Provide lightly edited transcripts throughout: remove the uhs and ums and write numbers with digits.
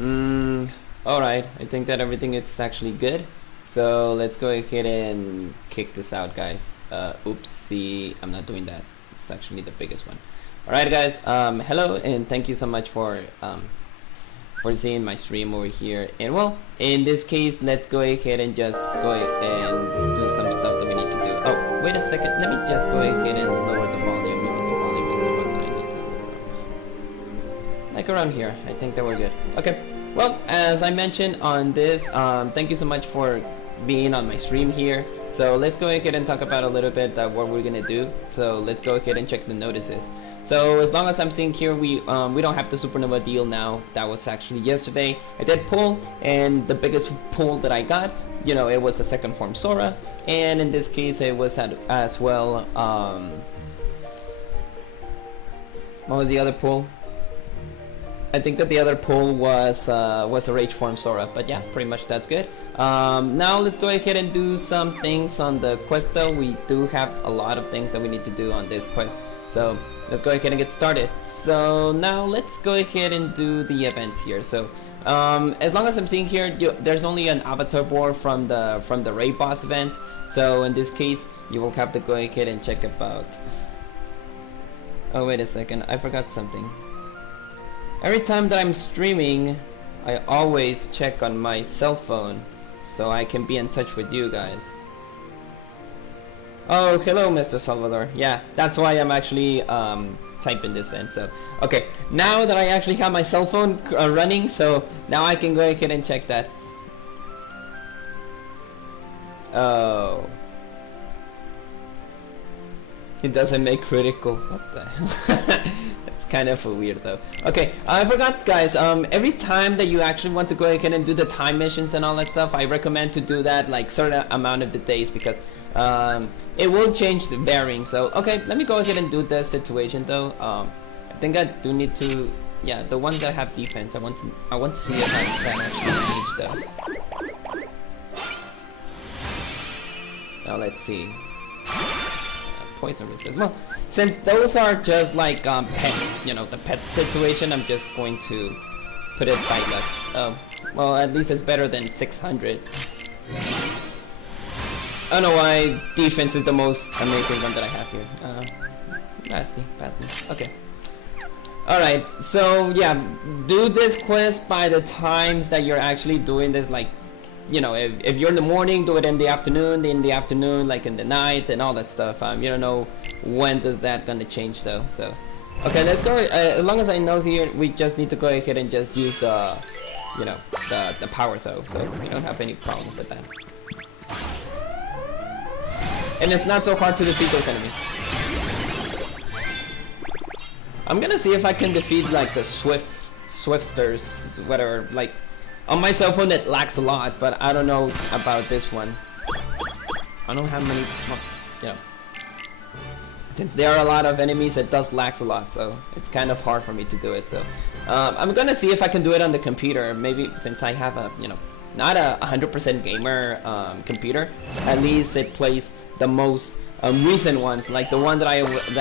Alright, I think that everything is actually good. So let's go ahead and kick this out, guys. Oopsie, I'm not doing that. It's actually the biggest one. Alright guys, hello and thank you so much for seeing my stream over here. And well, in this case, let's go ahead and just go and do some stuff that we need to do. Oh, wait a second, let me just go ahead and lower the volume. Maybe the volume is the one that I need to lower. Like around here, I think that we're good. Okay, well, as I mentioned on this, thank you so much for being on my stream here. So let's go ahead and talk about a little bit what we're gonna do. So let's go ahead and check the notices. So as long as I'm seeing here, we don't have the supernova deal now. That was actually yesterday. I did pull, and the biggest pull that I got, you know, it was a second form Sora, and in this case it was as well. What was the other pull? I think that the other pull was a rage form Sora, but yeah, pretty much that's good. Now let's go ahead and do some things on the quest though. We do have a lot of things that we need to do on this quest, so let's go ahead and get started. So now let's go ahead and do the events here. So as long as I'm seeing here, there's only an avatar board from the raid boss event. So in this case, you will have to go ahead and check about. Oh wait a second, I forgot something. Every time that I'm streaming, I always check on my cell phone so I can be in touch with you guys. Oh, hello, Mr. Salvador. Yeah, that's why I'm actually typing this in. So, okay, now that I actually have my cell phone running, so now I can go ahead and check that. Oh. It doesn't make critical. What the hell? That's kind of weird though. Okay, I forgot guys, every time that you actually want to go ahead and do the time missions and all that stuff, I recommend to do that like certain amount of the days, because it will change the bearing. So okay, let me go ahead and do this situation though. I think I do need to, yeah, the ones that have defense, I want to see if I can actually change though. Now let's see. Poison resist. Well, since those are just like pet, you know, the pet situation, I'm just going to put it by luck. Oh, well, at least it's better than 600. I don't know why defense is the most amazing one that I have here. Badly. Okay. Alright, so yeah, do this quest by the times that you're actually doing this, like, you know, if you're in the morning, do it in the afternoon, like in the night and all that stuff. You don't know when does that gonna change though. So okay, let's go. As long as I know here, we just need to go ahead and just use the, you know, the power though, so we don't have any problems with that. And it's not so hard to defeat those enemies. I'm gonna see if I can defeat like the Swiftsters, whatever. Like on my cell phone it lags a lot, but I don't know about this one. I don't have many, well, you know, since there are a lot of enemies, it does lag a lot, so it's kind of hard for me to do it. So I'm gonna see if I can do it on the computer. Maybe since I have a, you know, not a 100% gamer computer, at least it plays the most recent ones. Like the one that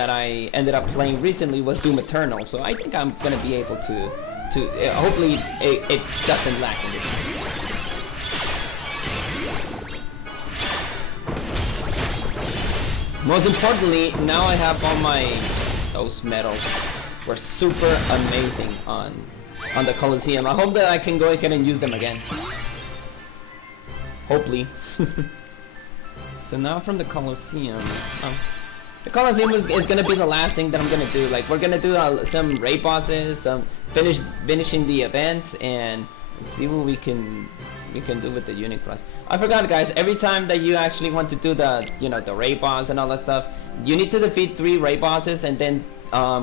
I ended up playing recently was Doom Eternal. So I think I'm gonna be able to hopefully it doesn't lag in this one. Most importantly, now I have all those medals were super amazing on the Coliseum. I hope that I can go ahead and use them again. Hopefully. So now from the Coliseum, the Coliseum is gonna be the last thing that I'm gonna do. Like we're gonna do some raid bosses, finishing the events, and see what we can do with the Unicross. I forgot guys, every time that you actually want to do the, you know, the raid boss and all that stuff, you need to defeat 3 raid bosses and then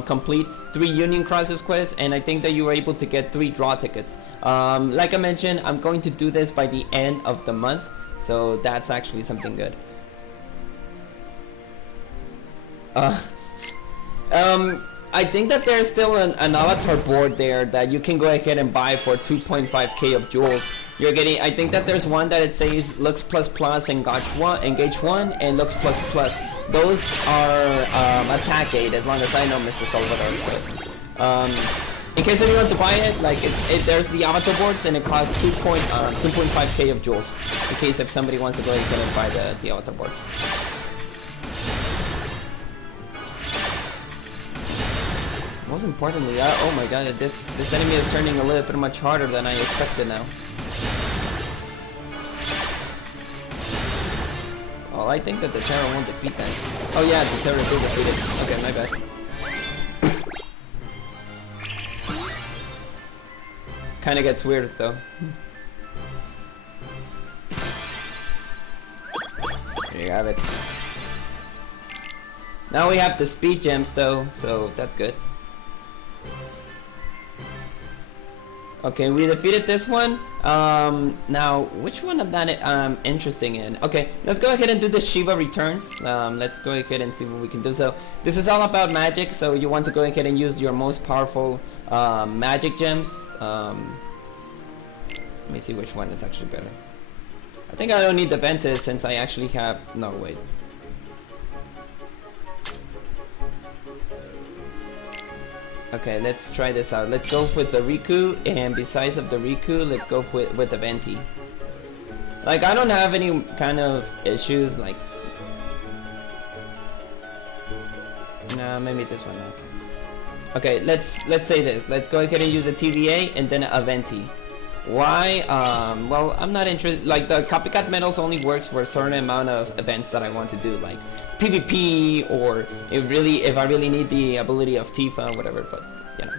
complete 3 Union Crosses quests, and I think that you were able to get 3 draw tickets. Like I mentioned, I'm going to do this by the end of the month, so that's actually something good. I think that there's still an avatar board there that you can go ahead and buy for 2.5k of jewels. You're getting, I think that there's one that it says Lux Plus Plus, Engage 1, and Lux Plus Plus. Those are attack aid, as long as I know, Mr. Salvador. So, In case if you want to buy it, like there's the avatar boards and it costs 2.5k of jewels. In case if somebody wants to go ahead and buy the avatar boards. Most importantly, oh my god, this enemy is turning a little bit much harder than I expected now. Oh, I think that the Terror won't defeat that. Oh yeah, the Terror did defeat it. Okay, my bad. Kinda gets weird though. There you have it. Now we have the speed gems though, so that's good. Okay, we defeated this one. Now which one of that I'm interested in? Okay, let's go ahead and do the Shiva Returns. Let's go ahead and see what we can do. So this is all about magic, so you want to go ahead and use your most powerful magic gems. Let me see which one is actually better. I think I don't need the Ventus since I actually have... No, wait. Okay, let's try this out. Let's go with the Riku, and besides of the Riku, let's go with the Venti. Like, I don't have any kind of issues, like... Nah, maybe this one not. Okay, let's say this. Let's go ahead and use a TVA and then a Venti. Why? Well, I'm not interested. Like, the copycat medals only works for a certain amount of events that I want to do, like PvP, or if I really need the ability of Tifa, whatever. But you know.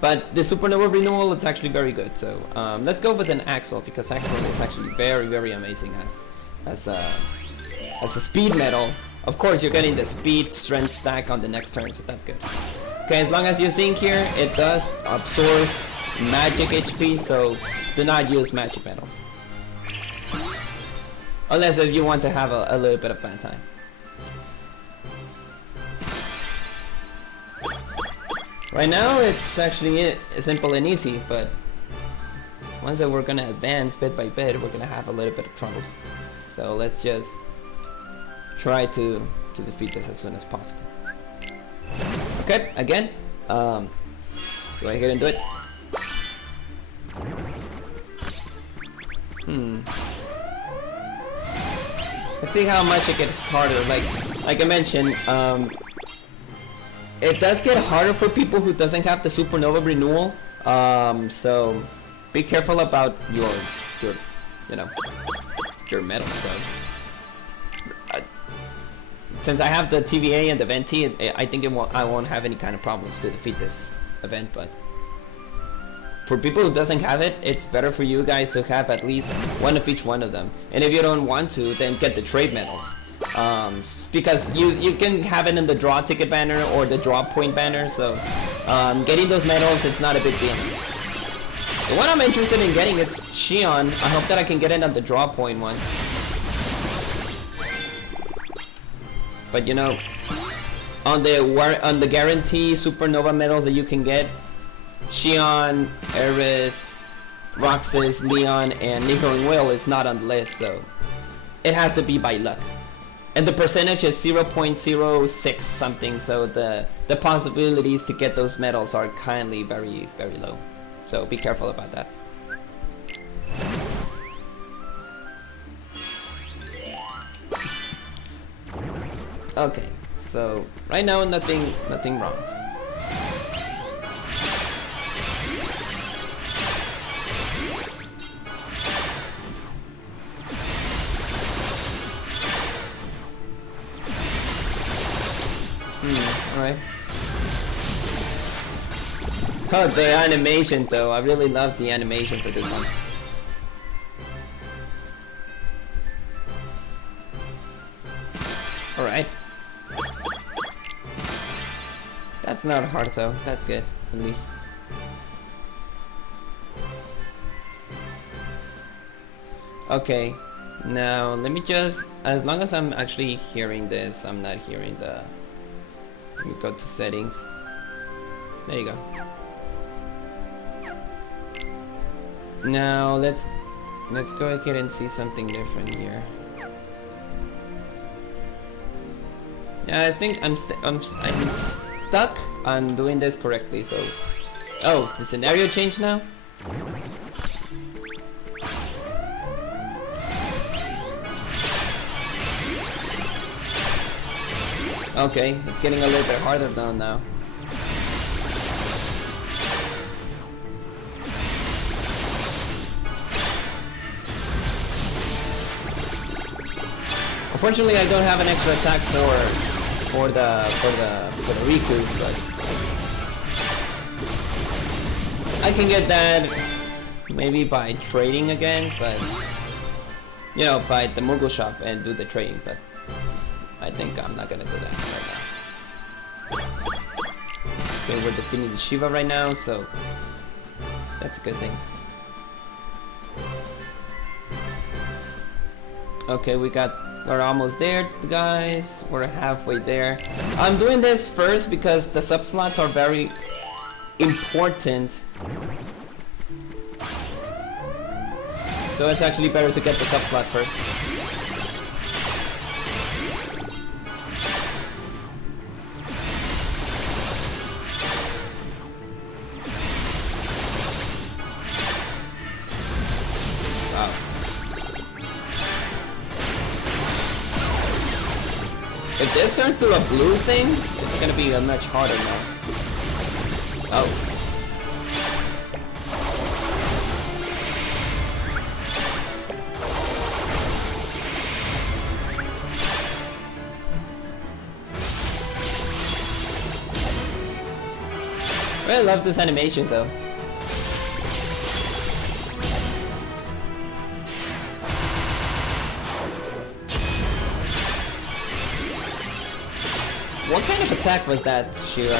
But the Supernova Renewal, it's actually very good. So let's go with an Axel, because Axel is actually very, very amazing as a speed medal. Of course, you're getting the speed strength stack on the next turn, so that's good. Okay, as long as you think here, it does absorb magic HP, so do not use magic medals. Unless if you want to have a little bit of bad time. Right now it's actually simple and easy, but once that we're gonna advance bit by bit, we're gonna have a little bit of trouble. So let's just try to defeat this as soon as possible. Okay, again, go ahead and do it. Let's see how much it gets harder. Like I mentioned, it does get harder for people who doesn't have the Supernova Renewal. So be careful about your medal. So since I have the TVA and the Venti, I think I won't have any kind of problems to defeat this event. But for people who doesn't have it, it's better for you guys to have at least one of each one of them. And if you don't want to, then get the trade medals. Because you can have it in the draw ticket banner or the draw point banner, so getting those medals, it's not a big deal. The one I'm interested in getting is Xion. I hope that I can get it on the draw point one. But you know, on the guarantee Supernova medals that you can get, Xion, Aerith, Roxas, Leon, and Nico Will is not on the list, so it has to be by luck. And the percentage is 0.06 something, so the possibilities to get those medals are kindly very, very low. So be careful about that. Okay, so right now nothing wrong. Alright. Oh, the animation though. I really love the animation for this one. Alright. That's not hard though. That's good, at least. Okay. Now, let me just... As long as I'm actually hearing this, I'm not hearing the... Let me go to settings. There you go. Now let's go ahead and see something different here. Yeah, I think I'm stuck on doing this correctly. So Oh, the scenario changed now? Okay, it's getting a little bit harder though now. Unfortunately, I don't have an extra attack for the Riku, but I can get that maybe by trading again, but you know, by the Moogle shop and do the trading, but I think I'm not gonna do that right now. Okay, we're defeating the Shiva right now, so that's a good thing. Okay, we're almost there, guys. We're halfway there. I'm doing this first because the sub slots are very important. So it's actually better to get the sub slot first. If this turns to a blue thing, it's gonna be much harder now. Oh. I really love this animation though. What kind of attack was that, Shira?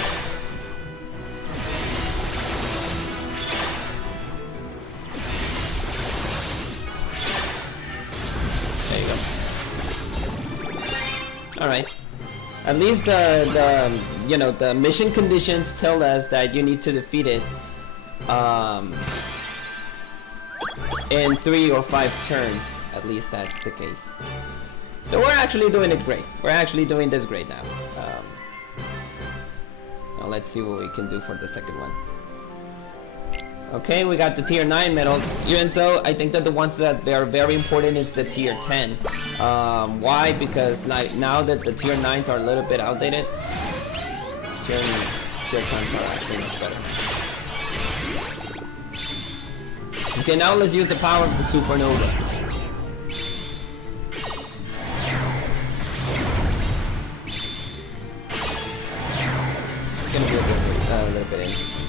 There you go. Alright. At least the mission conditions tell us that you need to defeat it in 3 or 5 turns. At least that's the case. So we're actually doing it great. We're actually doing this great now. Now let's see what we can do for the second one. Okay, we got the tier 9 medals. Even so, I think that the ones that they are very important is the tier 10. Why? Because now that the tier 9s are a little bit outdated, tier 10s are actually much better. Okay, now let's use the power of the supernova. Gonna be a little bit interesting.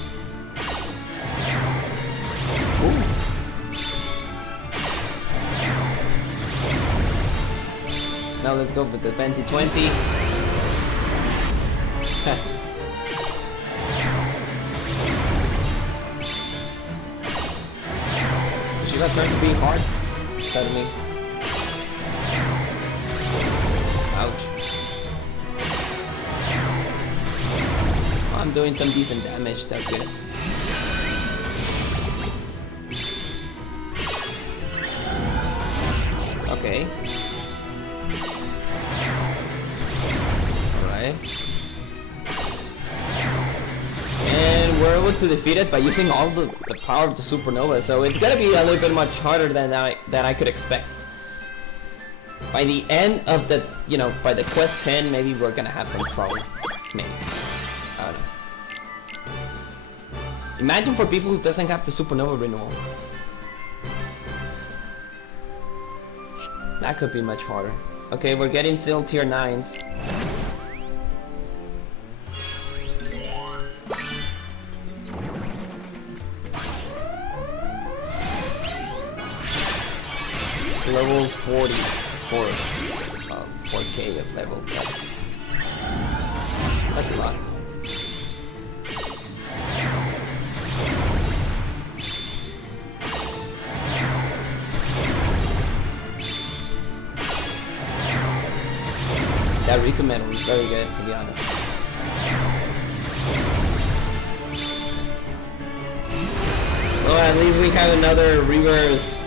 Ooh. Now let's go with the 2020. She got turned to be hard suddenly. Ouch. I'm doing some decent damage, that's good. Okay. Alright. And we're able to defeat it by using all the power of the supernova, so it's gonna be a little bit much harder than I could expect. By the end of the, by the quest 10, maybe we're gonna have some trouble. Maybe. I don't know. Imagine for people who doesn't have the supernova renewal. That could be much harder. Okay, we're getting still tier 9s. Level 44. 4k of level. That's a lot. That Riku medal was very good, to be honest. Well, at least we have another reverse,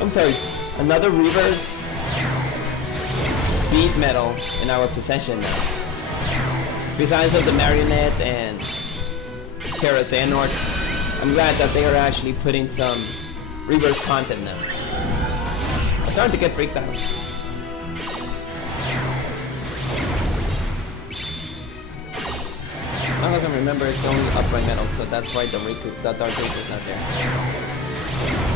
I'm sorry, another reverse speed medal in our possession now. Besides of the Marionette and Terra Xehanort, I'm glad that they are actually putting some reverse content now. I'm starting to get freaked out. As long as I remember, it's only upright metal, so that's why the Dark Riku is not there.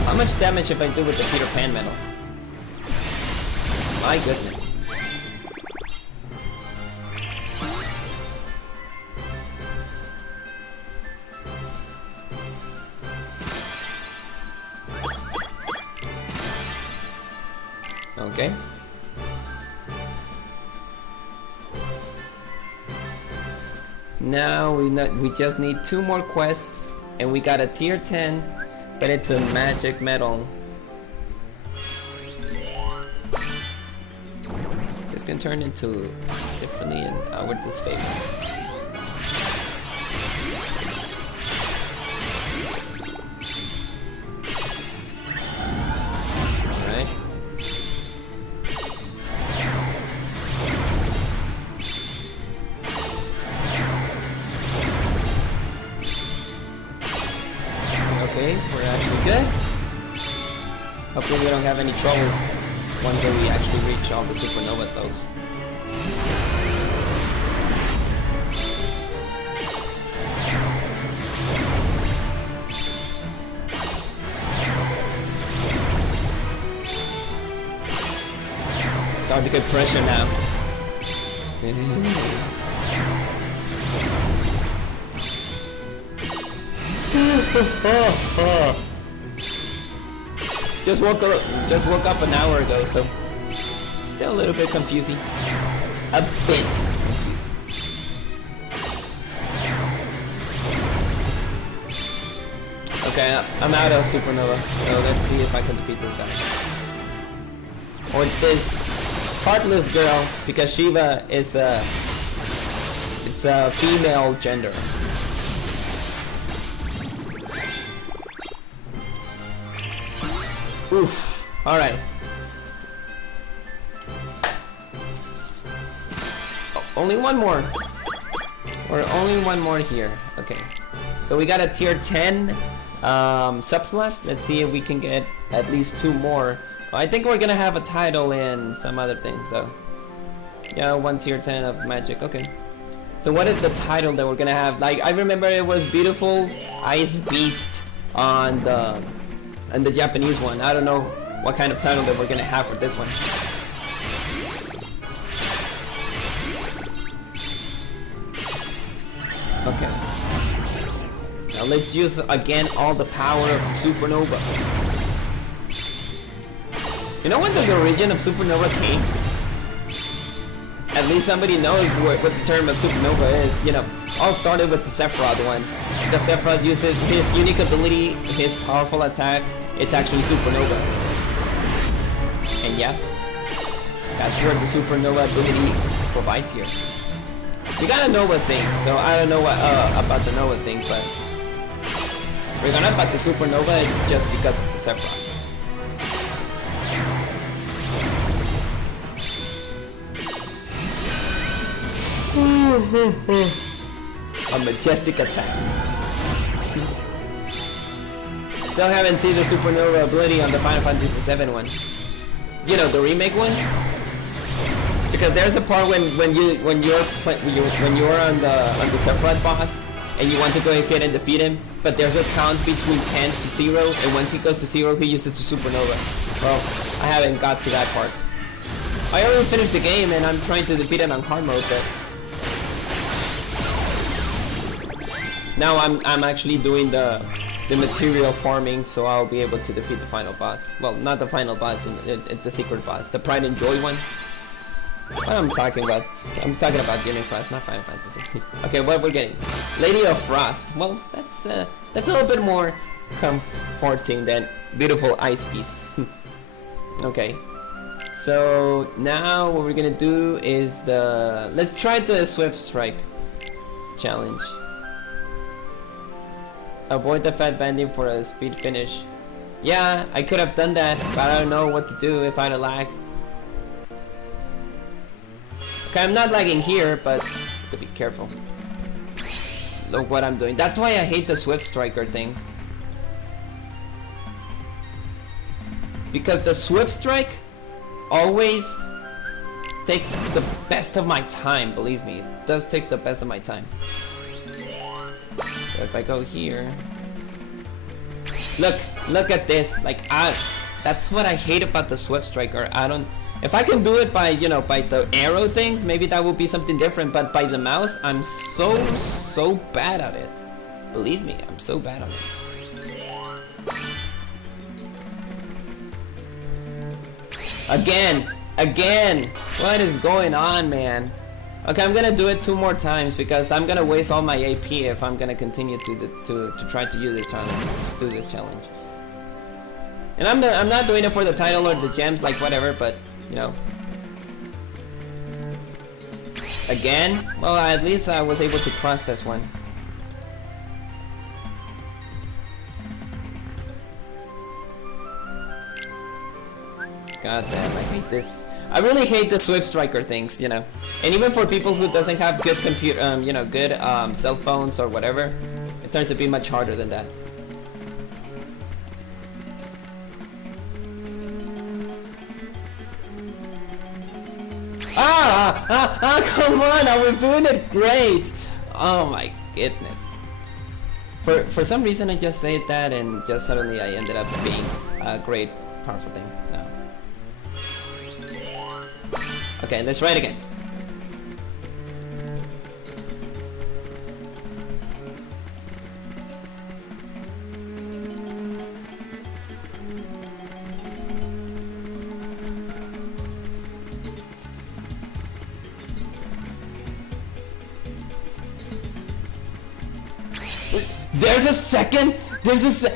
How much damage if I do with the Peter Pan metal? My goodness. Okay. Now we just need 2 more quests and we got a tier 10, but it's a magic metal. This can turn into differently in our disfavor. Okay, we're actually good. Hopefully we don't have any troubles once we actually reach all the supernova those. Starting to get pressure now. Just woke up an hour ago, so still a little bit confusing. A bit confusing. Okay, I'm out of supernova, so let's see if I can defeat this guy. Or this heartless girl, because Shiva is it's a female gender. Oof. Alright. Oh, only one more. Or only one more here. Okay. So we got a tier 10 sub-slot. Let's see if we can get at least 2 more. I think we're gonna have a title and some other things, so. Yeah, 1 tier 10 of magic. Okay. So what is the title that we're gonna have? Like, I remember it was Beautiful Ice Beast on the Japanese one. I don't know what kind of title that we're gonna have for this one. Okay. Now let's use again all the power of the supernova. You know when the origin of supernova came? At least somebody knows what the term of supernova is. You know, all started with the Sephiroth one. The Sephiroth uses his unique ability, his powerful attack. It's actually supernova. And yeah, that's where the supernova ability provides here. We got a Nova thing, so I don't know what about the Nova thing, but we're gonna about the supernova. It's just because of the Sephiroth. A majestic attack. Still haven't seen the supernova ability on the Final Fantasy VII one. You know, the remake one. Because there's a part when you're on the Sephiroth boss and you want to go ahead and defeat him, but there's a count between 10 to 0, and once he goes to 0, he uses the supernova. Well, I haven't got to that part. I already finished the game and I'm trying to defeat it on hard mode, but now I'm actually doing the material farming, so I'll be able to defeat the final boss. Well, not the final boss, the secret boss, the Pride and Joy one. What I'm talking about? I'm talking about Demon Class, not Final Fantasy. Okay, what we're getting? Lady of Frost. Well, that's a little bit more comforting than Beautiful Ice Beast. Okay. So now what we're gonna do is let's try the Swift Strike challenge. Avoid the fat banding for a speed finish. Yeah, I could have done that, but I don't know what to do if I had a lag. Okay, I'm not lagging here, but to be careful. Look what I'm doing. That's why I hate the Swift Striker things. Because the Swift Strike always takes the best of my time, believe me. It does take the best of my time. So if I go here... Look at this. Like, that's what I hate about the Swift Striker. If I can do it by, you know, by the arrow things, maybe that would be something different. But by the mouse, I'm so bad at it. Believe me, I'm so bad at it. Again! What is going on, man? Okay, I'm gonna do it 2 more times because I'm gonna waste all my AP if I'm gonna continue to try to use this challenge. And I'm not doing it for the title or the gems, like whatever, but you know. Again? Well, at least I was able to cross this one. God damn, I hate this. I really hate the Swift Striker things, you know. And even for people who doesn't have good computer, you know, good cell phones or whatever, it turns to be much harder than that. Come on, I was doing it great. Oh my goodness. For some reason I just said that and just suddenly I ended up being a great, powerful thing. No. Okay, let's try it again. There's a second.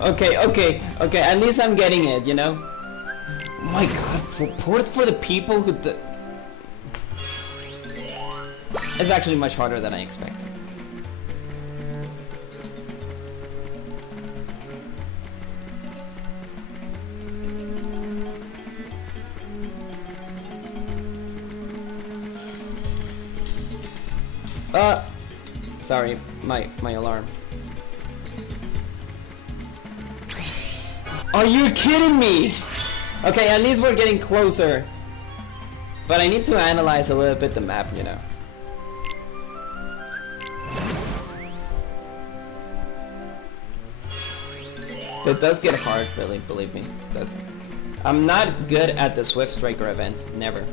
Okay. At least I'm getting it, you know. My God, for the people who it's actually much harder than I expected. Sorry, my alarm. Are you kidding me? Okay, at least we're getting closer. But I need to analyze a little bit the map, you know. It does get hard, really, believe me. It does. I'm not good at the Swift Striker events, never.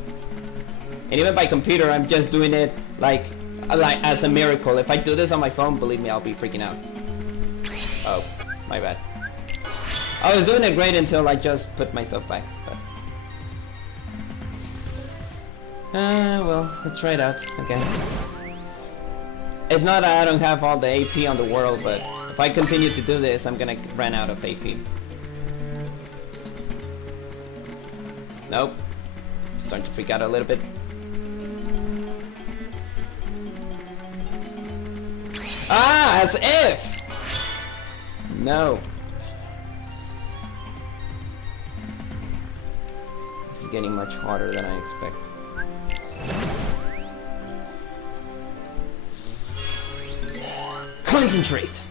And even by computer, I'm just doing it like as a miracle. If I do this on my phone, believe me, I'll be freaking out. Oh, my bad. I was doing it great until I just put myself back, but... well, let's try it out again. It's not that I don't have all the AP on the world, but if I continue to do this, I'm gonna run out of AP. Nope. I'm starting to freak out a little bit. Ah, as if! No. This is getting much harder than I expect. Concentrate!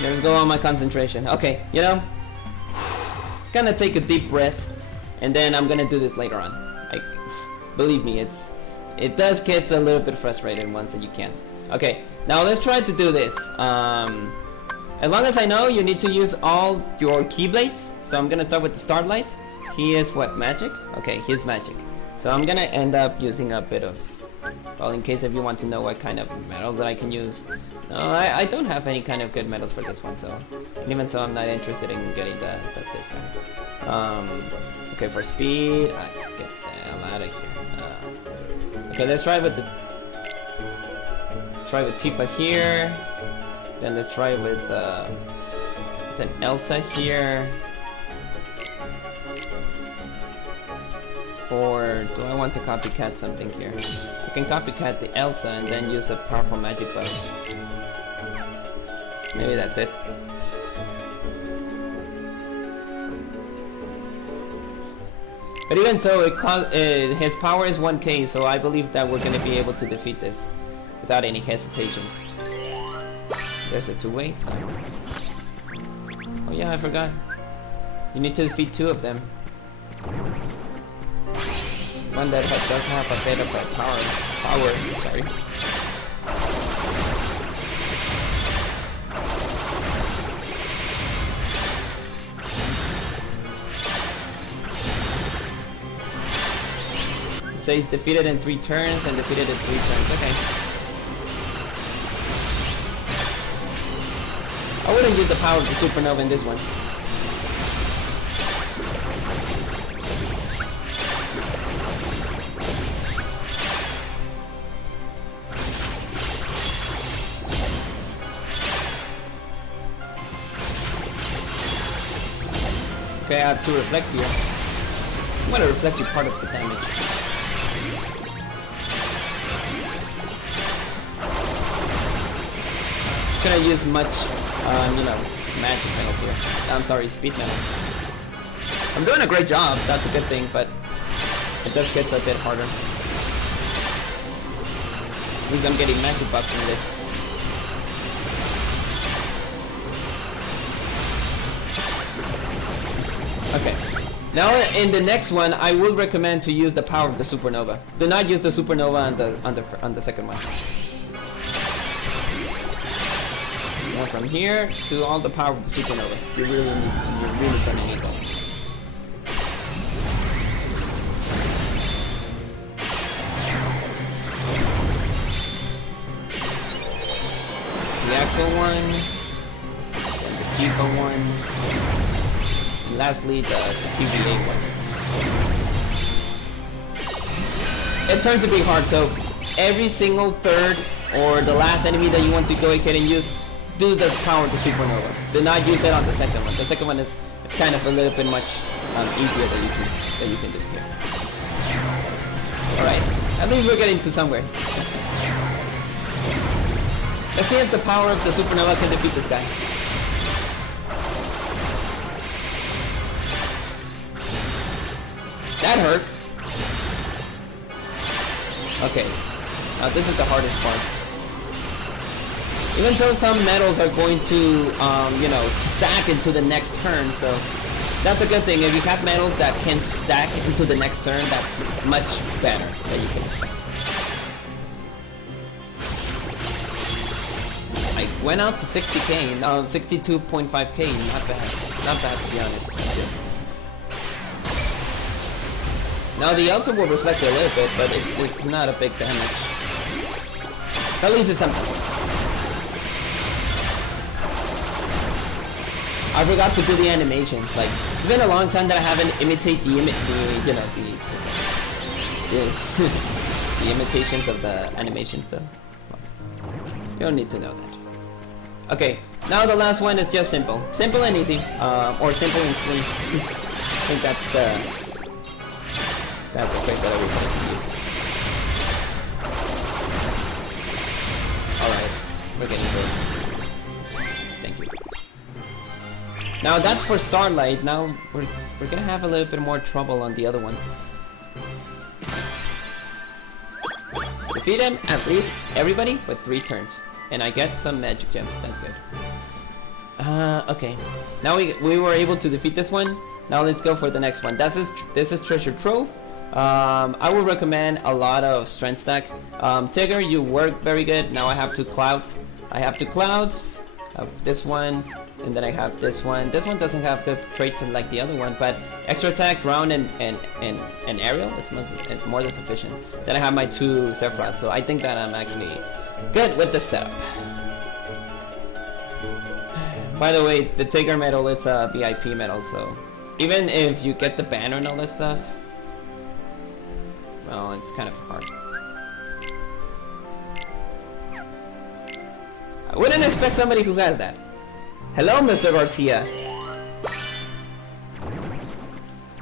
There's go on my concentration. Okay, you know, gonna take a deep breath, and then I'm gonna do this later on. Like, believe me, it does get a little bit frustrating once that you can't. Okay, now let's try to do this. As long as I know, you need to use all your Keyblades. So I'm gonna start with the Starlight. He is what, magic? Okay, he's magic. So I'm gonna end up using a bit of, well, in case if you want to know what kind of medals that I can use. No, I don't have any kind of good medals for this one, so even so, I'm not interested in getting this one. Okay, for speed, get the hell out of here. Okay, let's try with Tifa here. Then let's try with an Elsa here. Or do I want to copycat something here? I can copycat the Elsa and then use a powerful magic buff. Maybe that's it. But even so, his power is 1k, so I believe that we're going to be able to defeat this without any hesitation. There's a two-way style. Oh yeah, I forgot. You need to defeat 2 of them. One that does have a bit of a power, sorry. It says defeated in 3 turns and defeated in 3 turns. Okay. I wouldn't use the power of the supernova in this one. Okay, I have 2 reflects here. I'm gonna reflect you part of the damage. Gonna use much, you know, magic metals here. I'm sorry, speed metals. I'm doing a great job, that's a good thing, but it does get a bit harder. At least I'm getting magic buffs from this. Okay. Now in the next one, I will recommend to use the power of the supernova. Do not use the supernova on the second one. Now from here to all the power of the supernova. You're really gonna need that. The Axel one, then the Tifa one. Lastly, the TVA one. It turns to be hard, so every single third or the last enemy that you want to go ahead and use, do the power of the supernova. Do not use it on the second one. The second one is kind of a little bit much easier that you can do here. Alright, at least we're getting to somewhere. Let's see if the power of the supernova can defeat this guy. That hurt. Okay, now this is the hardest part. Even though some metals are going to, you know, stack into the next turn, so that's a good thing. If you have metals that can stack into the next turn, that's much better than you can expect. I went out to 60k, now 62.5k, not bad. Not bad, to be honest. That's good. Now the Elsa will reflect a little bit, but it's not a big damage. At least it's something. I forgot to do the animations. Like, it's been a long time that I haven't imitated the imitations of the animation, so you don't need to know that. Okay, now the last one is just simple. Simple and easy, or simple and clean. I think that's the phrase that everybody can use. Alright, we're getting close. Thank you. Now that's for Starlight. Now we're gonna have a little bit more trouble on the other ones. Defeat him, at least everybody, with 3 turns. And I get some magic gems, that's good. Okay. Now we were able to defeat this one. Now let's go for the next one. This is Treasure Trove. I would recommend a lot of strength stack. Tigger, you work very good. Now I have 2 clouds. I have 2 clouds. I have this one, and then I have this one. This one doesn't have good traits like the other one, but extra attack, ground, and aerial, it's more than sufficient. Then I have my 2 Sephiroth, so I think that I'm actually good with the setup. By the way, the Tigger medal is a VIP medal, so even if you get the banner and all that stuff, well, it's kind of hard. I wouldn't expect somebody who has that. Hello, Mr. Garcia.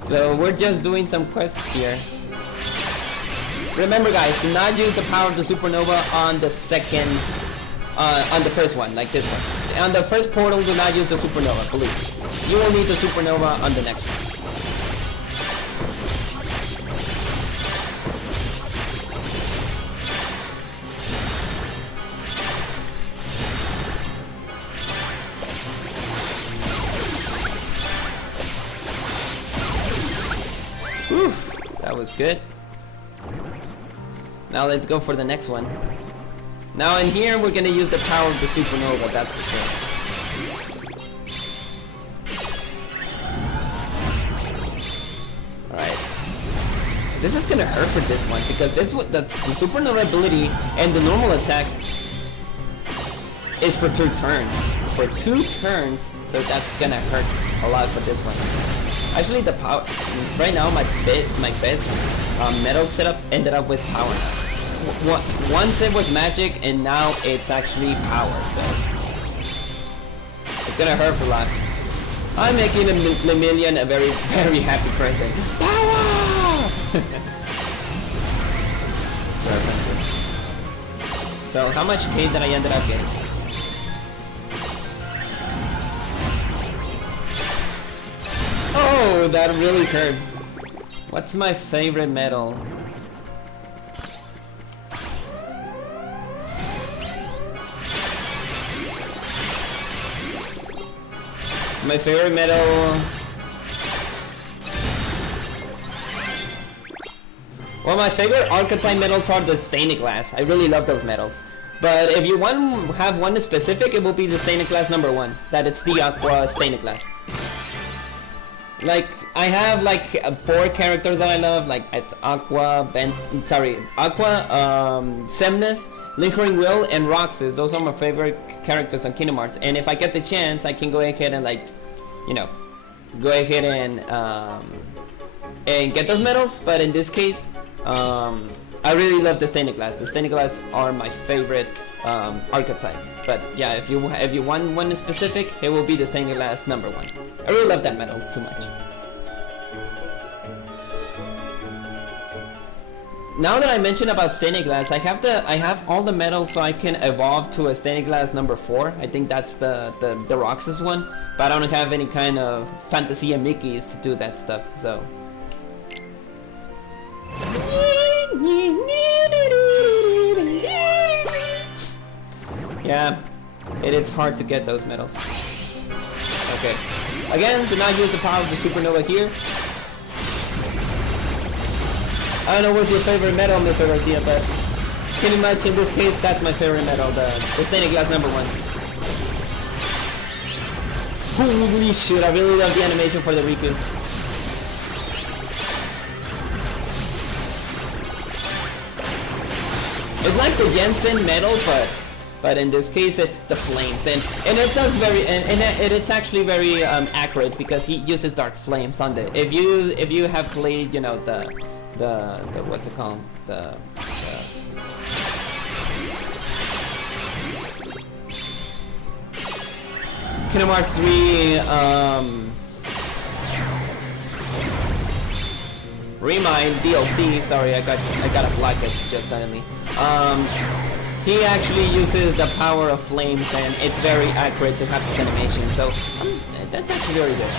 So we're just doing some quests here. Remember guys, do not use the power of the supernova on the second, on the first one, like this one. On the first portal, do not use the supernova, please. You will need the supernova on the next one. Oof, that was good. Now let's go for the next one. Now in here we're gonna use the power of the supernova, that's the thing. Alright. This is gonna hurt for this one because this that's the supernova ability and the normal attacks is for 2 turns. For 2 turns, so that's gonna hurt a lot for this one. Actually, the power right now, my best metal setup ended up with power. Once it was magic, and now it's actually power. So it's gonna hurt a lot. I'm making Lemillion a very, very happy person. Power! So how much cave did I ended up getting? Oh, that really hurt. What's my favorite metal? My favorite metal... Well, my favorite archetype metals are the stained glass. I really love those metals. But if you have one specific, it will be the stained glass number 1. That it's the aqua stained glass. Like, I have like 4 characters that I love, like it's Aqua, Semnis, Lingering Will, and Roxas. Those are my favorite characters on Kingdom Hearts. And if I get the chance, I can go ahead and like, you know, go ahead and get those medals. But in this case, I really love the stained glass. The stained glass are my favorite archetype. But yeah, if you want one specific, it will be the stained glass number 1. I really love that metal too much. Now that I mentioned about stained glass, I have all the metals so I can evolve to a stained glass number 4. I think that's the Roxas one, but I don't have any kind of Fantasia Mickeys to do that stuff. So. Yeah, it is hard to get those medals. Okay. Again, do not use the power of the supernova here. I don't know what's your favorite medal, Mr. Garcia, but pretty much in this case, that's my favorite medal, the stained glass number 1. Holy shit, I really love the animation for the Riku. It's like the Jensen medal, but in this case it's the flames, and it does very and it's actually very accurate because he uses dark flames on the. If you have played, you know, the what's it called, the Kingdom Hearts 3 Remind DLC. Sorry, I gotta block it just suddenly. He actually uses the power of flames, and it's very accurate to have this animation. So that's actually very good.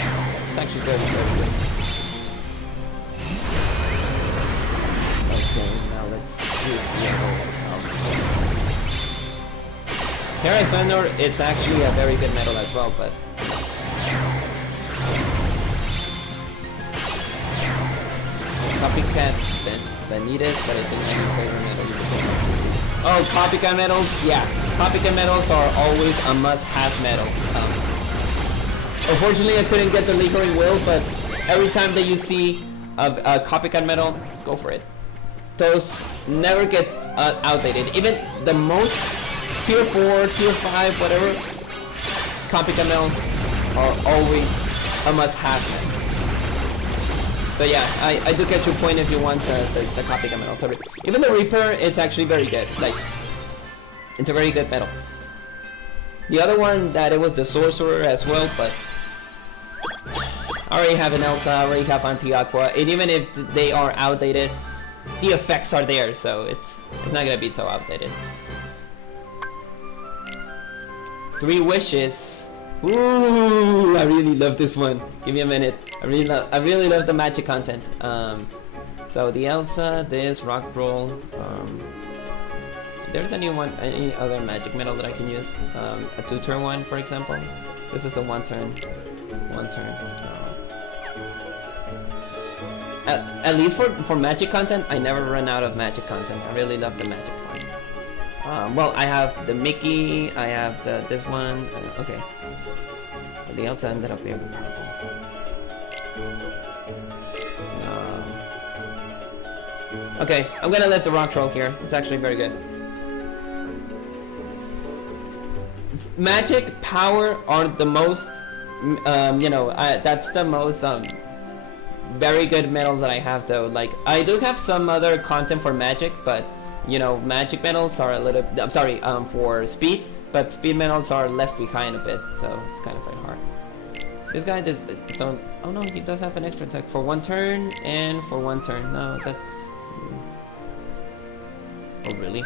It's actually very, very good. Okay, now let's use the other. Terra, it's actually a very good metal as well, but. Copycat Vanitas, but I think any favorite metal you can. Oh, copycat medals? Yeah, copycat medals are always a must-have medal. Unfortunately, I couldn't get the Lingering Will, but every time that you see a copycat medal, go for it. Those never gets outdated. Even the most tier 4, tier 5, whatever, copycat medals are always a must-have medal. So yeah, I do get your point if you want the copycat medal. Even the Reaper, it's actually very good. Like, it's a very good medal. The other one that it was the sorcerer as well, but I already have an Elsa, I already have Anti-Aqua, and even if they are outdated, the effects are there, so it's not gonna be so outdated. 3 wishes. Ooh, I really love this one. Give me a minute. I really love the magic content. So the Elsa, this rock roll. There's any other magic metal that I can use? A 2-turn one, for example. This is a 1-turn. At least for magic content, I never run out of magic content. I really love the magic ones. Well, I have the Mickey, I have this one. Okay. Well, the Elsa ended up very powerful. Okay, I'm gonna let the rock troll here. It's actually very good. Magic power are the most, that's the most very good metals that I have though. Like, I do have some other content for magic, but you know, magic metals are a little, I'm sorry, for speed, but speed metals are left behind a bit, so it's kind of like hard. This guy does, so, oh no, he does have an extra attack for 1 turn and for 1 turn. No, that, oh really?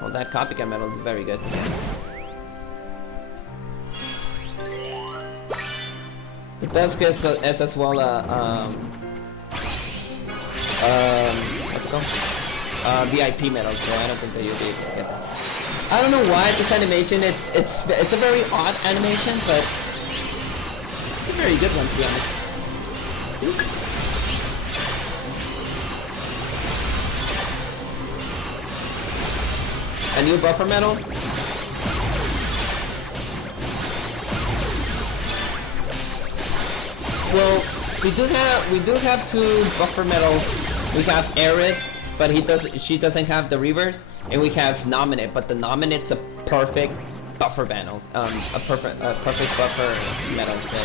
Well, that copycat metal is very good to be honest. The Dusk is as well what's it called? VIP metal, so I don't think that you'll be able to get that. I don't know why this animation, it's a very odd animation, but it's a very good one to be honest. A new buffer metal? Well, we do have 2 buffer metals. We have Aerith, but she doesn't have the reverse, and we have Nominate, but the Nominate's a perfect buffer metal, a perfect buffer metal. So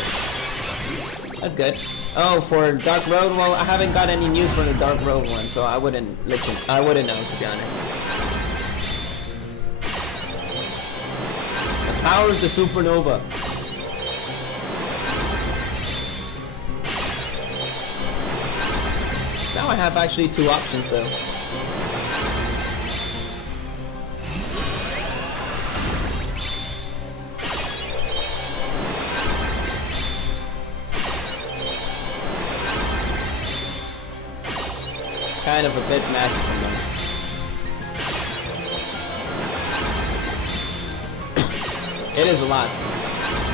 that's good. Oh, for Dark Road, well, I haven't got any news for the Dark Road one, so I wouldn't listen. I wouldn't know, to be honest. The power of the supernova. Now I have actually 2 options though. Kind of a bit magical though. It is a lot.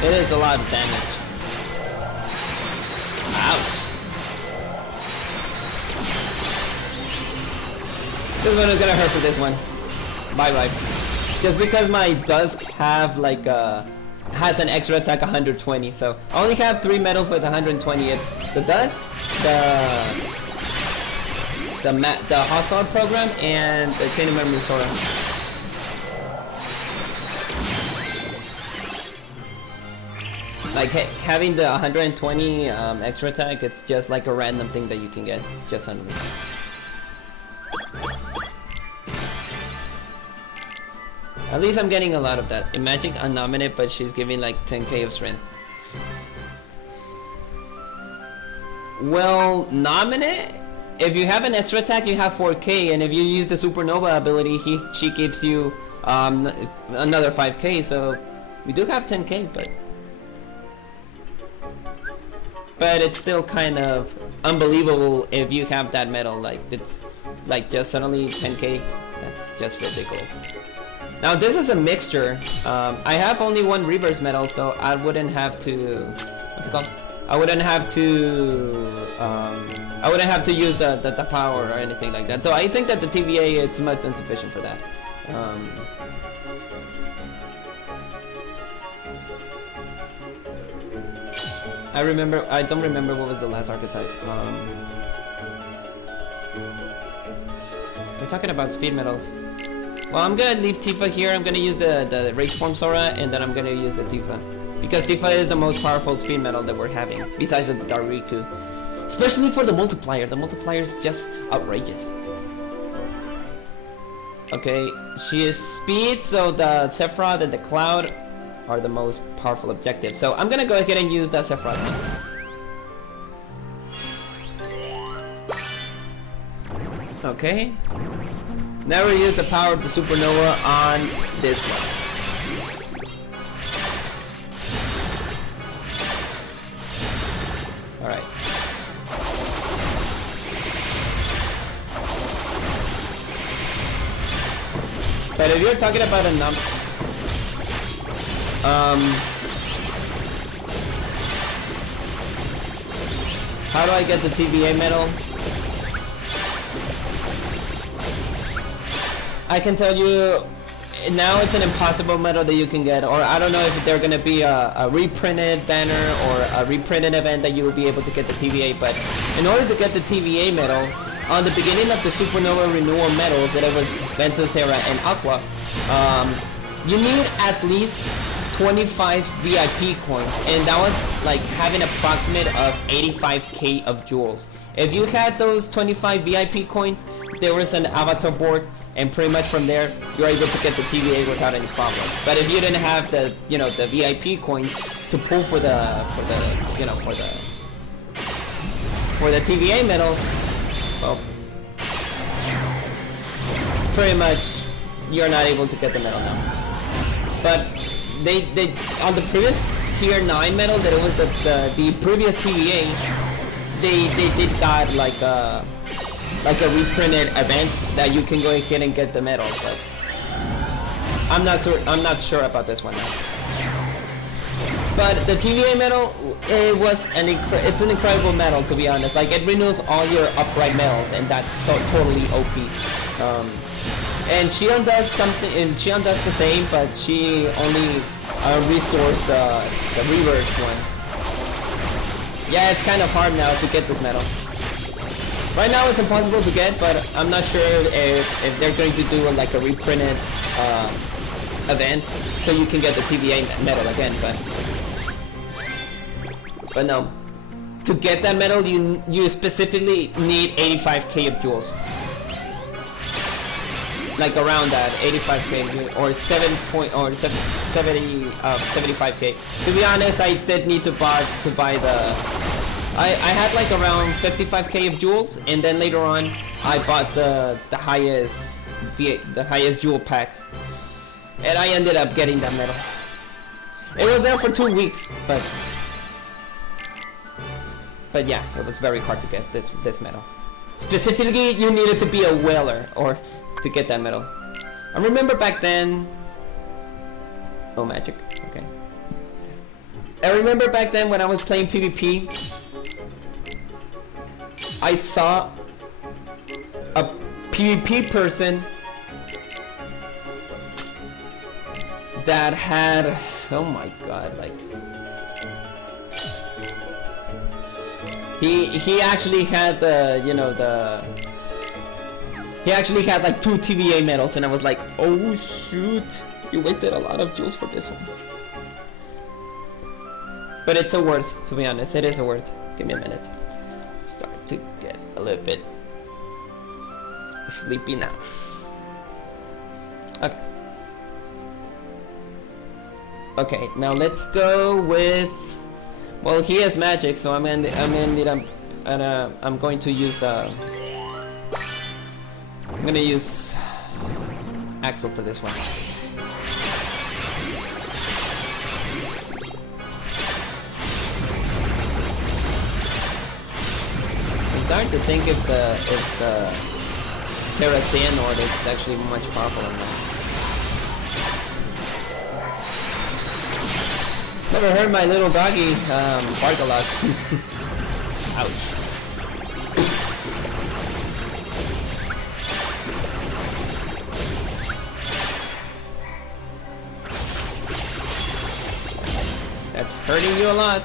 It is a lot of damage. Ouch. This one is gonna hurt for this one. Bye bye. Just because my Dusk have like has an extra attack 120, so I only have 3 medals with 120. It's the Dusk, the Hostile program, and the Chain of Memory Sora. Like having the 120 extra attack, it's just like a random thing that you can get just suddenly. At least I'm getting a lot of that. In Magic, I'm nominate, but she's giving like 10k of strength. Well, nominate? If you have an extra attack, you have 4k, and if you use the Supernova ability, she gives you another 5k, so we do have 10k, but it's still kind of unbelievable if you have that medal. Like, it's like just suddenly 10k. That's just ridiculous. Now this is a mixture. I have only 1 reverse medal, so I wouldn't have to. What's it called? I wouldn't have to use the power or anything like that. So I think that the TVA it's much insufficient for that. I don't remember what was the last archetype. We're talking about speed medals. Well, I'm gonna leave Tifa here. I'm gonna use the Rage Form Sora, and then I'm gonna use the Tifa. Because Tifa is the most powerful speed medal that we're having, besides the Dariku. Especially for the multiplier. The multiplier is just outrageous. Okay, she is speed, so the Sephiroth and the Cloud are the most powerful objectives. So I'm gonna go ahead and use that Sephiroth. Okay. Never use the power of the Supernova on this one. Alright. But if you're talking about a how do I get the TVA medal? I can tell you now it's an impossible medal that you can get, or I don't know if there's gonna be a reprinted banner or a reprinted event that you will be able to get the TVA, but in order to get the TVA medal, on the beginning of the Supernova Renewal medals, that it was Ventus, Terra, and Aqua, you need at least 25 VIP coins, and that was like having an approximate of 85k of jewels. If you had those 25 VIP coins, there was an avatar board, and pretty much from there you're able to get the TVA without any problem. But if you didn't have the the VIP coins to pull for the TVA medal, well, pretty much you're not able to get the medal now. But they on the previous tier 9 medal, that it was the previous TVA, they did got like a reprinted event that you can go ahead and get the medal, but I'm not sure about this one now. But the TVA medal, it's an incredible medal, to be honest. Like, it renews all your upright medals, and that's so totally OP. And Shion does something, and Shion does the same, but she only restores the reverse one. Yeah, it's kind of hard now to get this medal. Right now it's impossible to get, but I'm not sure if they're going to do like a reprinted event so you can get the TVA medal again, but no. To get that medal, you specifically need 85k of jewels. Like around that 85k or 75k. To be honest, I did need to buy the. I had like around 55k of jewels, and then later on I bought the highest jewel pack, and I ended up getting that medal. It was there for 2 weeks, but yeah, it was very hard to get this medal. Specifically, you needed to be a whaler or to get that medal. I remember back then. Oh, magic. Okay. I remember back then when I was playing PvP, I saw a PvP person that had, oh my god, like he actually had he actually had like 2 TVA medals, and I was like, oh shoot, you wasted a lot of jewels for this one. But it's a worth, to be honest, it is a worth. Give me a minute. Start to get a little bit sleepy now. Okay. Okay, now let's go with. Well, he has magic, so I'm going to use the. I'm gonna use Axel for this one. It's hard to think if the Terra Xehanort is actually much powerful or not. Never heard my little doggy bark a lot. Ouch. That's hurting you a lot.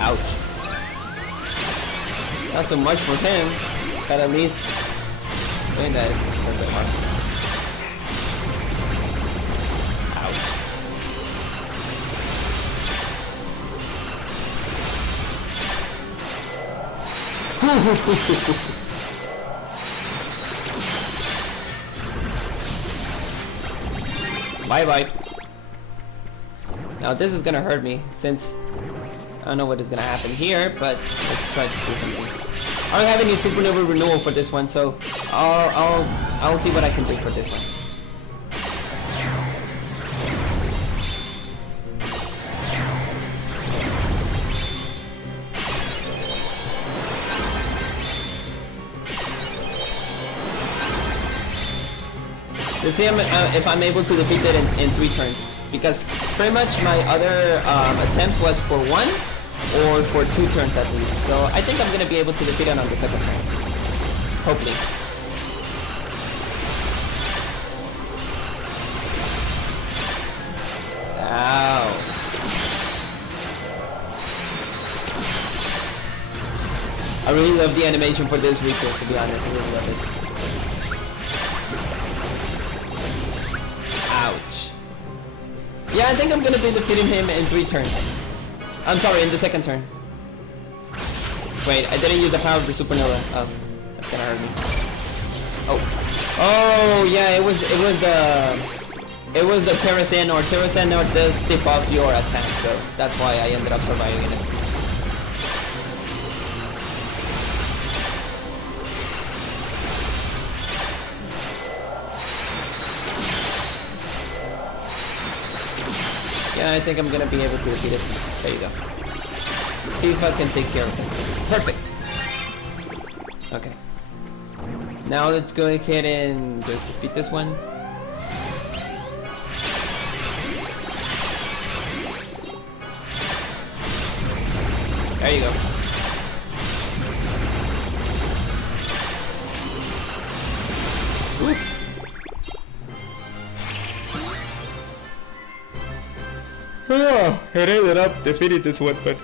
Ouch. Not so much for him, but at least doing that is a little bit hard. Ouch. Bye bye. Now this is gonna hurt me since I don't know what is gonna happen here, but let's try to do something. I don't have any supernova renewal for this one, so I'll see what I can do for this one. Let's see if I'm able to defeat it in 3 turns. Because pretty much my other attempts was for 1 or for 2 turns at least. So I think I'm going to be able to defeat it on the 2nd turn. Hopefully. Ow. I really love the animation for this recall, to be honest. I really love it. Ouch. Yeah, I think I'm gonna be defeating him in 3 turns. I'm sorry, in the 2nd turn. Wait, I didn't use the power of the supernova. Oh, that's gonna hurt me. Oh. Oh, yeah, it was the Terrasen or does step off your attack, so that's why I ended up surviving it. Yeah, I think I'm gonna be able to defeat it. There you go. See if I can take care of it. Perfect. Okay. Now let's go ahead and just defeat this one. There you go. Oof. Oh, it ended up defeating this one, but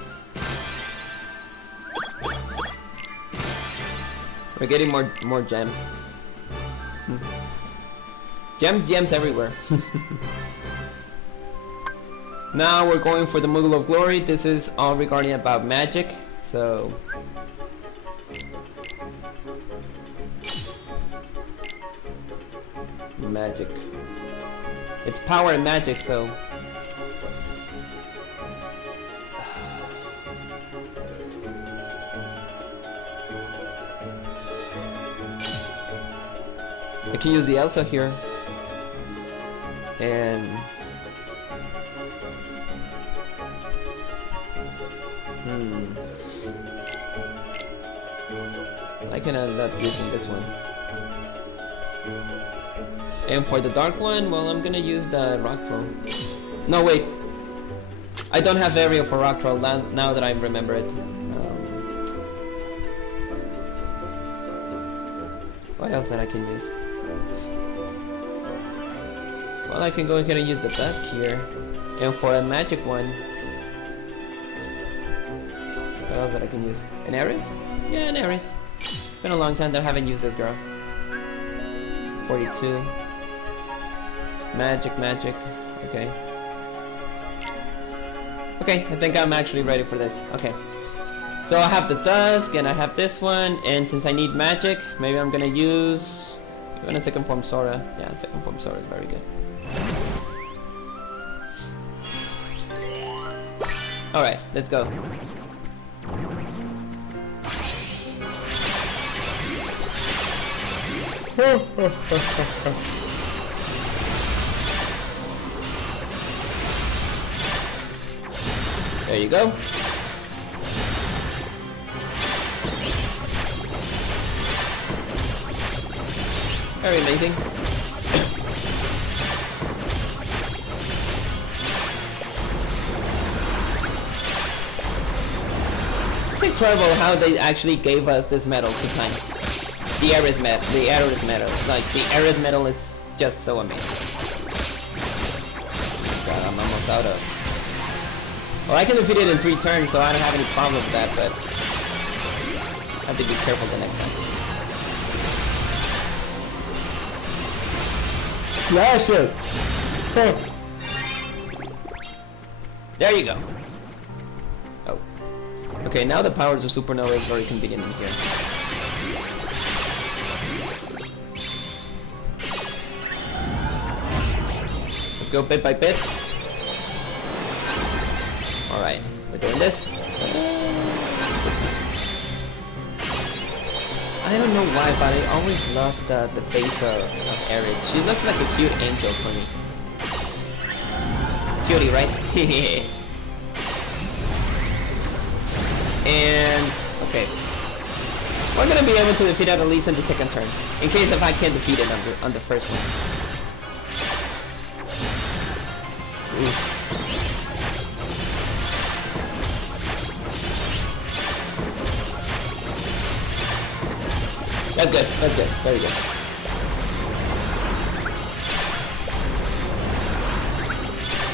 we're getting more gems. Gems everywhere. Now we're going for the Moogle of Glory. This is all regarding about magic, so magic. It's power and magic, so I can use the Elsa here, and I can end up using this one. And for the dark one, well, I'm gonna use the rock troll. No, wait, I don't have area for rock troll now that I remember it. What else that I can use? Well, I can go ahead and use the dusk here. And for a magic one, what else that I can use? An Aerith? Yeah, an Aerith. It's been a long time that I haven't used this girl. 42. Magic. Okay. Okay, I think I'm actually ready for this. Okay. So I have the dusk and I have this one, and since I need magic, maybe I'm gonna use even a second form Sora. Yeah, second form Sora is very good. Alright, let's go. There you go. Very amazing. It's incredible how they actually gave us this medal 2 times. The Aerith medal. Like, the Aerith medal is just so amazing. God, I'm almost out of... Well, I can defeat it in 3 turns, so I don't have any problem with that, but I have to be careful the next time. Slash it! There you go. Oh. Okay, now the powers of supernova is very convenient in here. go bit by bit. Alright, we're doing this. I don't know why, but I always love the face of Erin. She looks like a cute angel for me. Cutie, right? And okay, we're gonna be able to defeat it at least in the second turn, in case if I can't defeat it on the first one. Ooh. That's good, that's good, very good.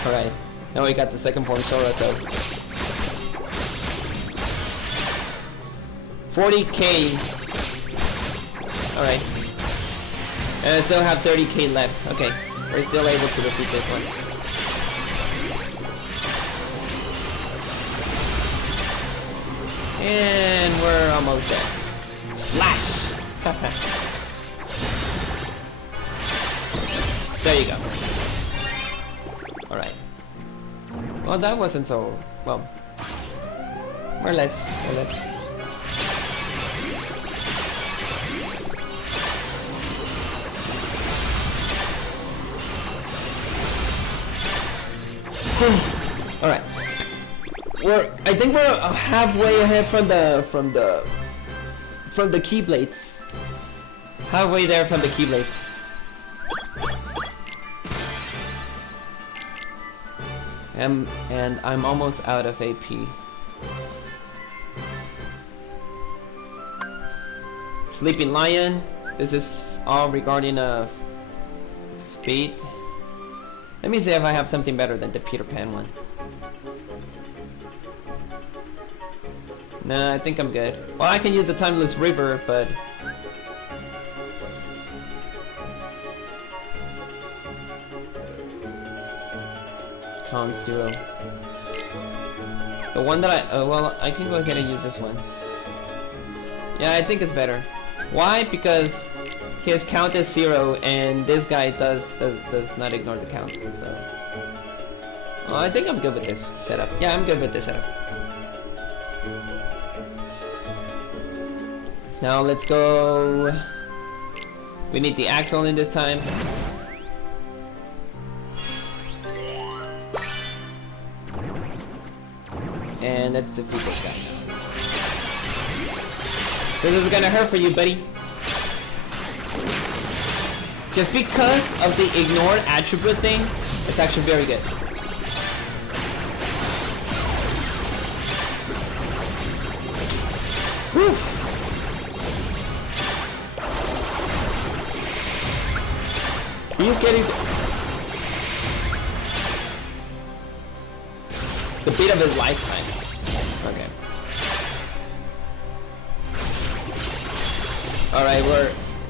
Alright, now we got the second form Sora though. 40k. Alright. And I still have 30k left. Okay, we're still able to defeat this one. And we're almost there. Slash! There you go. Alright. Well, that wasn't so... well... more or less, more or less. Alright. I think we're halfway ahead from the Keyblades. Halfway there from the Keyblades. And I'm almost out of AP. Sleeping Lion. This is all regarding of speed. Let me see if I have something better than the Peter Pan one. Nah, I think I'm good. Well, I can use the Timeless River, but... count 0. The one that well, I can go ahead and use this one. Yeah, I think it's better. Why? Because his count is 0, and this guy does not ignore the count, so... well, I think I'm good with this setup. Yeah, I'm good with this setup. Now let's go... we need the Axel in this time. And let's defeat this guy now. This is gonna hurt for you, buddy. Just because of the ignored attribute thing, it's actually very good. Whew. He's getting the beat of his lifetime. Okay. Alright,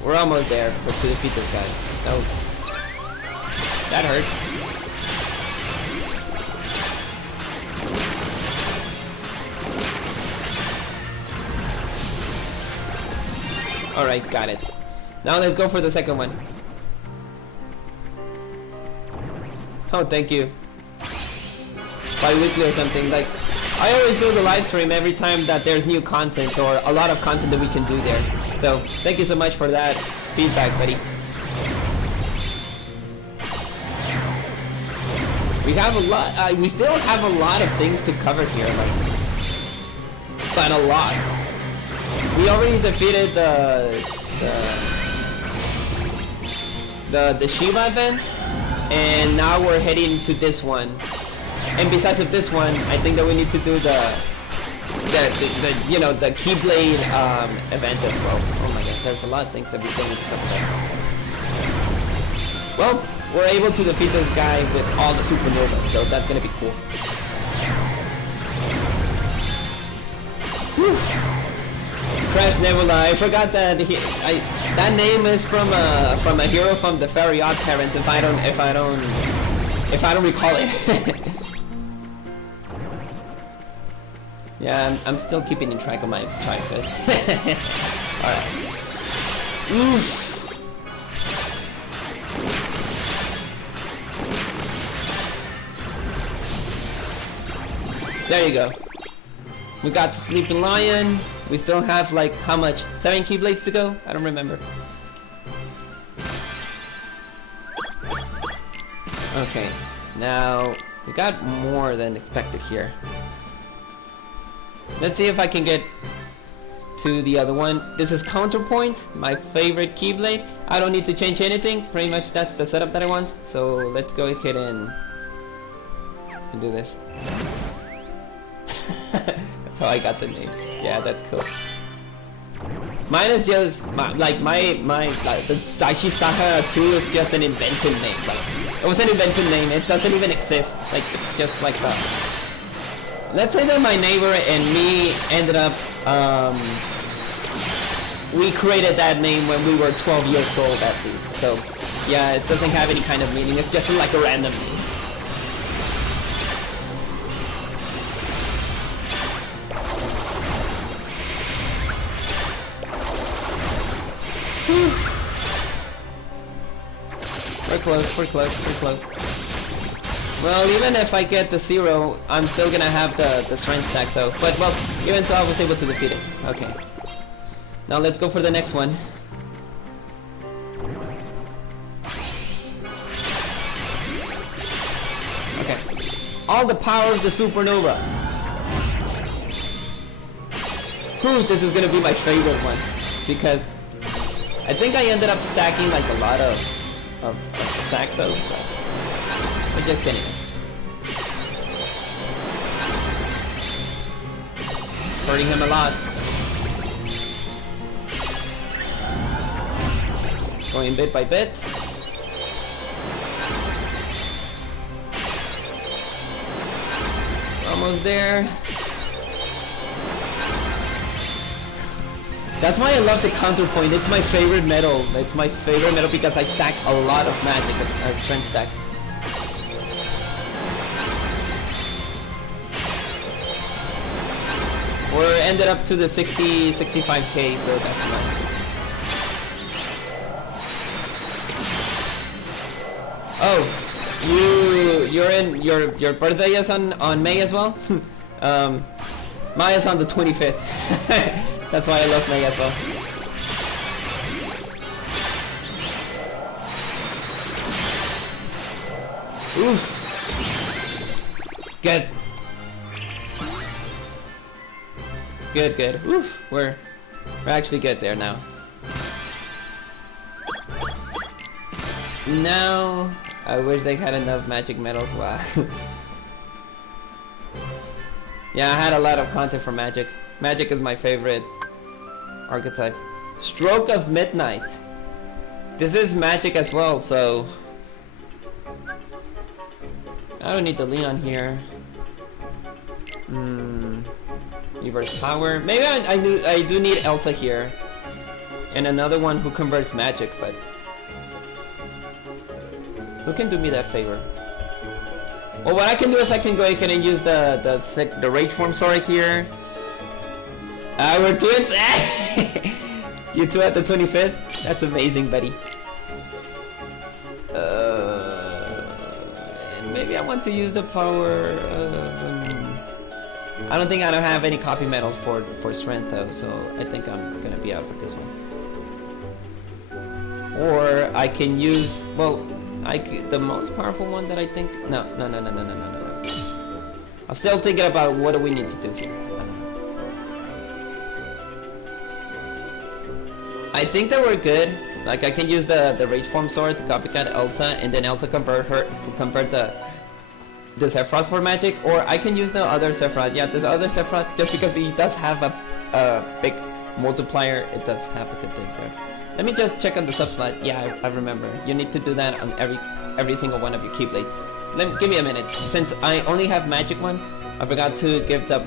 we're almost there to defeat this guy. Oh. That hurt. Alright, got it. Now let's go for the second one. Oh, thank you. Bi-weekly or something. Like, I always do the live stream every time that there's new content or a lot of content that we can do there. So, thank you so much for that feedback, buddy. We have a lot, we still have a lot of things to cover here, like, but a lot. We already defeated the Shiva event, and now we're heading to this one. And besides of this one, I think that we need to do the you know, the Keyblade event as well. Oh my god, there's a lot of things that we still need to cover there. Well, we're able to defeat this guy with all the supernovas, so that's gonna be cool. Whew. Crash Nebula, I forgot that that name is from a hero from the Fairy Odd Parents. If I don't recall it. Yeah, I'm still keeping in track of my childhood. Alright. There you go. We got the Sleeping Lion. We still have like how much? 7 Keyblades to go? I don't remember. Okay, now we got more than expected here. Let's see if I can get to the other one. This is Counterpoint, my favorite Keyblade. I don't need to change anything. Pretty much that's the setup that I want. So let's go ahead and do this. That's how I got the name. Yeah, that's cool. Mine is just the Daishi Saha 2 is just an invented name. Like, it was an invented name. It doesn't even exist. Like, it's just like that. Let's say that my neighbor and me ended up, we created that name when we were 12 years old at least. So, yeah, it doesn't have any kind of meaning. It's just like a random name. We're close, we're close, we're close. Well, even if I get the 0, I'm still gonna have the strength stack though. But, well, even so I was able to defeat it. Okay. Now let's go for the next one. Okay. All the power of the supernova. Whew, this is gonna be my favorite one. Because I think I ended up stacking like a lot of stack though. I'm just kidding. Hurting him a lot. Going bit by bit. Almost there. That's why I love the Counterpoint. It's my favorite medal. It's my favorite medal because I stack a lot of magic as strength stack. We're ended up to the 65k, so that's nice. Oh, your birthday is on May as well? Mine is on the 25th. That's why I love May as well. Oof. Good. Good, good. Oof. We're actually good there now. Now, I wish they had enough magic medals. Wow. Yeah, I had a lot of content for magic. Magic is my favorite archetype. Stroke of Midnight. This is magic as well, so I don't need the Leon here. Reverse power. Maybe I do need Elsa here, and another one who converts magic. But who can do me that favor? Well, what I can do is I can go ahead and use the Rage Form Sword here. We're twins. You two at the 25th? That's amazing, buddy. And maybe I want to use the power. I don't think I don't have any copy medals for strength though, so I think I'm gonna be out for this one. Or I can use, well, the most powerful one that I think. No. I'm still thinking about what do we need to do here. I think that we're good. Like I can use the Rage Form Sword to copycat Elsa, and then Elsa convert the Sephiroth for magic, or I can use the other Sephiroth. Yeah, this other Sephiroth, just because he does have a big multiplier, it does have a good thing there. Let me just check on the sub-slot. Yeah, I remember. You need to do that on every single one of your Keyblades. Give me a minute. Since I only have magic ones, I forgot to give the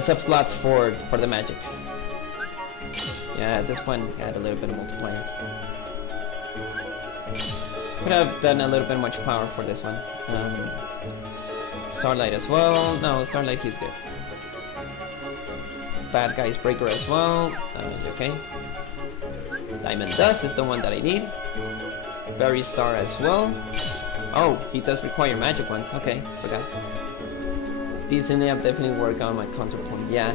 sub-slots for the magic. Yeah, this one had a little bit of multiplier. Could have done a little bit much power for this one. Starlight as well. No, Starlight he's good. Bad Guy's Breaker as well. Okay. Diamond Dust is the one that I need. Fairy Star as well. Oh, he does require magic ones. Okay, forgot. Decently, I've definitely worked on my counterpoint. Yeah,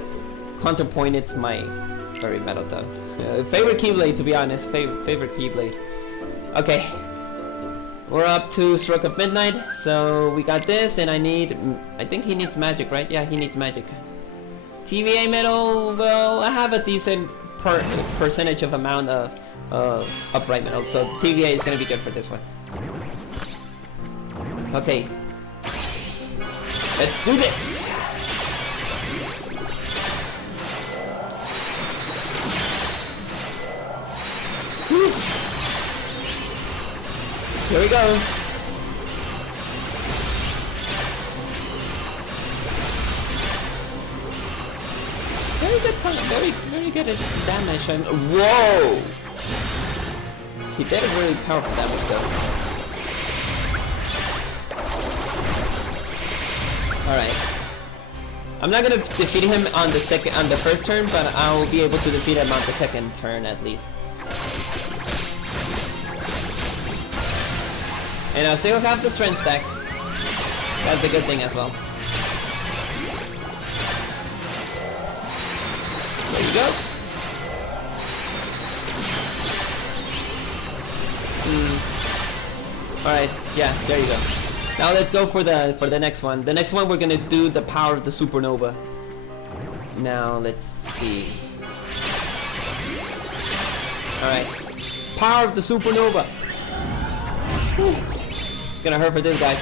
counterpoint, it's my very metal though. Favorite Keyblade, to be honest. Favorite Keyblade. Okay, we're up to Stroke of Midnight. So we got this, and I think he needs magic, right? Yeah, he needs magic. TVA metal. Well, I have a decent percentage of amount of upright metal, so TVA is gonna be good for this one. Okay, let's do this. Whew. Here we go. Very good punch, very good at damage. And whoa! He did a really powerful damage though. All right. I'm not gonna defeat him on the first turn, but I'll be able to defeat him on the second turn at least. And I'll still have the strength stack. That's a good thing as well. There you go. Alright, yeah, there you go. Now let's go for the next one. The next one we're gonna do the power of the supernova. Now let's see. Alright. Power of the supernova. Whew. It's gonna hurt for this guy.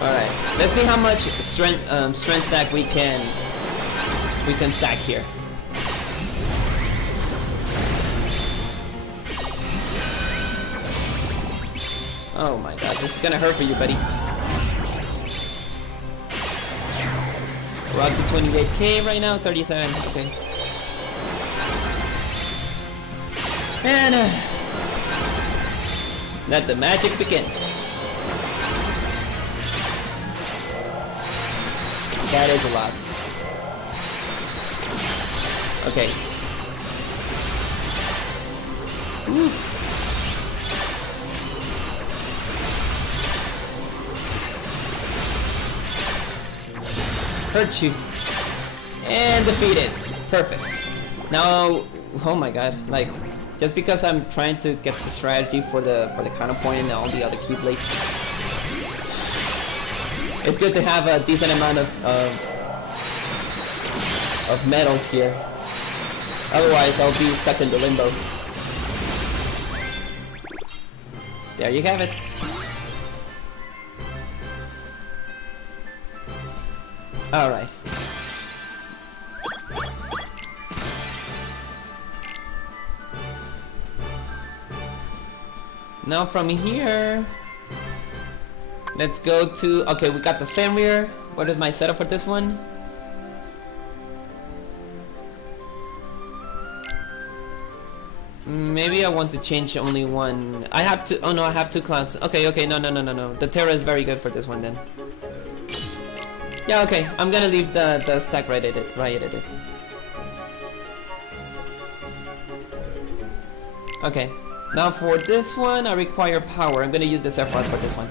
Alright, let's see how much strength stack we can stack here. Oh my god, this is gonna hurt for you, buddy. We're up to 28k right now, 37, okay. And let the magic begin. That is a lot. Okay. Woo. Hurt you. And defeated. Perfect. Now, oh my god, like, just because I'm trying to get the strategy for the counterpoint and all the other Keyblades, it's good to have a decent amount of metals here. Otherwise, I'll be stuck in the limbo. There you have it. Alright. Now from here, let's go to, okay, we got the Fenrir. What is my setup for this one? Maybe I want to change only one. I have to, oh no, I have two clouds. Okay, no. The Terra is very good for this one then. Yeah, okay, I'm gonna leave the stack right it is. Okay, now for this one, I require power. I'm gonna use the Sephiroth for this one.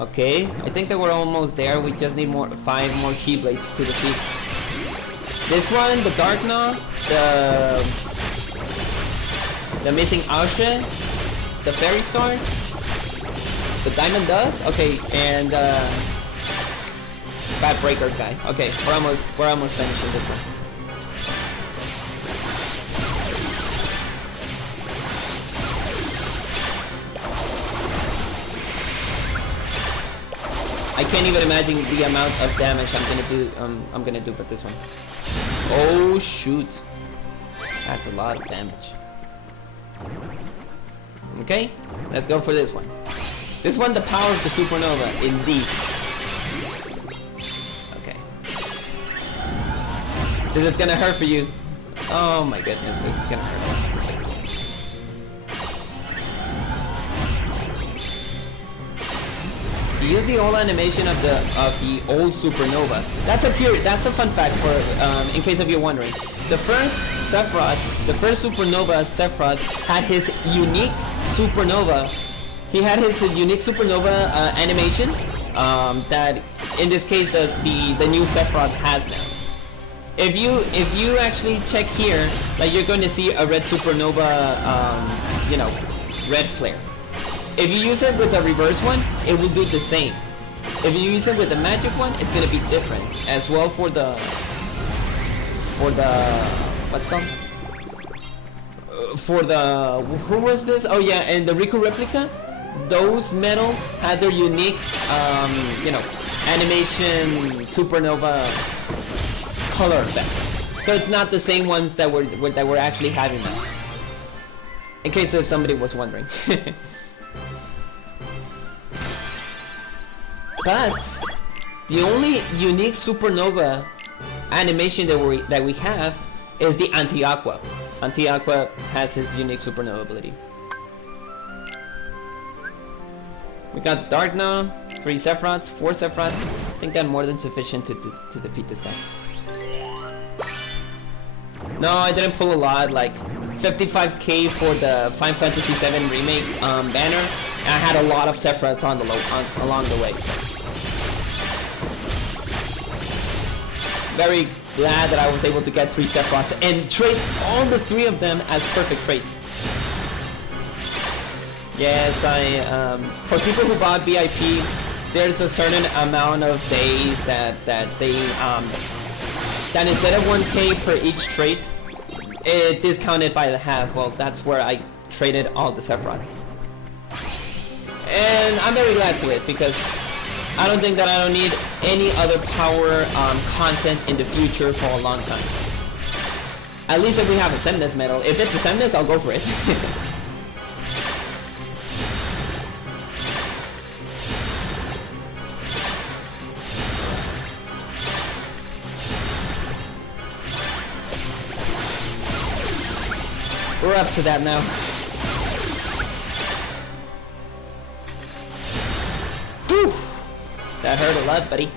Okay, I think that we're almost there. We just need 5 more Keyblades to defeat. This one, the Dark Gnaw, the Missing Ashe, the Fairy Stars, the Diamond Dust, okay, and Bad Breakers guy. Okay, we're almost finishing this one. I can't even imagine the amount of damage I'm gonna do for this one. Oh shoot, that's a lot of damage. Okay, let's go for this one. This one, the power of the supernova, indeed. Okay. This is gonna hurt for you. Oh my goodness, this is gonna hurt. use the old animation of the old Supernova. That's a fun fact for in case of you wondering. The first Supernova Sephiroth had his unique Supernova. He had his unique Supernova animation that in this case the new Sephiroth has now. If you actually check here, like you're going to see a red Supernova, you know, red flare. If you use it with a reverse one, it will do the same. If you use it with the magic one, it's gonna be different as well. For the what's called? For the who was this? Oh yeah, and the Riku replica. Those medals had their unique, you know, animation Supernova color effect. So it's not the same ones that we're actually having now. In case if somebody was wondering. But the only unique Supernova animation that we have is the Anti-Aqua. Anti-Aqua has his unique Supernova ability. We got the Dark now, 3 Sephiroths, 4 Sephiroths. I think that's more than sufficient to defeat this guy. No, I didn't pull a lot, like 55k for the Final Fantasy VII Remake banner. I had a lot of Sephiroths along the way. So. Very glad that I was able to get 3 Sephiroths and trade all the 3 of them as perfect trades. Yes, for people who bought VIP, there's a certain amount of days that they that instead of 1k per each trade, it discounted by the half. Well, that's where I traded all the Sephiroths. And I'm very glad to it because I don't think that I don't need any other power content in the future for a long time. At least if we have a Semnes medal. If it's a Semnes, I'll go for it. We're up to that now. Whew. That hurt a lot, buddy.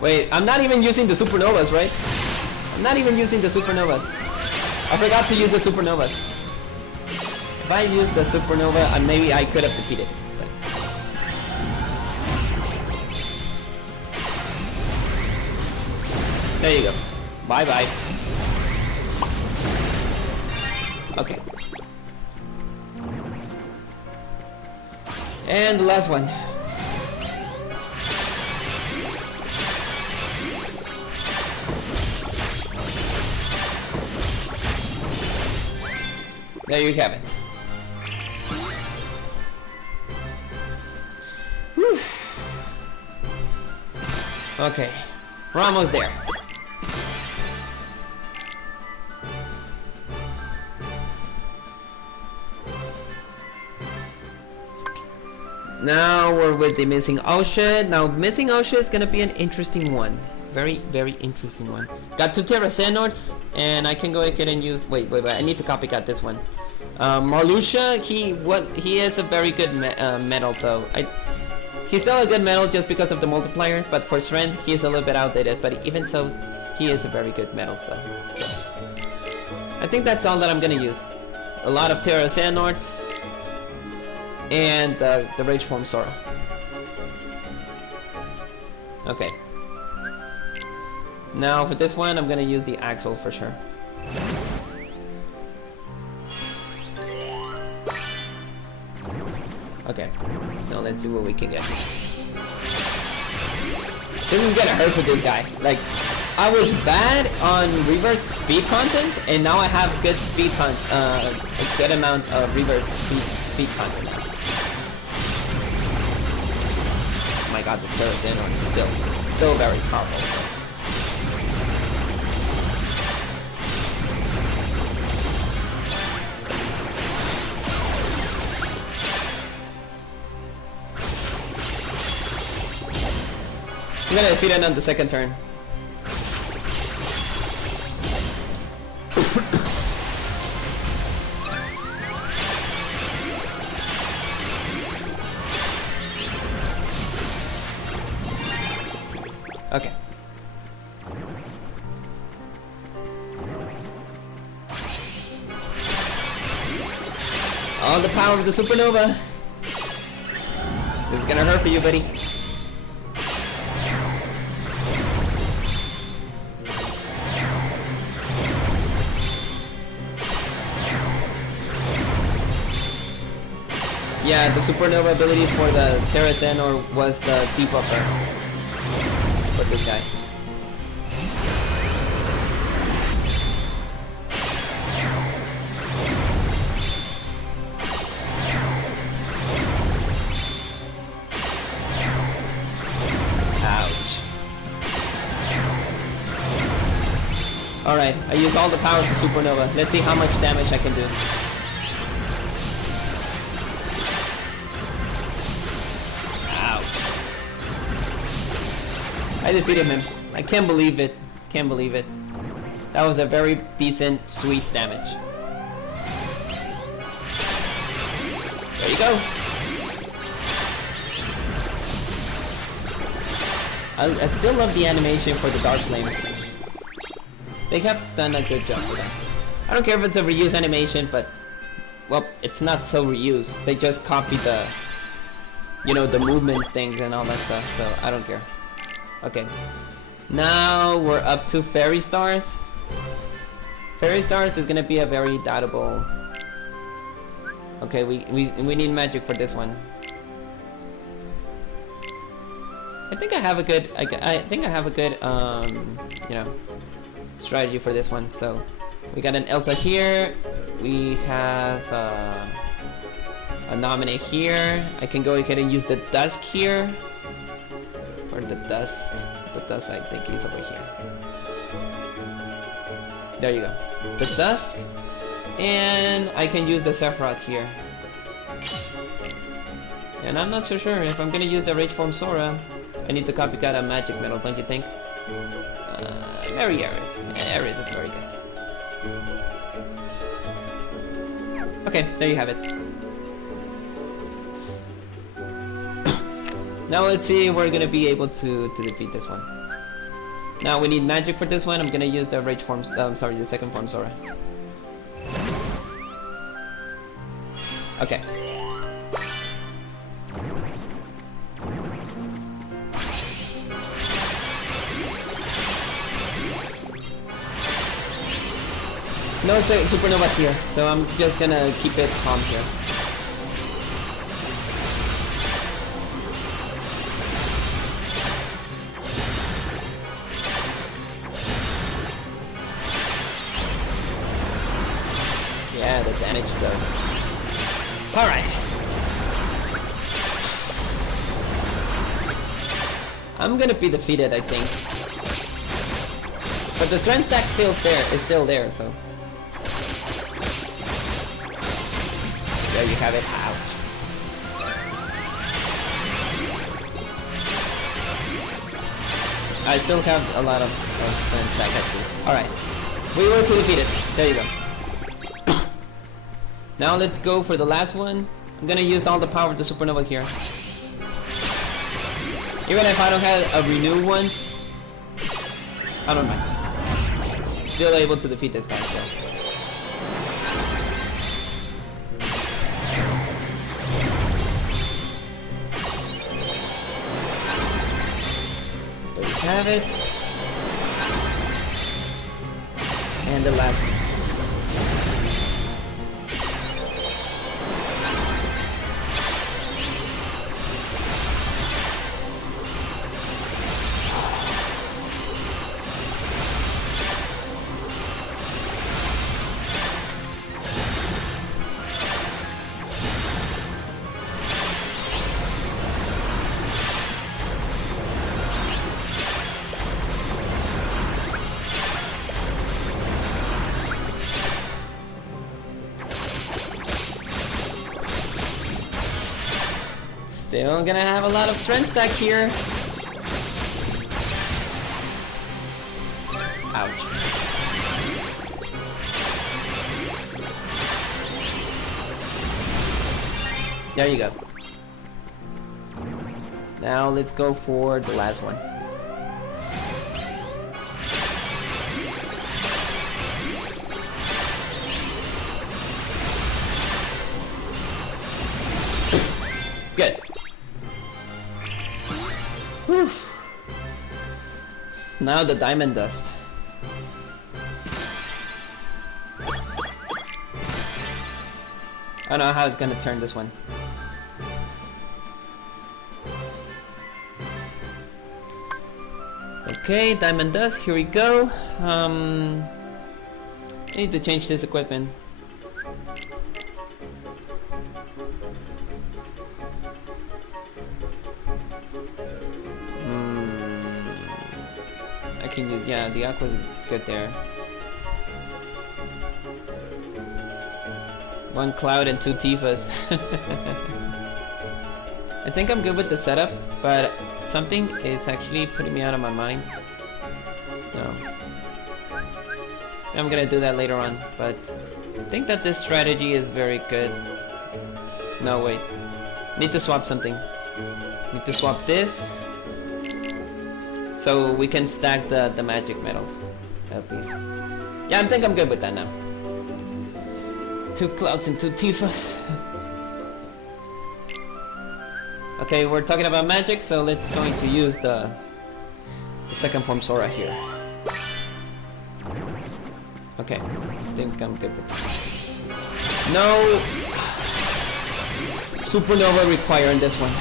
Wait, I'm not even using the Supernovas, right? I'm not even using the Supernovas. I forgot to use the Supernovas. If I used the Supernova, maybe I could have defeated. But... there you go. Bye-bye. Okay. And the last one. There you have it. Whew. Okay, we're almost there. Now we're with the Missing Ocean. Now Missing Ocean is gonna be an interesting one. Very, very interesting one. Got 2 Terra Xehanorts, and I can go ahead and use. Wait. I need to copycat this one. Marluxia, he is a very good medal though. He's still a good medal just because of the multiplier, but for strength he is a little bit outdated. But even so, he is a very good medal. So I think that's all that I'm gonna use. A lot of Terra Xehanorts. And the Rage Form Sora. Okay. Now for this one, I'm gonna use the Axel for sure. Okay. Now let's see what we can get. This is gonna hurt for this guy. Like, I was bad on reverse speed content, and now I have good speed content. A good amount of reverse speed content. Oh my god, the Terra Xehanort is still very powerful. I'm gonna defeat it on the second turn. Okay. All the power of the supernova. This is gonna hurt for you, buddy. Yeah, the supernova ability for the Terra Senor was the debuffer for this guy. Ouch. Alright, I used all the power of the supernova. Let's see how much damage I can do. I defeated him. I can't believe it. Can't believe it. That was a very decent, sweet damage. There you go. I still love the animation for the Dark Flames. They have done a good job with that. I don't care if it's a reuse animation, but well, it's not so reused. They just copy the, you know, the movement things and all that stuff. So I don't care. Okay, now we're up to Fairy Stars. Fairy Stars is gonna be a very doubtable. Okay, we need magic for this one. I think I have a good. I think I have a good you know, strategy for this one. So we got an Elsa here. We have a Nominate here. I can go ahead and use the Dusk here. Or the Dusk. The Dusk I think is over here. There you go. The Dusk. And I can use the Sephiroth here. And I'm not so sure if I'm gonna use the Rage Form Sora. I need to copycat a magic metal, don't you think? Very Aerith. Aerith is very good. Okay, there you have it. Now let's see if we're gonna be able to defeat this one. Now we need magic for this one. I'm gonna use the Rage Form, sorry, the second form Sora. Okay. No supernova here, so I'm just gonna keep it calm here. Yeah, the damage though. Alright. I'm gonna be defeated, I think. But the strength stack is still there, so. There you have it. Ouch. I still have a lot of strength stack actually. Alright. We were to defeat it. There you go. Now let's go for the last one. I'm gonna use all the power of the supernova here. Even if I don't have a renew once, I don't mind. Still able to defeat this guy, so. There we have it. And the last one. Still gonna have a lot of strength stack here. Ouch. There you go. Now let's go for the last one. Now the diamond dust. I don't know how it's gonna turn this one. Okay, diamond dust, here we go. I need to change this equipment. I can use, yeah, the aqua's good there. 1 cloud and 2 Tifas. I think I'm good with the setup, but something, it's actually putting me out of my mind. No. I'm gonna do that later on, but I think that this strategy is very good. No, wait. Need to swap something. Need to swap this, so we can stack the magic metals, at least. Yeah, I think I'm good with that now. 2 clouds and 2 Tifas. Okay, we're talking about magic, so let's going to use the second form Sora here. Okay, I think I'm good with this. No supernova required in this one.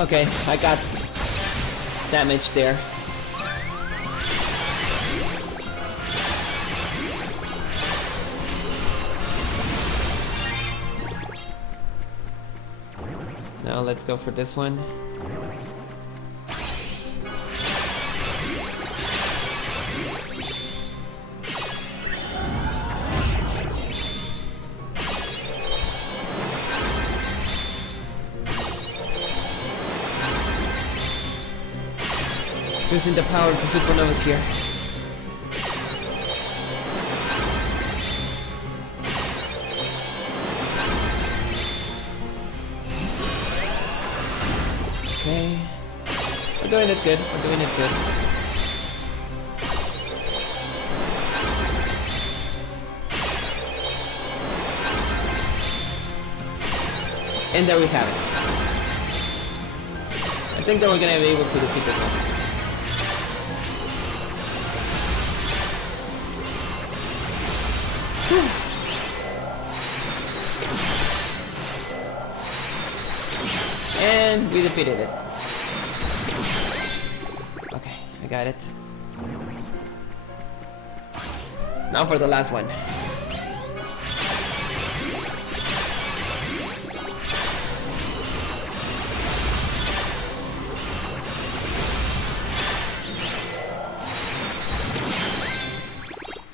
Okay, I got damage there. Now let's go for this one. Using the power of the supernovas here. Okay. We're doing it good. We're doing it good. And there we have it. I think that we're gonna be able to defeat this one. And we defeated it. Okay, I got it. Now for the last one.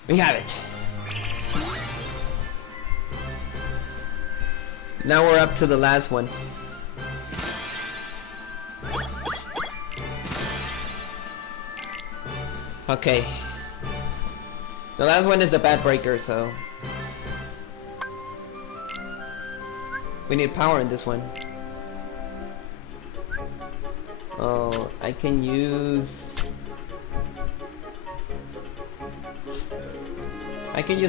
We have it. Now we're up to the last one. Okay. The last one is the bad breaker, so we need power in this one. Oh, I can use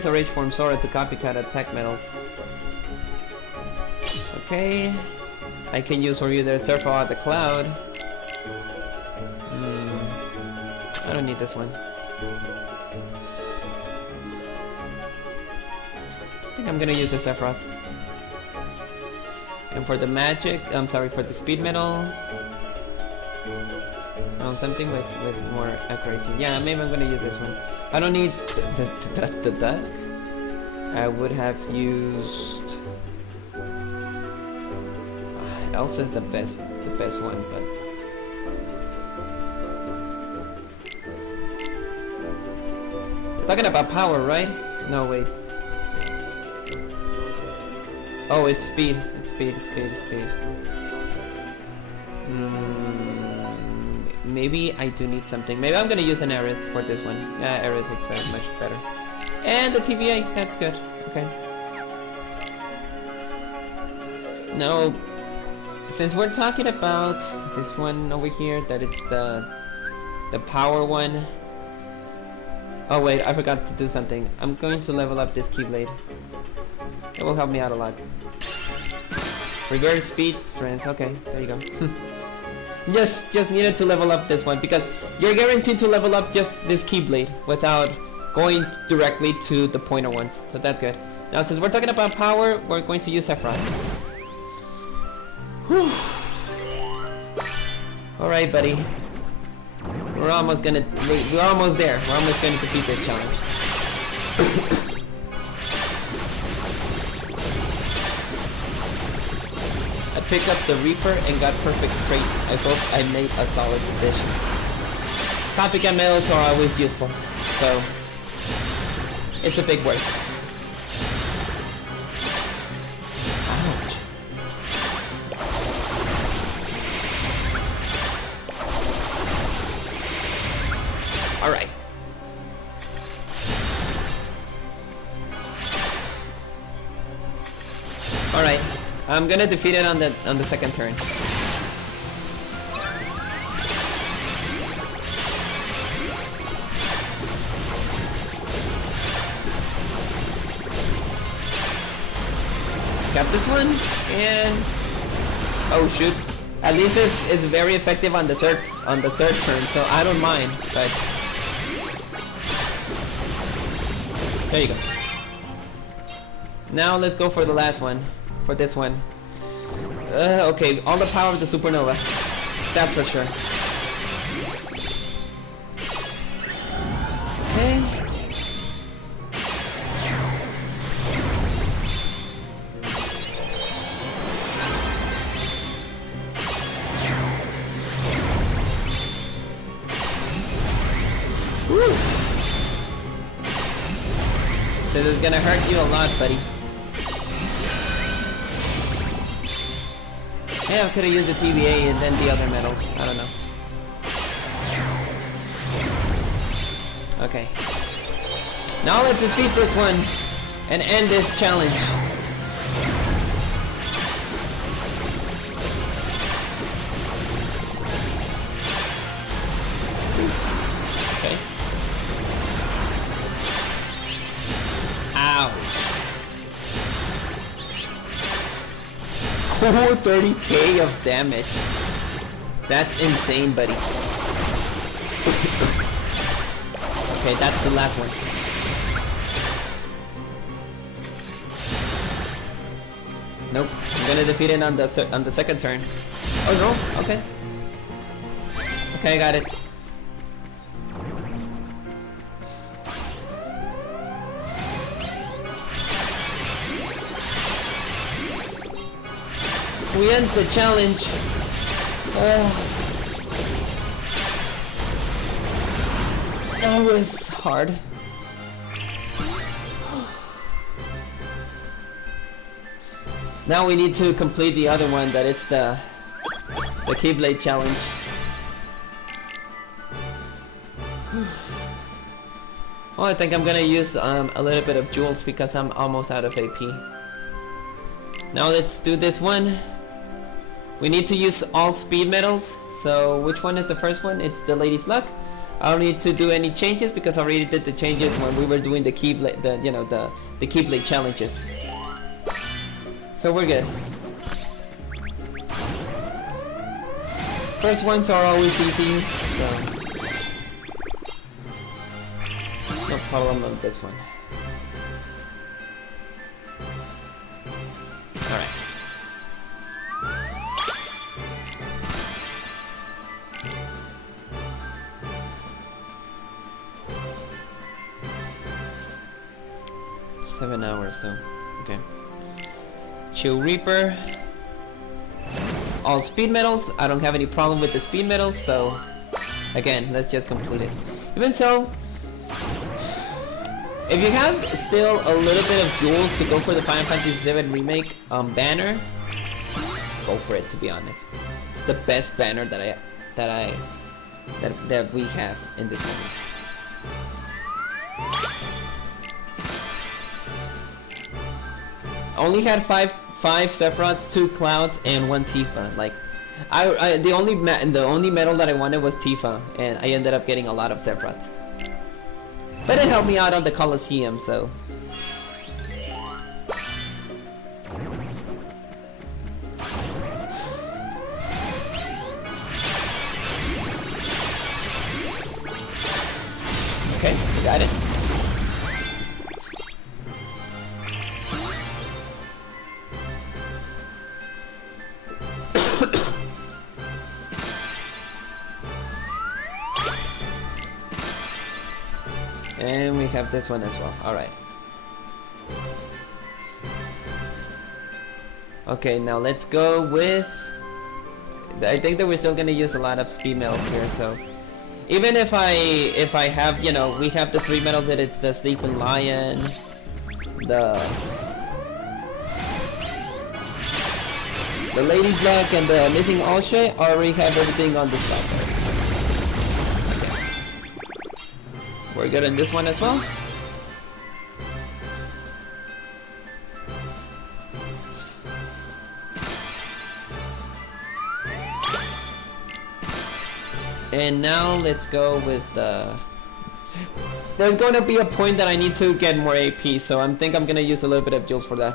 a rage form Sora to copycat attack metals. Okay. I can use for you there Surf out the cloud. I don't need this one. I think I'm gonna use the Sephiroth. And for the magic, I'm sorry, for the speed metal, something with more accuracy. Yeah, maybe I'm gonna use this one. I don't need the dusk. I would have used. Elsa is the best one, but. Talking about power, right? No, wait. Oh, it's speed. It's speed. maybe I do need something. Maybe I'm gonna use an Aerith for this one. Yeah, Aerith is very much better. And the TVA, that's good. Okay. Now, since we're talking about this one over here, that it's the power one. Oh wait, I forgot to do something. I'm going to level up this Keyblade. It will help me out a lot. Reverse speed, strength. Okay, there you go. just needed to level up this one because you're guaranteed to level up just this Keyblade without going directly to the pointer ones. So that's good. Now since we're talking about power, we're going to use Sephiroth. Whew. Alright, buddy. We're almost there. We're almost gonna complete this challenge. I picked up the Reaper and got perfect traits. I hope I made a solid decision. Copycat medals are always useful, so it's a big word. Ouch. Alright. Alright. I'm gonna defeat it on the second turn. Got this one, and oh shoot! At least it's very effective on the third turn, so I don't mind. But there you go. Now let's go for the last one. For this one. Okay, all the power of the supernova. That's for sure. Okay. Woo. This is gonna hurt you a lot, buddy. Yeah, I could have used the TVA and then the other medals. I don't know. Okay. Now let's defeat this one and end this challenge. Okay. Ow. 430k of damage. That's insane, buddy. Okay, that's the last one. Nope. I'm gonna defeat it on the second turn. Oh no. Okay. Okay, I got it. We end the challenge. That was hard. Now we need to complete the other one, that it's the Keyblade challenge. Oh, I think I'm gonna use a little bit of jewels because I'm almost out of AP. Now let's do this one. We need to use all speed medals. So which one is the first one? It's the Lady's Luck. I don't need to do any changes because I already did the changes when we were doing the Keyblade, the Keyblade challenges. So we're good. First ones are always easy, so no problem on this one. Alright. Seven hours though. Okay. Chill Reaper. All speed medals. I don't have any problem with the speed medals, so again, let's just complete it. Even so, if you have still a little bit of jewels to go for the Final Fantasy VII Remake banner, go for it, to be honest. It's the best banner that that we have in this moment. I only had five Sephiroths, 2 Clouds, and 1 Tifa. Like, the only medal that I wanted was Tifa, and I ended up getting a lot of Sephiroths. But it helped me out on the Coliseum, so. Okay, got it. And we have this one as well. Alright. Okay, now let's go with... I think that we're still gonna use a lot of speed medals here, so... Even if I have, you know, we have the 3 medals that it's the Sleeping Lion, the Lady's Luck, and the Missing Olshay, I already have everything on this level. We're good on this one as well. And now let's go with the... There's going to be a point that I need to get more AP, so I think I'm going to use a little bit of Jules for that.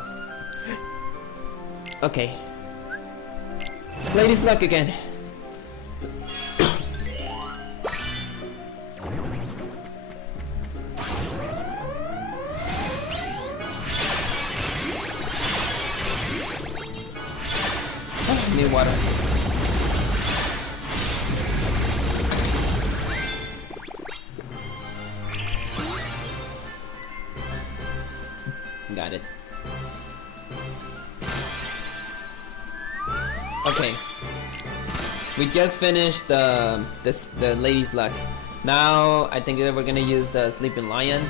Okay. Lady's Luck again. Need water. Got it. Okay. We just finished the Lady's Luck. Now I think that we're gonna use the Sleeping Lion.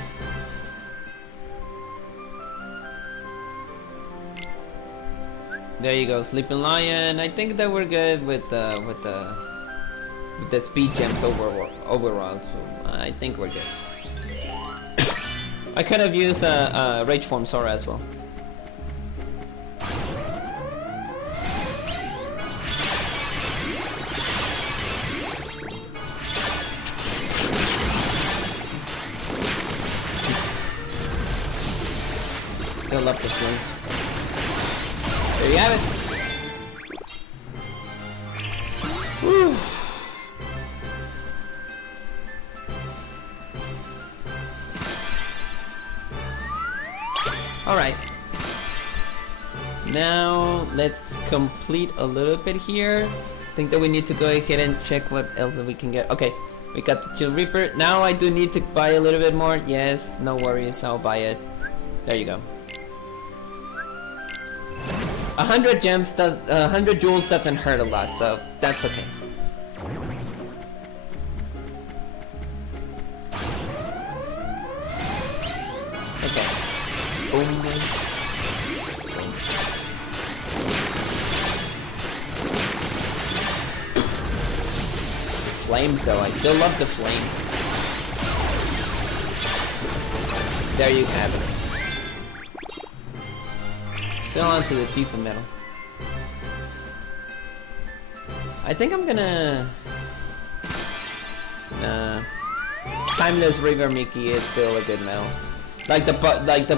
There you go, Sleeping Lion. I think that we're good with the speed gems overall. So I think we're good. I could have used a Rage Form Sora as well. Still love the flames. There you have it. Woo. Alright. Now let's complete a little bit here. I think that we need to go ahead and check what else we can get. Okay, we got the Chill Reaper. Now I do need to buy a little bit more. Yes, no worries, I'll buy it. There you go. 100 gems does 100 jewels doesn't hurt a lot, so that's okay. Okay. Boom. Flames though, I still love the flames. There you have it. Still onto the Tifa medal. I think I'm gonna... Nah. Timeless River Mickey is still a good medal. Like the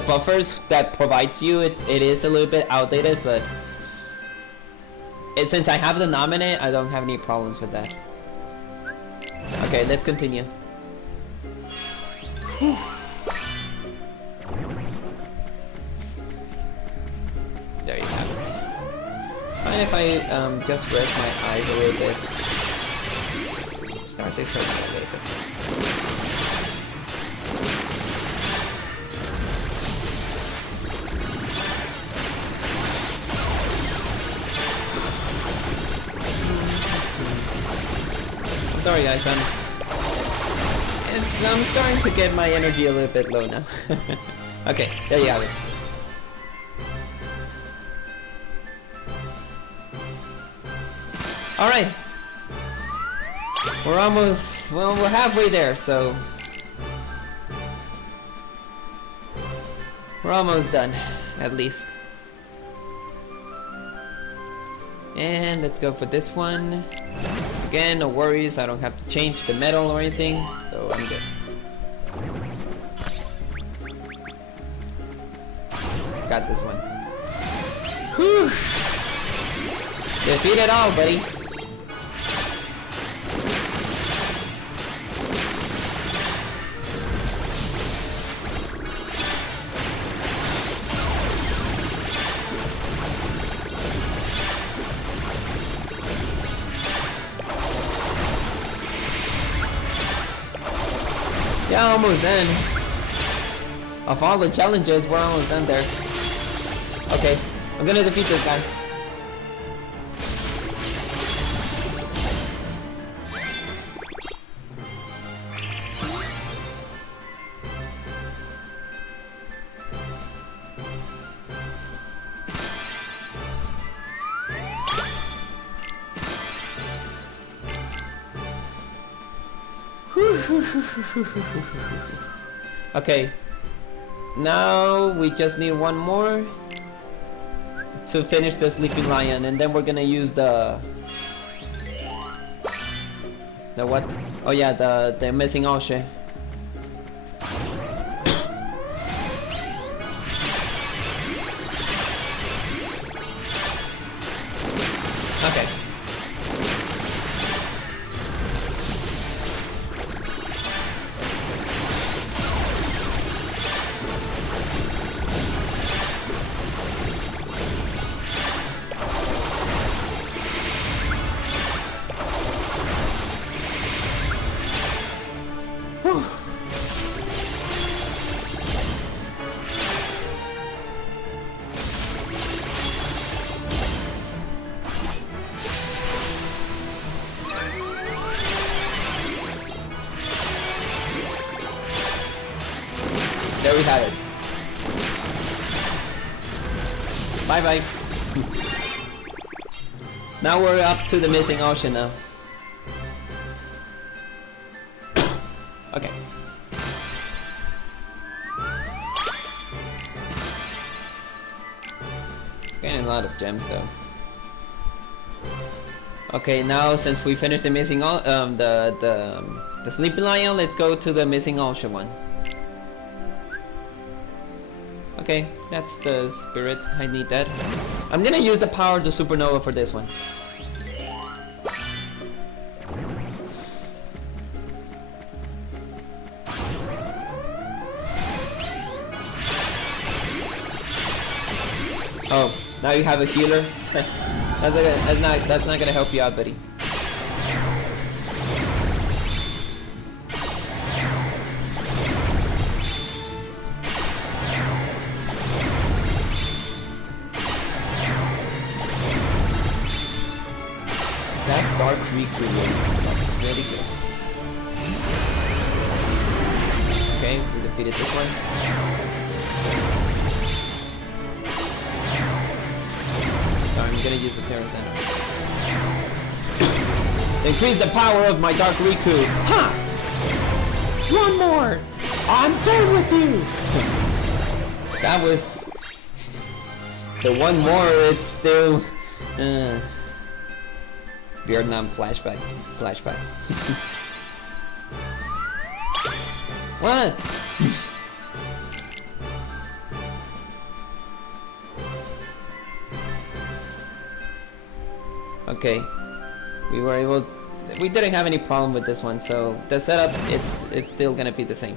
buffers that provides you, it is a little bit outdated, but since I have the nominate, I don't have any problems with that. Okay, let's continue. Whew. There you have it. Mind if I just rest my eyes a little bit? Start to hurt me a little bit. Sorry guys, I'm starting to get my energy a little bit low now. Okay, there you have it. Alright. We're almost, well, we're halfway there, so we're almost done, at least. And let's go for this one. Again, no worries, I don't have to change the metal or anything, so I'm good. Got this one. Whew! Defeat it all, buddy. Yeah, almost done. Of all the challenges, we're almost done there. Okay, I'm gonna defeat this guy. Okay, now we just need one more to finish the sleeping lion, and then we're gonna use the what? Oh yeah, the missing Oshe. Okay. There we have it. Bye bye. Now we're up to the missing ocean now. Okay. Getting a lot of gems though. Okay, now since we finished the missing the sleeping lion, let's go to the missing ocean one. Okay, that's the spirit. I need that. I'm gonna use the power of the supernova for this one. Oh, now you have a healer. that's not gonna help you out, buddy. That dark recreation, that's really good. Okay, we defeated this one. So I'm gonna use the Terra Center. Increase the power of my Dark Riku. Ha! One more! I'm done with you! That was... The one more, it's still... Vietnam flashbacks. What? Okay, we didn't have any problem with this one, so the setup it's still gonna be the same.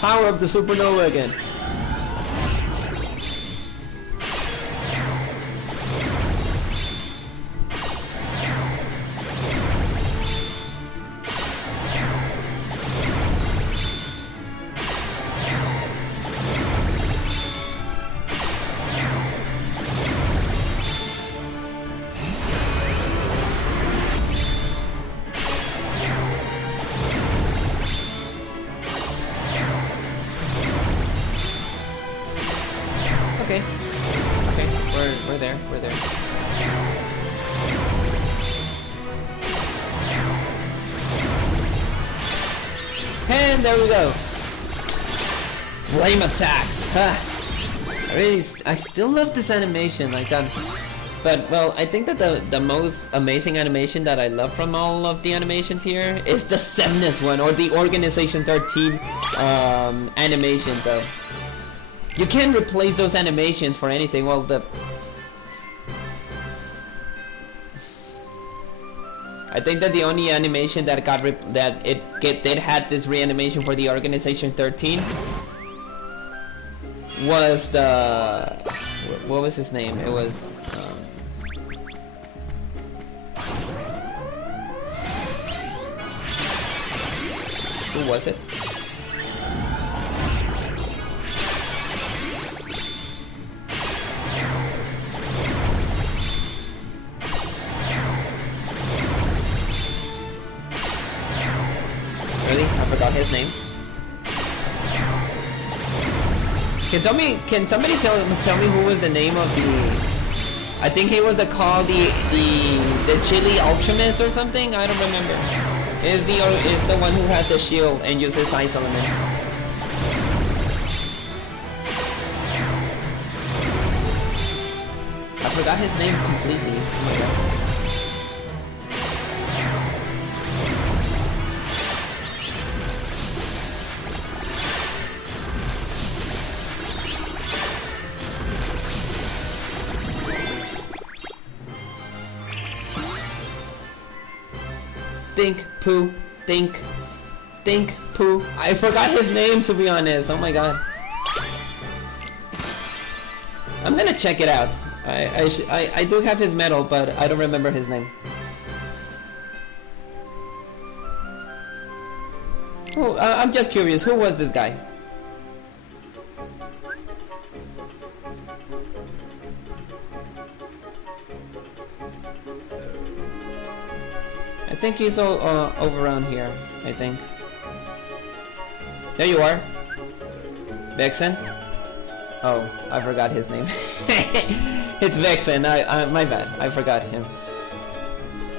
Power of the supernova again. and there we go. Flame attacks. I still love this animation. Like but well, I think that the most amazing animation that I love from all of the animations here is the Semnes one, or the Organization 13 animation though. You can't replace those animations for anything. Well, I think that the only animation that had this reanimation for the Organization 13 was the what was his name? It was who was it? Really? I forgot his name. Can somebody tell me who was the name of the? I think he was called the Chili Ultramus or something. I don't remember. Is the one who has the shield and uses ice elements. I forgot his name completely. Oh my god. Think poo. I forgot his name, to be honest. Oh my god. I'm gonna check it out. I do have his medal, but I don't remember his name. Oh, I'm just curious. Who was this guy? I think he's over around here, I think. There you are. Vexen? Oh, I forgot his name. It's Vexen. My bad. I forgot him.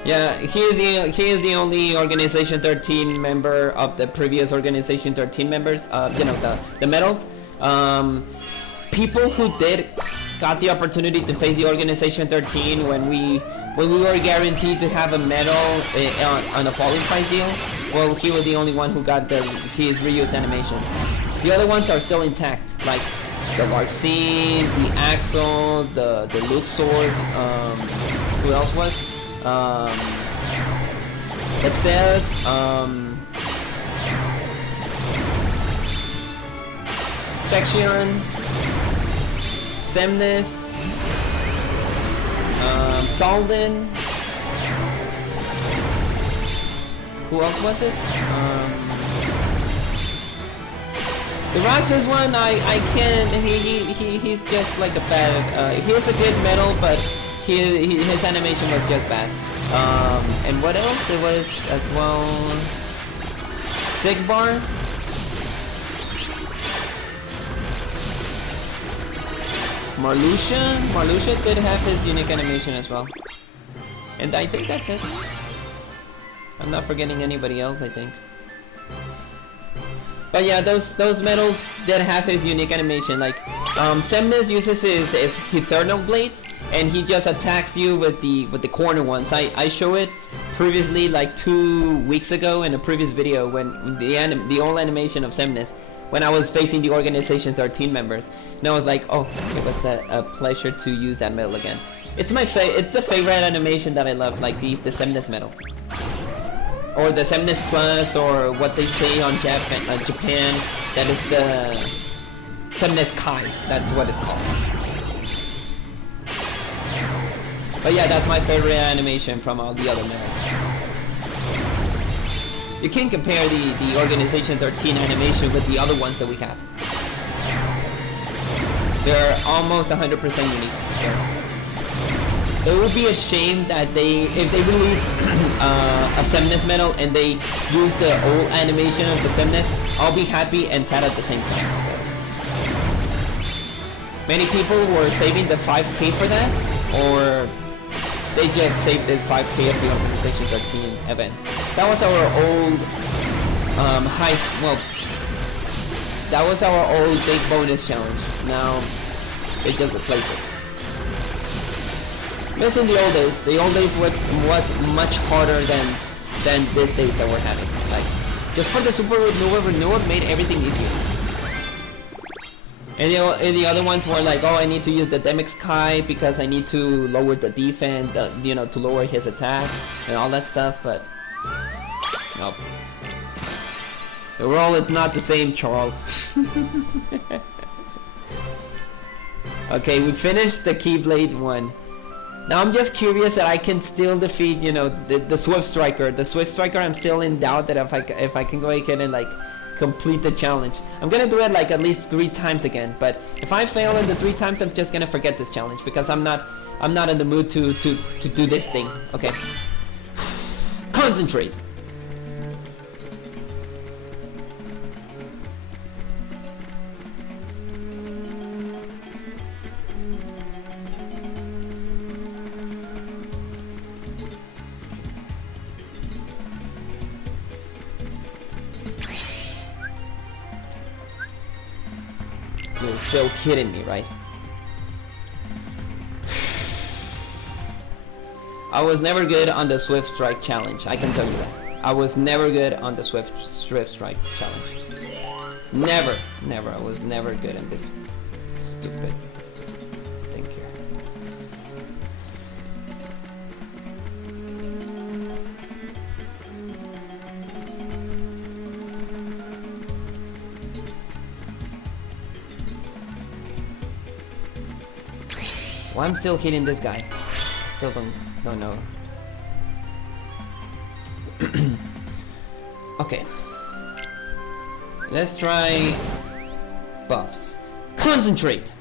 Yeah, he is the only Organization 13 member of the previous Organization 13 members. You know, the medals. People who got the opportunity to face the Organization 13 when we were guaranteed to have a medal on a falling prize deal. Well, he was the only one who got his reuse animation. The other ones are still intact, like the Larxene, the Axel, the Luxord. Who else was? Excel's, Section, Semnes, Salden. Who else was it? The Roxas one, I can't. He's just like a bad. He has a good medal, but his animation was just bad. And what else? It was as well. Sigbar. Marluxia did have his unique animation as well. And I think that's it. I'm not forgetting anybody else, I think. But yeah, those medals did have his unique animation. Like, Semnes uses his Eternal Blades, and he just attacks you with the corner ones. I show it previously, like 2 weeks ago in a previous video, when the old animation of Semnes, when I was facing the Organization 13 members, and I was like, oh, it was a pleasure to use that medal again. It's the favorite animation that I love, like the Semnes medal, or the Semnes Plus, or what they say on Japan, that is the Semnes Kai. That's what it's called. But yeah, that's my favorite animation from all the other medals. You can't compare the Organization 13 animation with the other ones that we have. They're almost 100% unique. So it would be a shame that if they release a Semnes medal and they use the old animation of the Semnes, I'll be happy and sad at the same time. Many people were saving the 5K for that, or they just saved the 5K of the Organization 13 events. That was our old well, that was our old big bonus challenge. Now they just replaced it. Missing the old days was much harder than these days that we're having. Like, just for the super renewal made everything easier. And the other ones were like, oh, I need to use the Demix Kai because I need to lower the defense, you know, to lower his attack and all that stuff. But nope. The role is not the same, Charles. Okay, we finished the Keyblade one. Now I'm just curious that I can still defeat, you know, the Swift Striker. The Swift Striker, I'm still in doubt that if I can go ahead and like complete the challenge. I'm gonna do it like at least 3 times again. But if I fail in the 3 times, I'm just gonna forget this challenge because I'm not in the mood to do this thing. Okay. Concentrate. You're still kidding me, right? I was never good on the Swift Strike challenge, I can tell you that. I was never good on the Swift Strike challenge. Never. I was never good in this stupid thing here. Well, I'm still hitting this guy. Still don't know. Okay. Let's try buffs. Concentrate.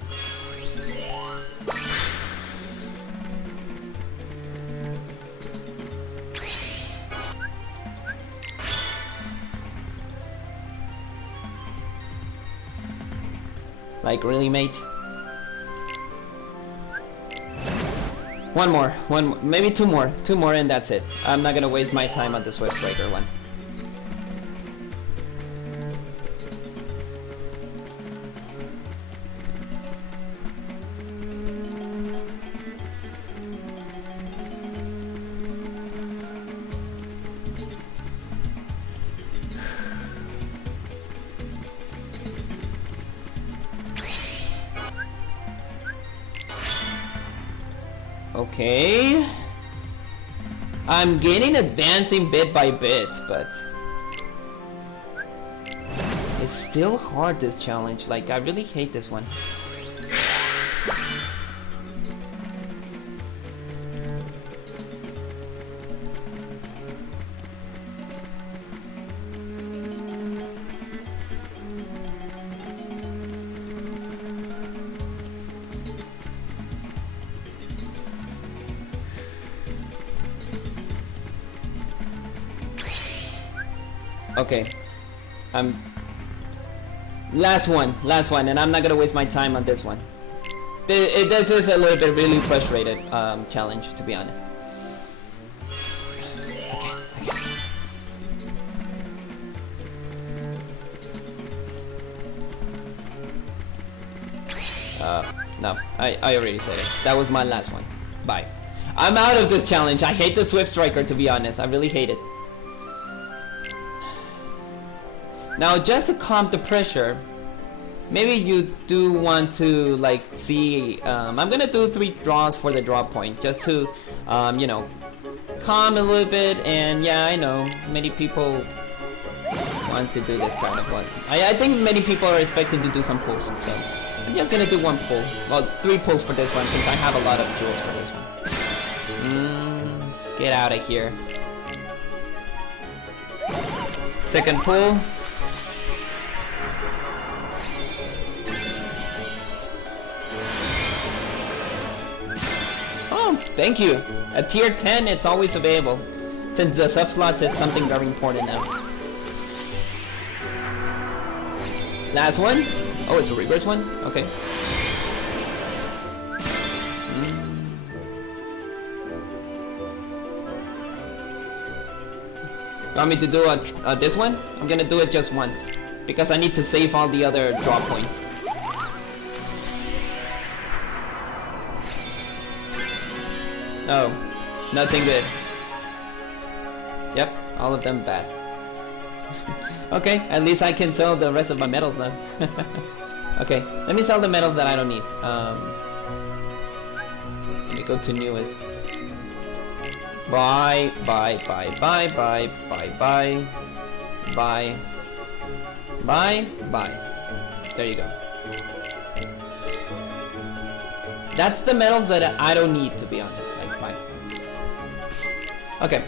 Like, really, mate? One more, maybe two more, and that's it. I'm not gonna waste my time on the Swift Striker one. Okay. I'm getting advancing bit by bit, but it's still hard, this challenge. Like, I really hate this one. Okay, last one, and I'm not gonna waste my time on this one. This is a little bit really frustrated challenge, to be honest. No, I already said it. That was my last one. Bye. I'm out of this challenge. I hate the Swift Striker, to be honest. I really hate it. Now, just to calm the pressure, maybe you do want to like see. I'm gonna do 3 draws for the draw point, just to, you know, calm a little bit. And yeah, I know many people wants to do this kind of one. I think many people are expecting to do some pulls, so I'm just gonna do 1 pull. Well, 3 pulls for this one, since I have a lot of jewels for this one. Get out of here. Second pull. Thank you. At tier 10, it's always available, since the sub-slots is something very important now. Last one? Oh, it's a reverse one? Okay. You want me to do this one? I'm gonna do it just once because I need to save all the other draw points. Oh, nothing good. Yep, all of them bad. Okay, at least I can sell the rest of my medals now. Okay, let me sell the medals that I don't need. Let me go to newest. Buy. There you go. That's the medals that I don't need, to be honest. Like, buy. Okay,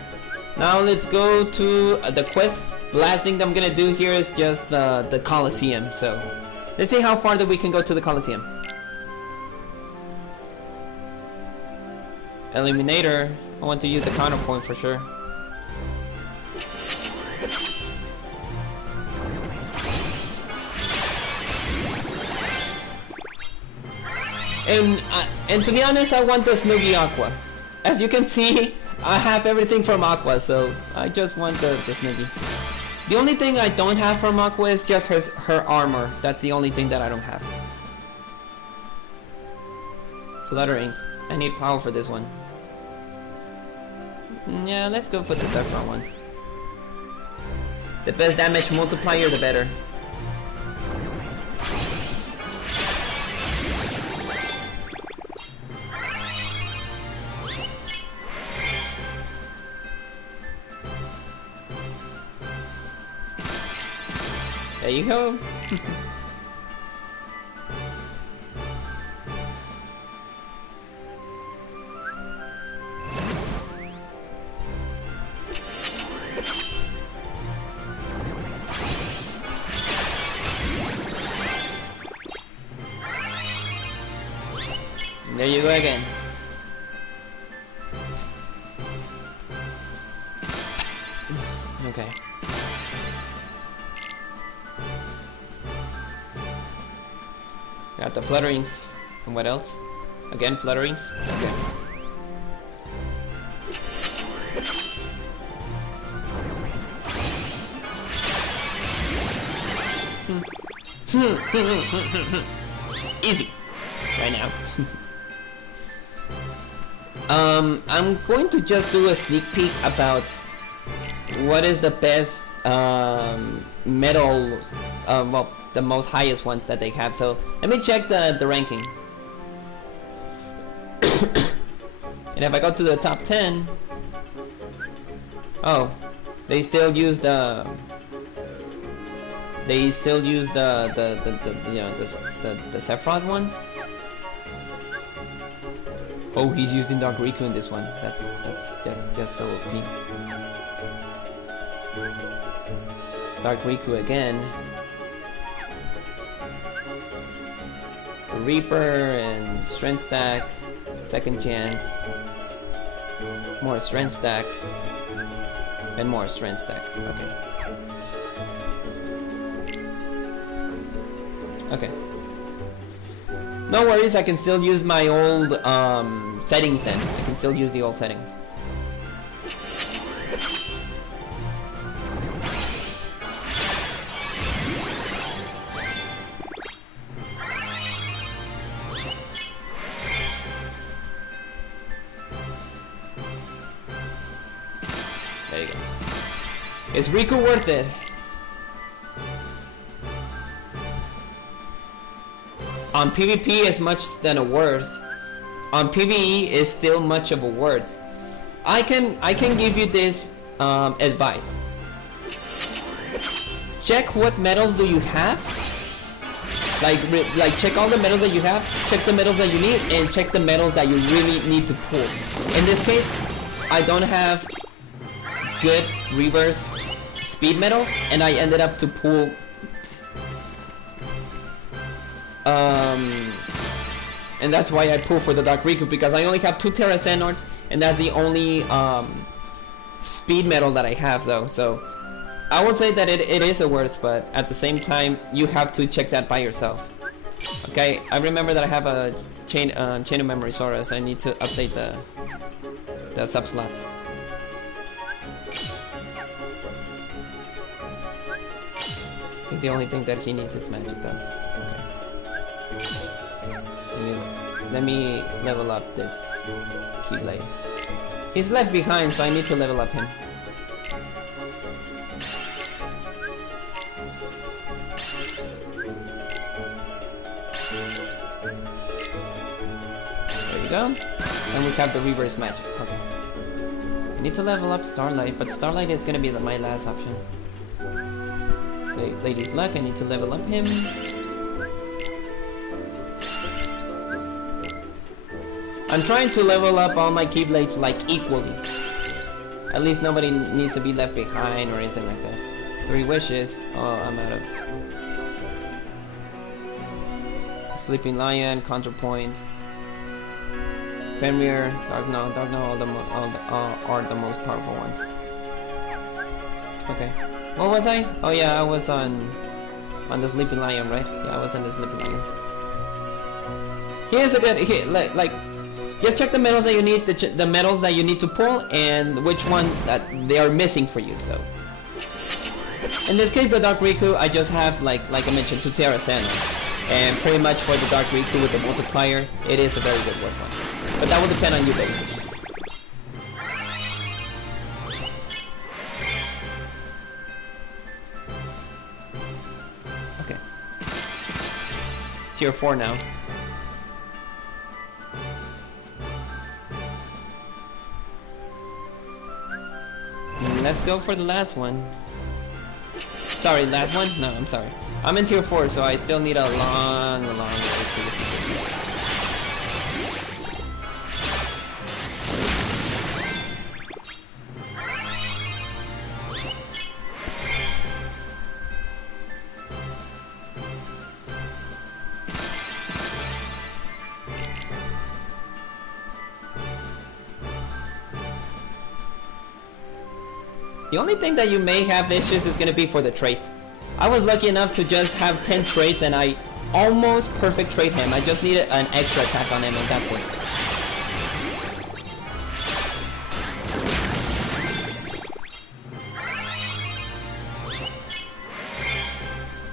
now let's go to the quest. The last thing that I'm gonna do here is just the Coliseum. So let's see how far that we can go to the Coliseum. Eliminator. I want to use the counterpoint for sure. And to be honest, I want the Snoogie Aqua. As you can see, I have everything from Aqua, so I just want the Snoogie. The only thing I don't have from Aqua is just her armor. That's the only thing that I don't have. Flutterings. I need power for this one. Yeah, let's go for the Saffron ones. The best damage multiplier, the better. There you go. There you go again. Okay. Got the flutterings. And what else? Again, flutterings. Okay. Easy. Right now. I'm going to just do a sneak peek about what is the best medals, well, the most highest ones that they have. So let me check the ranking. And if I go to the top 10, oh, they still use the you know, the Sephiroth ones. Oh, he's using Dark Riku in this one. That's just so OP. Dark Riku again. The Reaper and Strength Stack. Second chance. More Strength Stack. And more Strength Stack. Okay. Okay. No worries, I can still use my old settings then. I can still use the old settings. There you go. Is Riku worth it? On PvP is much than a worth. On PvE is still much of a worth. I can give you this advice. Check what medals do you have. Like check all the medals that you have. Check the medals that you need, and check the medals that you really need to pull. In this case, I don't have good reverse speed medals, and I ended up to pull. And that's why I pull for the Dark Riku, because I only have 2 Terra Xenorts, and that's the only speed medal that I have though. So I would say that it is a worth, but at the same time you have to check that by yourself. Okay, I remember that I have a chain of memory Saurus. I need to update the sub slots. The only thing that he needs is magic though. Okay. Let me level up this Keyblade. He's left behind, so I need to level up him. There we go. And we have the reverse magic. Okay. I need to level up Starlight, but Starlight is gonna be my last option. Lady's Luck, I need to level up him. I'm trying to level up all my Keyblades like equally. At least nobody needs to be left behind or anything like that. 3 wishes. Oh, I'm out of. Sleeping Lion, Counterpoint, Fenrir, Dark Knight, are the most powerful ones. Okay. What was I? Oh yeah, I was on the Sleeping Lion, right? Yeah, I was on the Sleeping Lion. Here's a good like just check the medals that you need, the medals that you need to pull, and which one that they are missing for you. So in this case, the Dark Riku, I just have like I mentioned, 2 Terra Sanos, and pretty much for the Dark Riku with the multiplier, it is a very good weapon. But that will depend on you, baby. Okay. Tier 4 now. Let's go for the last one. Sorry, last one? No, I'm sorry. I'm in tier 4, so I still need a long way to The only thing that you may have issues is going to be for the traits. I was lucky enough to just have 10 traits and I almost perfect trait him. I just needed an extra attack on him and that's it.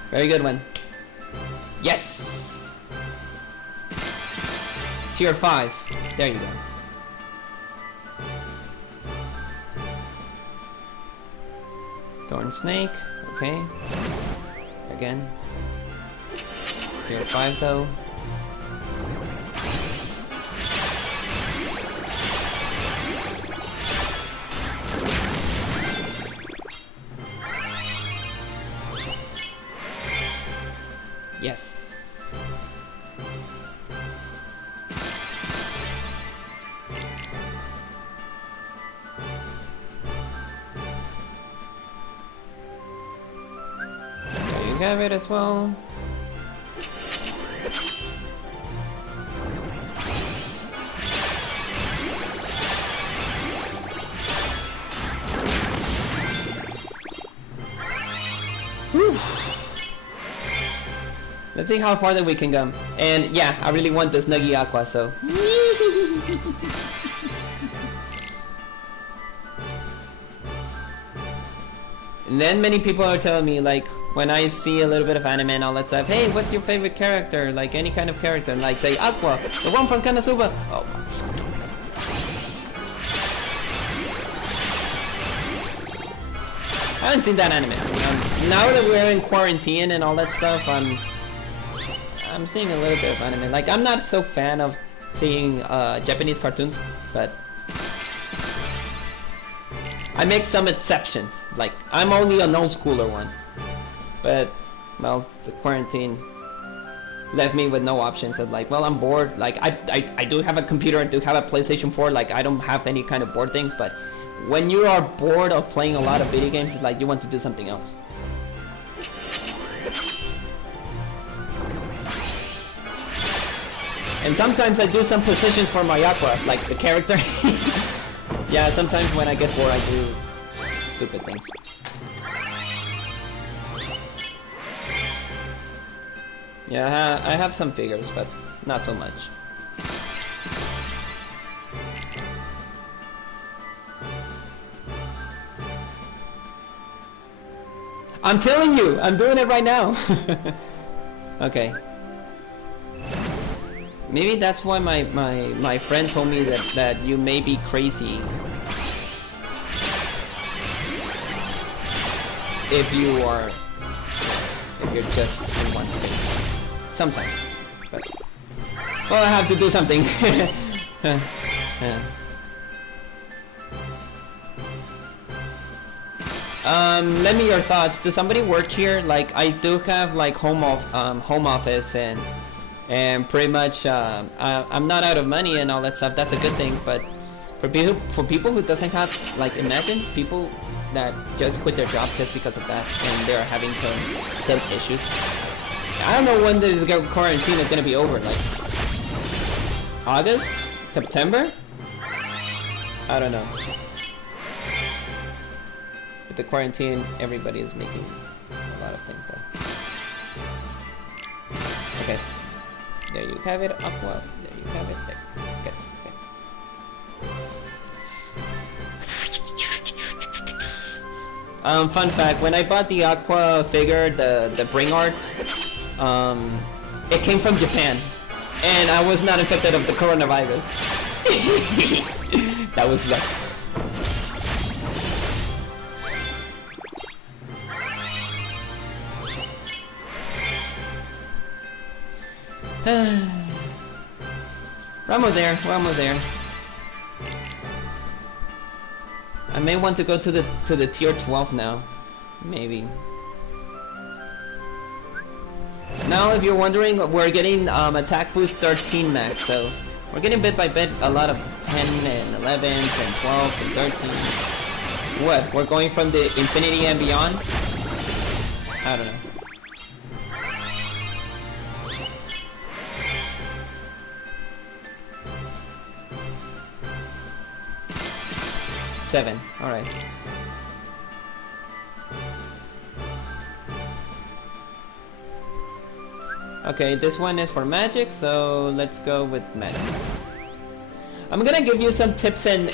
Very good one. Yes! Tier 5. There you go. Thorn Snake, okay. Again. Tier 5 though. Yes. Have it as well. Whew. Let's see how far that we can go. And yeah, I really want this Nagi Aqua, so. And then many people are telling me, like, when I see a little bit of anime and all that stuff, hey, what's your favorite character? Like, any kind of character. And like, say, Aqua, the one from Konosuba. Oh my. I haven't seen that anime. Now that we're in quarantine and all that stuff, I'm seeing a little bit of anime. Like, I'm not so fan of seeing Japanese cartoons, but I make some exceptions. Like, I'm only an old schooler one. But, well, the quarantine left me with no options. Of like, well, I'm bored. Like, I do have a computer, I do have a PlayStation 4. Like, I don't have any kind of board things. But when you are bored of playing a lot of video games, it's like you want to do something else. And sometimes I do some positions for my Aqua, like the character. Yeah, sometimes when I get bored, I do stupid things. Yeah, I have some figures, but not so much. I'm telling you, I'm doing it right now. Okay. Maybe that's why my friend told me that you may be crazy if you're just in one space. Sometimes. But, well, I have to do something. Let me your thoughts. Does somebody work here? Like, I do have like home office and pretty much I'm not out of money and all that stuff. That's a good thing. But for people who doesn't have, like, imagine people that just quit their job just because of that and they're having some issues. I don't know when this quarantine is gonna be over. Like August, September? I don't know. With the quarantine, everybody is making a lot of things though. Okay. There you have it, Aqua. There you have it. There. Okay. Fun fact, when I bought the Aqua figure, the Bring Arts, it came from Japan. And I was not infected of the coronavirus. That was luck. We're almost there. I may want to go to the tier 12 now. Maybe. Now, if you're wondering, we're getting attack boost 13 max, so we're getting bit by bit a lot of 10 and 11s and 12s and 13s. What? We're going from the infinity and beyond? I don't know. Seven. All right. Okay, this one is for magic, so let's go with magic. I'm gonna give you some tips and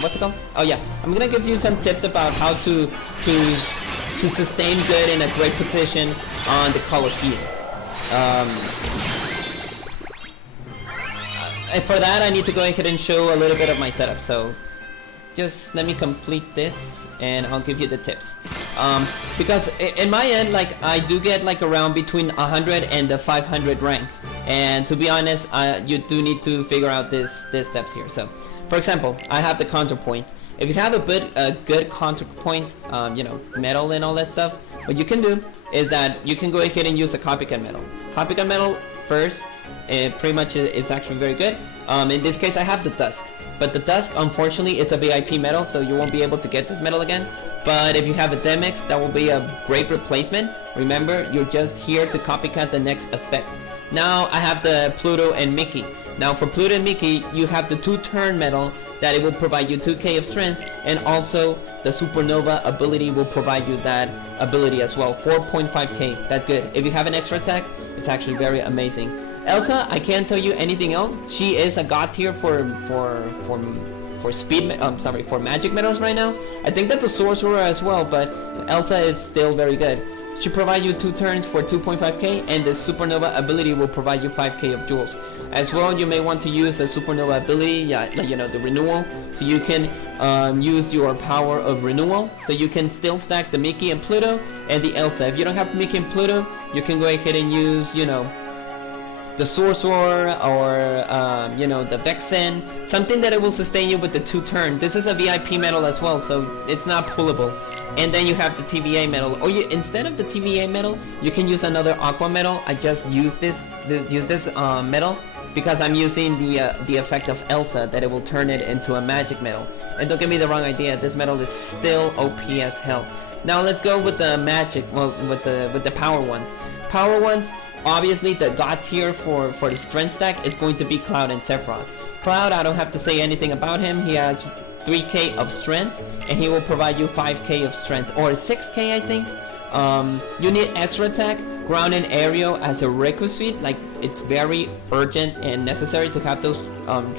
what's it called? Oh yeah, I'm gonna give you some tips about how to sustain good in a great position on the Coliseum. And for that, I need to go ahead and show a little bit of my setup. So just let me complete this and I'll give you the tips. Because in my end, like, I do get like around between 100 and the 500 rank. And to be honest, you do need to figure out these steps here. So, for example, I have the counterpoint. If you have a good counterpoint, you know, metal and all that stuff, what you can do is that you can go ahead and use a copycat metal. Copycat metal first, pretty much it's actually very good. In this case, I have the Dusk. But the Dusk, unfortunately, it's a VIP metal, so you won't be able to get this metal again. But if you have a Demix, that will be a great replacement. Remember, you're just here to copycat the next effect. Now I have the Pluto and Mickey. Now for Pluto and Mickey, you have the 2-turn metal that it will provide you 2k of strength, and also the Supernova ability will provide you that ability as well, 4.5k. That's good. If you have an extra attack, it's actually very amazing. Elsa, I can't tell you anything else. She is a god tier for magic metals right now. I think that the sorcerer as well, but Elsa is still very good. She provides you 2 turns for 2.5k, and the Supernova ability will provide you 5k of jewels. As well, you may want to use the Supernova ability, like, you know, the renewal, so you can use your power of renewal, so you can still stack the Mickey and Pluto and the Elsa. If you don't have Mickey and Pluto, you can go ahead and use, you know, the Sorcerer or you know, the Vexen, something that it will sustain you with the 2 turn. This is a VIP metal as well, so it's not pullable. And then you have the TVA metal, or instead of the TVA metal, you can use another Aqua metal. I just use this metal because I'm using the effect of Elsa, that it will turn it into a magic metal. And don't get me the wrong idea, this metal is still OP as hell. Now let's go with the magic, well, with the power ones. Power ones, obviously the god tier for the strength stack is going to be Cloud and Sephiroth. Cloud, I don't have to say anything about him. He has 3k of strength, and he will provide you 5k of strength, or 6k I think. You need extra attack, ground and aerial as a requisite, like it's very urgent and necessary to have those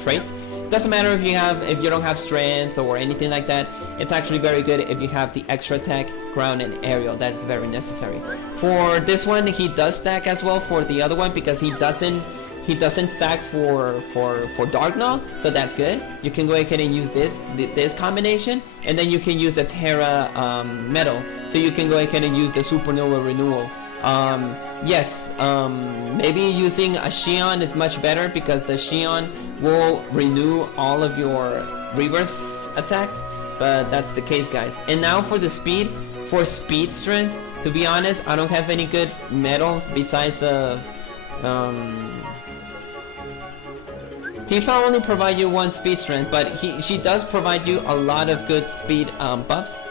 traits. doesn't matter if you don't have strength or anything like that. It's actually very good if you have the extra attack, ground, and aerial. That is very necessary. For this one, he does stack as well for the other one because he doesn't stack for Dark Gnaw, so that's good. You can go ahead and use this combination, and then you can use the Terra Metal, so you can go ahead and use the Supernova Renewal. Yes, maybe using a Xion is much better because the Xion will renew all of your reverse attacks, but that's the case, guys. And now for the speed, for speed strength, to be honest, I don't have any good medals besides of Tifa only provide you one speed strength, but she does provide you a lot of good speed buffs.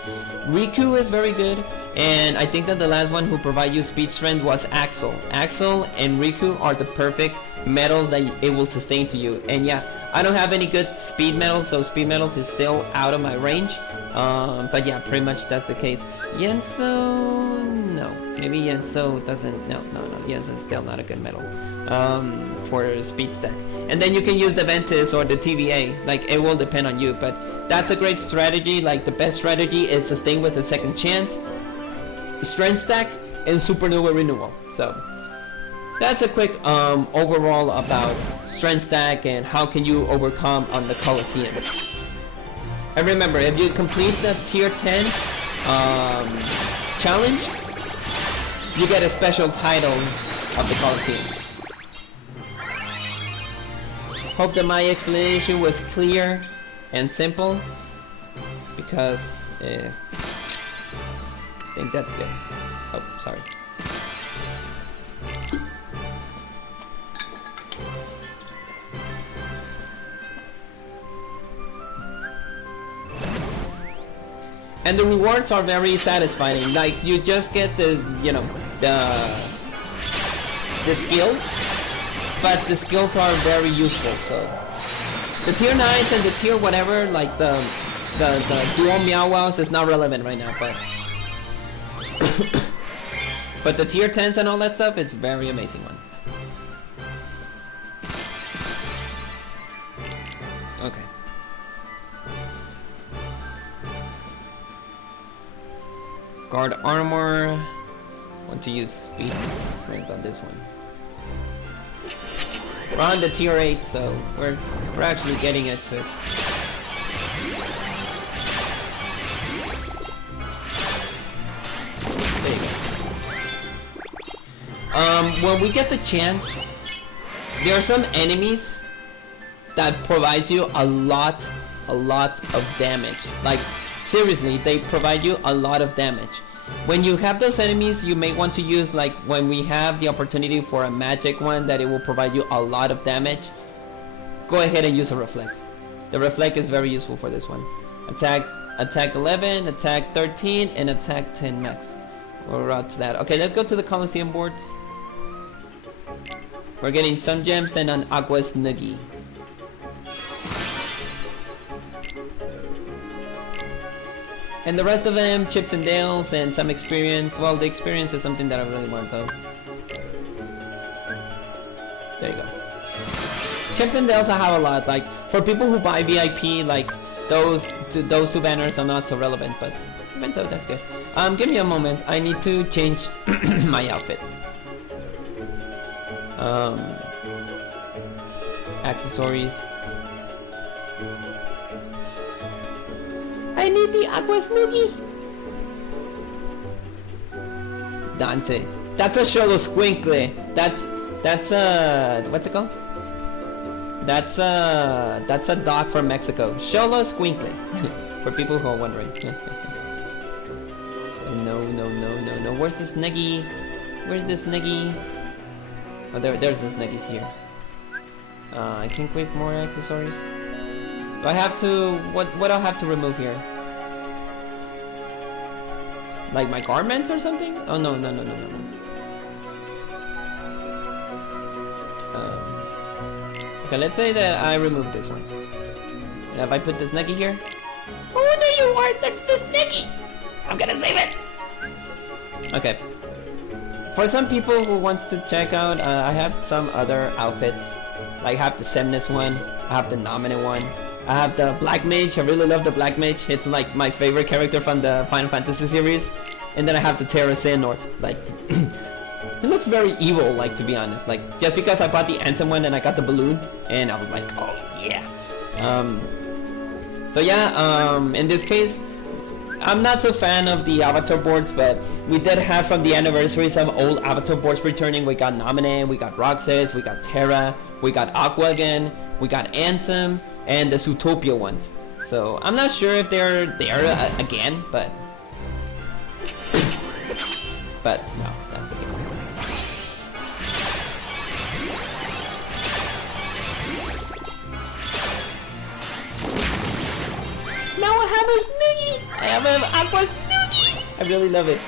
Riku is very good, and I think that the last one who provide you speed strength was Axel. Axel and Riku are the perfect medals that it will sustain to you. And yeah, I don't have any good speed medals, so speed medals is still out of my range. But yeah, pretty much that's the case. Yenso, no, maybe Yenso doesn't. No, Yenso is still not a good medal for speed stack. And then you can use the Ventus or the TVA, like it will depend on you, but that's a great strategy. Like the best strategy is sustain with a second chance, strength stack, and Supernova Renewal. So that's a quick overall about strength stack and how can you overcome on the Coliseum. And remember, if you complete the tier 10 challenge, you get a special title of the Coliseum. Hope that my explanation was clear and simple, because I think that's good. Oh, sorry. And the rewards are very satisfying. Like you just get the skills. But the skills are very useful, so the tier 9s and the tier whatever, like the dual Meow Wows is not relevant right now, but but the tier 10s and all that stuff is very amazing ones. Okay. Guard armor. Want to use speed strength on this one. We're on the tier 8, so we're actually getting it to. There you go. When we get the chance, there are some enemies that provides you a lot of damage. Like seriously, they provide you a lot of damage. When you have those enemies, you may want to use, like when we have the opportunity for a magic one that it will provide you a lot of damage, go ahead and use a reflect. The reflect is very useful for this one. Attack 11, attack 13, and attack 10 max. We're out to that. Okay, let's go to the Coliseum boards. We're getting some gems and an Aqua Snuggie. And the rest of them, chips and dales and some experience. Well, the experience is something that I really want though. There you go. Chips and dales I have a lot. Like for people who buy VIP, like those two banners are not so relevant, but even so, that's good. Give me a moment. I need to change my outfit. Accessories. I need the Aqua Snuggie. Dante. That's a Sholo Squinkle. That's a what's it called? That's a dog from Mexico. Sholo Squinkle. For people who are wondering. No. Where's the Snuggie? Where's the Snuggie? Oh, there's the Snuggies here. I can equip more accessories. Do I have to, what do I have to remove here? Like my garments or something? Oh no. Okay, let's say that I remove this one. And if I put the Snuggie here? Oh, there you are! That's the Snuggie! I'm gonna save it! Okay. For some people who wants to check out, I have some other outfits. Like I have the Semnis one. I have the Nominee one. I have the Black Mage. I really love the Black Mage. It's like my favorite character from the Final Fantasy series. And then I have the Terra Xehanort. Like, it looks very evil, like, to be honest. Like, just because I bought the Ansem one and I got the balloon, and I was like, oh yeah. So yeah, in this case, I'm not so fan of the avatar boards, but we did have from the anniversary some old avatar boards returning. We got Nominee, we got Roxas, we got Terra, we got Aqua again, we got Ansem, and the Zootopia ones. So I'm not sure if they're there again, but no, that's the case. Now I have a Sniggy! I have an Aqua Sniggy! I really love it.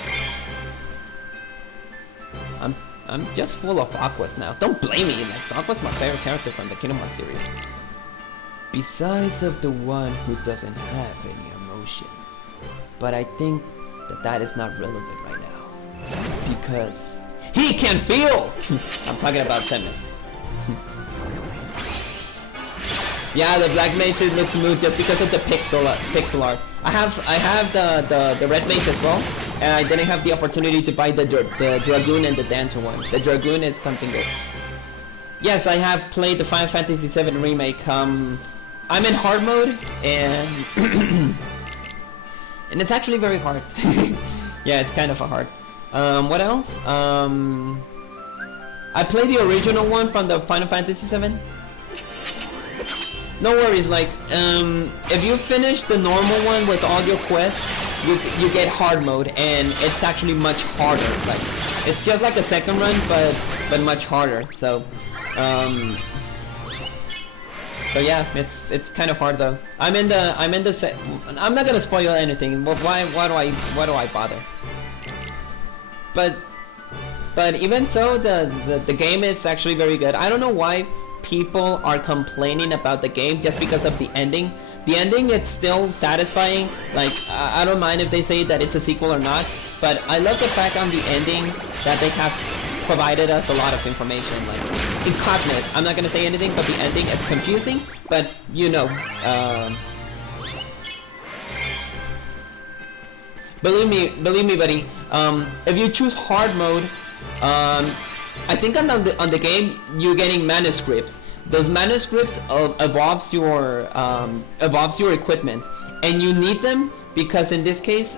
I'm just full of Aquas now. Don't blame me, like, Aqua's my favorite character from the Kingdom Hearts series. Besides of the one who doesn't have any emotions. But I think that is not relevant right now. Because he can feel! I'm talking about Temis. Yeah, the Black Mage looks smooth just because of the pixel art. I have the Red Mage as well, and I didn't have the opportunity to buy the Dragoon and the Dancer one. The Dragoon is something good. Yes, I have played the Final Fantasy VII Remake. I'm in hard mode, and and it's actually very hard. Yeah, it's kind of a hard. What else? I played the original one from the Final Fantasy VII. No worries, like, if you finish the normal one with all your quests, you get hard mode, and it's actually much harder. Like, it's just like a second run, but much harder. So yeah, it's kind of hard though. I'm not gonna spoil anything. Why do I bother? But even so, the game is actually very good. I don't know why people are complaining about the game just because of the ending. The ending, it's still satisfying. Like, I don't mind if they say that it's a sequel or not, but I love the fact on the ending that they have provided us a lot of information. Like, in Cognate, I'm not gonna say anything, but the ending, it's confusing, but you know, believe me, buddy. If you choose hard mode, I think on the game you're getting manuscripts. Those manuscripts evolves your equipment, and you need them because in this case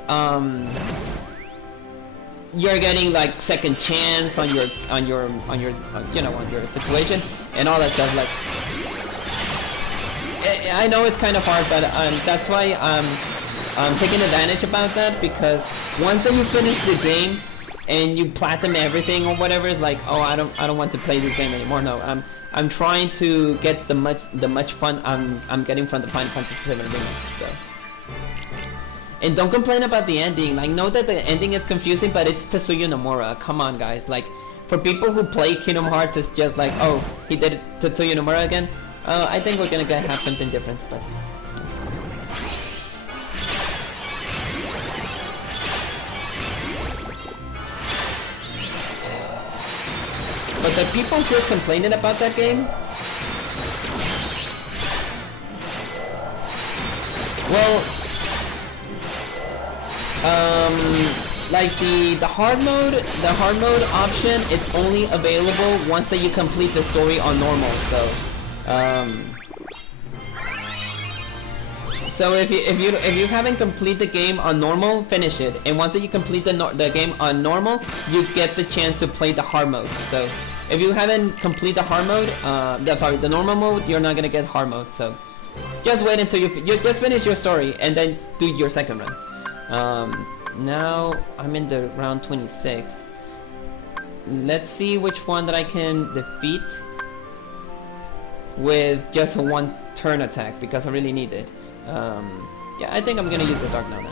you're getting like second chance on your situation and all that stuff. Like, I know it's kind of hard, but that's why I'm taking advantage about that, because once that you finish the game and you platinum everything or whatever, it's like, oh, I don't want to play this game anymore. No, I'm trying to get the much fun I'm getting from the Final Fantasy VII Remake. So, and don't complain about the ending. Like, know that the ending is confusing, but it's Tetsuya Nomura. Come on, guys. Like, for people who play Kingdom Hearts, it's just like, oh, he did Tetsuya Nomura again. I think we're gonna have something different, but. But the people just complaining about that game, well, like the hard mode option, it's only available once that you complete the story on normal. So if you haven't completed the game on normal, finish it. And once that you complete the game on normal, you get the chance to play the hard mode. So if you haven't completed the hard mode, the normal mode, you're not gonna get hard mode. So just wait until you just finish your story and then do your second run. Now I'm in the round 26. Let's see which one that I can defeat with just a one turn attack, because I really need it. Yeah, I think I'm gonna use the Dark now.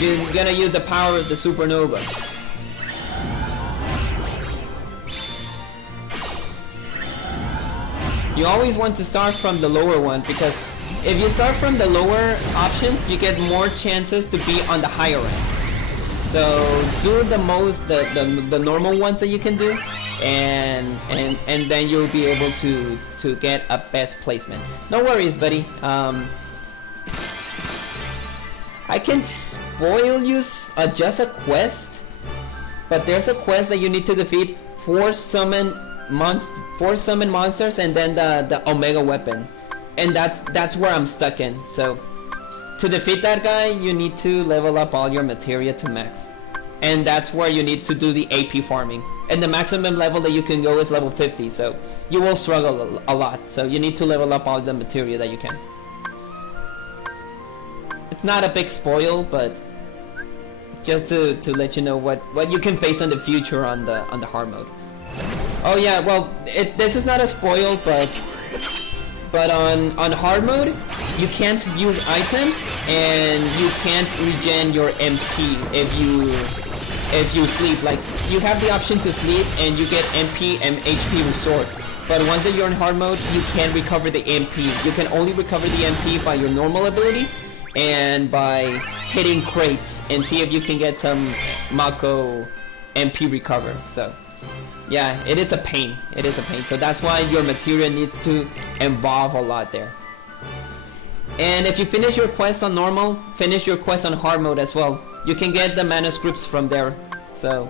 You're gonna use the power of the supernova. You always want to start from the lower one, because if you start from the lower options, you get more chances to be on the higher ranks. So do the normal ones that you can do, and then you'll be able to get a best placement. No worries, buddy. I can spoil you just a quest, but there's a quest that you need to defeat 4 summon monsters and then the Omega weapon, and that's where I'm stuck in. So to defeat that guy, you need to level up all your materia to max, and that's where you need to do the AP farming. And the maximum level that you can go is level 50, so you will struggle a lot. So you need to level up all the materia that you can. It's not a big spoil, but just to let you know what you can face in the future on the hard mode. Oh yeah, well this is not a spoil, but on hard mode you can't use items and you can't regen your MP if you sleep. Like, you have the option to sleep and you get MP and HP restored, but once that you're in hard mode, you can't recover the MP. You can only recover the MP by your normal abilities and by hitting crates and see if you can get some Mako MP recover. So yeah, it is a pain. It is a pain. So that's why your materia needs to evolve a lot there. And if you finish your quest on normal, finish your quest on hard mode as well. You can get the manuscripts from there. So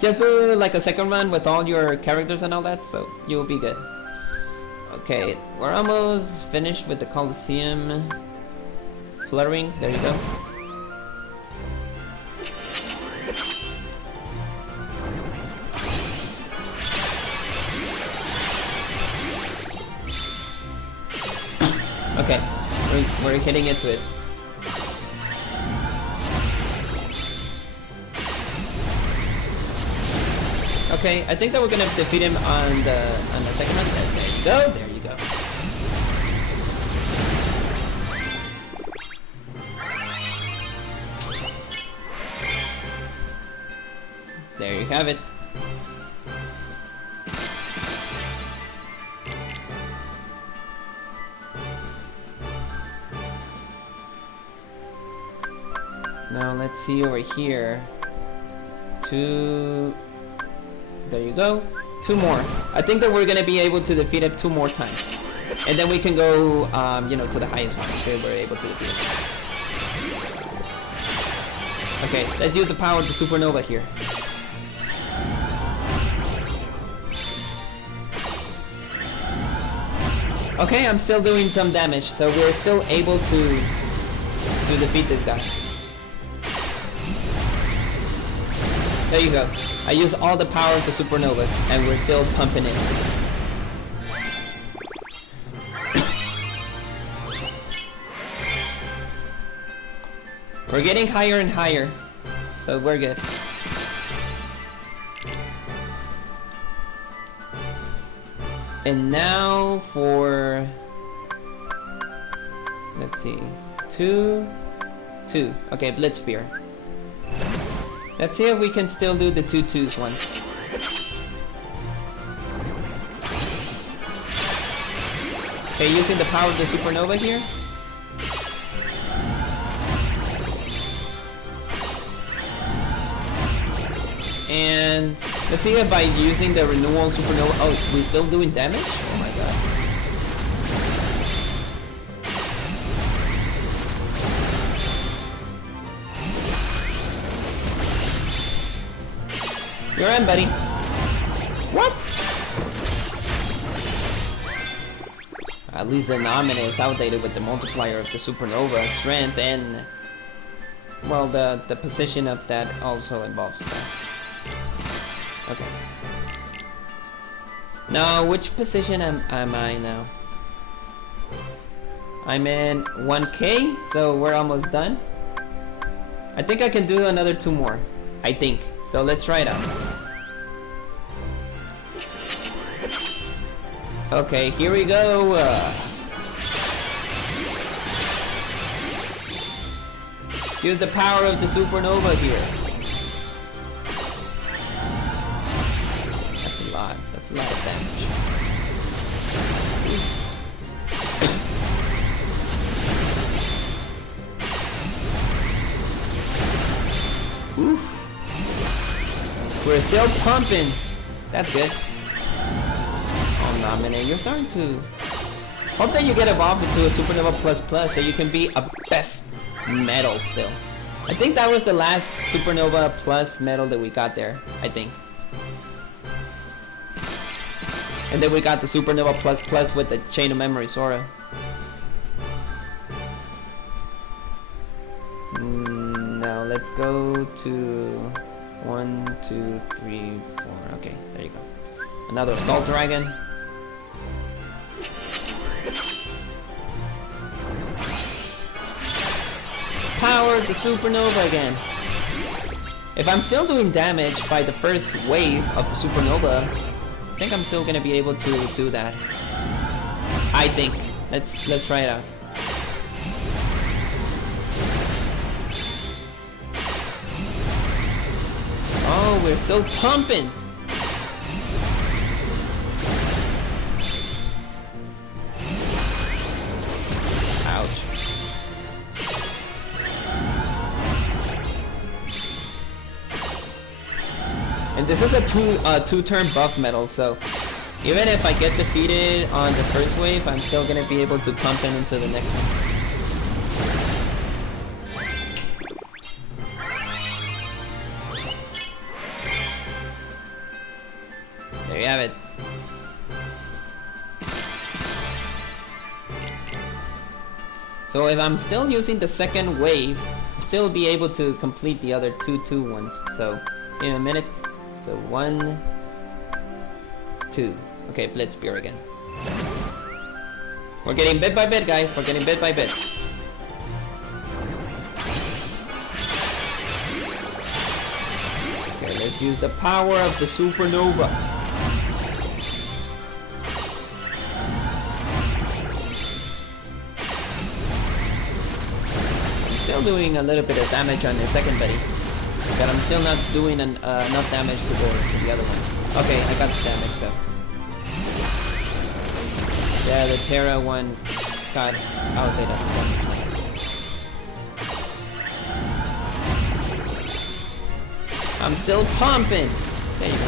just do like a second run with all your characters and all that, so you'll be good. Okay, we're almost finished with the Coliseum. Flutterwings, there you go. Okay, we're getting into it. Okay, I think that we're gonna defeat him on the second one. There you go. There you go. There you have it. Now let's see over here. There you go. 2 more. I think that we're gonna be able to defeat it 2 more times, and then we can go, you know, to the highest one until we're able to defeat it. Okay, let's use the power of the supernova here. Okay, I'm still doing some damage, so we're still able to defeat this guy. There you go. I use all the power of the supernovas, and we're still pumping it. We're getting higher and higher, so we're good. And now for, let's see, 2. Okay, Blitz Spear. Let's see if we can still do the 2/2s once. Okay, using the power of the supernova here. And let's see if by using the renewal supernova, oh, we're still doing damage? Oh my god. You're in, buddy. What? At least the nominee is outdated with the multiplier of the supernova strength, and well, the position of that also involves that. Okay. Now, which position am I now? I'm in 1K, so we're almost done. I think I can do another 2 more. I think. So let's try it out. Okay, here we go. Use the power of the supernova here. That's a lot. That's a lot of damage. Oof. We're still pumping. That's good. Oh no, man, you're starting to... Hope that you get evolved into a Supernova Plus Plus so you can be a best medal still. I think that was the last Supernova Plus medal that we got there, I think. And then we got the Supernova Plus Plus with the Chain of Memory Sora. Now let's go to 1, 2, 3, 4. Okay, there you go. Another Assault Dragon. Power the Supernova again. If I'm still doing damage by the first wave of the Supernova, I think I'm still gonna be able to do that. I think. Let's try it out. Oh, we're still pumping. Ouch. And this is a two-turn buff medal, so even if I get defeated on the first wave, I'm still gonna be able to pump in into the next one. There you have it. So if I'm still using the second wave, I'll still be able to complete the other two ones. So in a minute. So 1, 2. Okay, Blitz Spear again. We're getting bit by bit, guys. We're getting bit by bit. Okay, let's use the power of the Supernova. I'm still doing a little bit of damage on the second buddy. But I'm still not doing enough damage to the other one. Okay, I got the damage though. Yeah, the Terra one got outdated. I'm still pumping. There you go.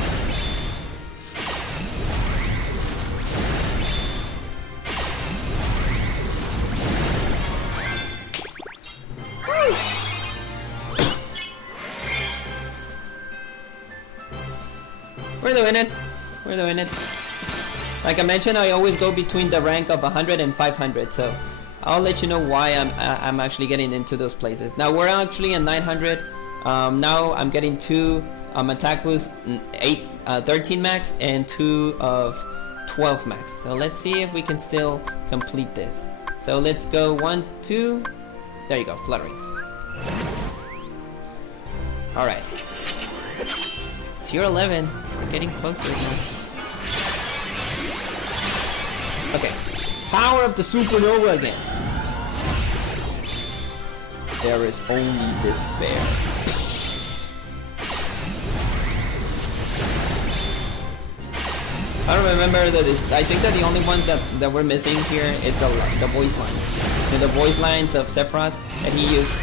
We're doing it. We're doing it. Like I mentioned, I always go between the rank of 100 and 500, so I'll let you know why I'm actually getting into those places. Now we're actually at 900. Now I'm getting 2 attack boosts, 13 max and 2 of 12 max. So let's see if we can still complete this. So let's go 1, 2. There you go, flutterings. All right. Tier 11. We're getting close to it now. Okay. Power of the Supernova again. There is only despair. I don't remember that. I think that the only ones that we're missing here is the voice lines. The voice lines of Sephiroth that he used.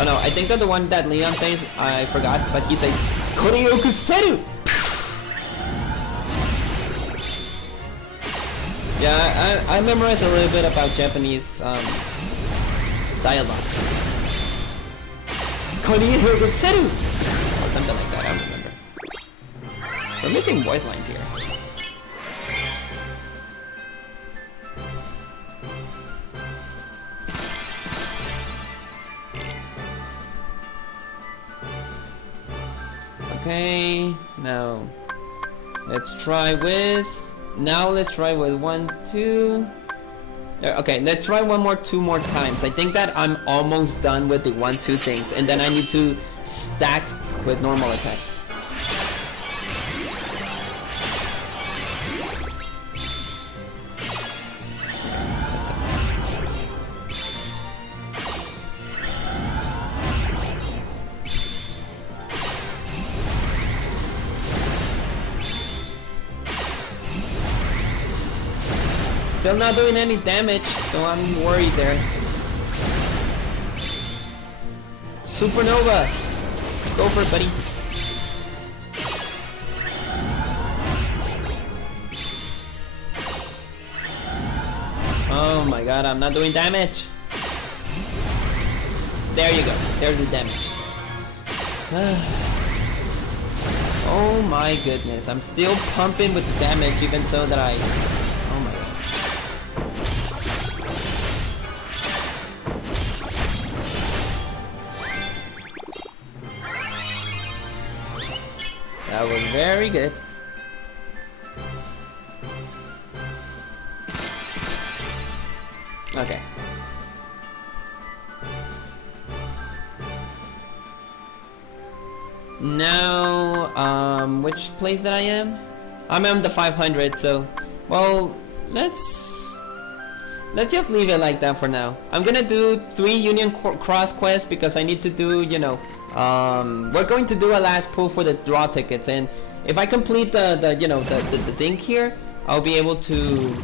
Oh no, I think that the one that Leon says, I forgot, but he says Koryokuseru! Yeah, I memorized a little bit about Japanese dialogue. Koryokuseru! Or something like that, I don't remember. We're missing voice lines here. Okay, now let's try with 1, 2. Okay, let's try 2 more times. I think that I'm almost done with the 1, 2 things, and then I need to stack with normal attacks. Still not doing any damage, so I'm worried there. Supernova! Go for it, buddy. Oh my god, I'm not doing damage. There you go. There's the damage. Oh my goodness. I'm still pumping with the damage even so that I... Oh my god. That was very good. Okay. Now, which place that I am? I'm on the 500, so, well, let's just leave it like that for now. I'm gonna do 3 Union Cross quests because I need to do, you know, we're going to do a last pull for the draw tickets, and if I complete the you know, the thing here, I'll be able to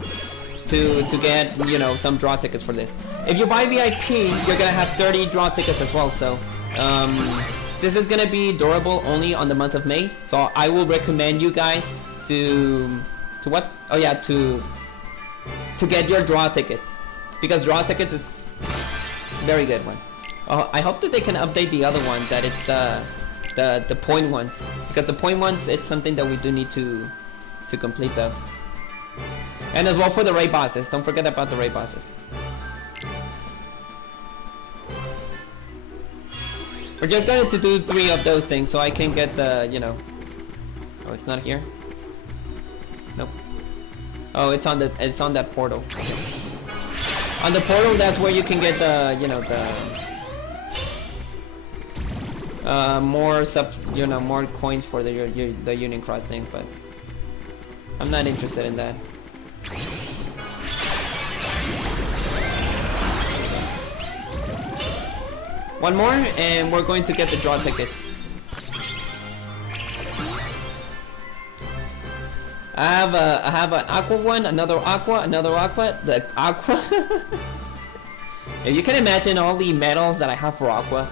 get, you know, some draw tickets for this. If you buy VIP, you're gonna have 30 draw tickets as well, so, this is gonna be durable only on the month of May, so I will recommend you guys to what? Oh yeah, to get your draw tickets, because draw tickets is a very good one. I hope that they can update the other one, that it's the point ones, because the point ones, it's something that we do need to complete though, and as well for the raid bosses. Don't forget about the raid bosses. We're just going to do 3 of those things so I can get the, you know... Oh, it's not here? Nope. Oh, it's on that portal. On the portal, that's where you can get the, you know, the... more coins for the Union Cross thing, but... I'm not interested in that. One more, and we're going to get the draw tickets. I have an aqua one, another aqua, the aqua. If you can imagine all the medals that I have for aqua,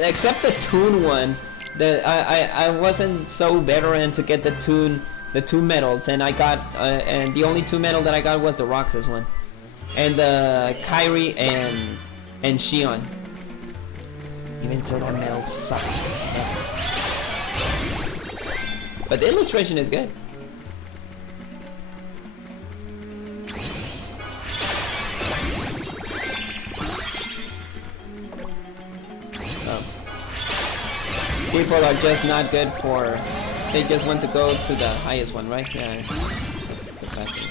except the toon one, I wasn't so veteran to get the toon medals, and I got and the only 2 medal that I got was the Roxas one. And Kyrie and Shion. Even so, that medal sucks. But the illustration is good. People are just not good for... They just want to go to the highest one, right? Yeah, that's the fact.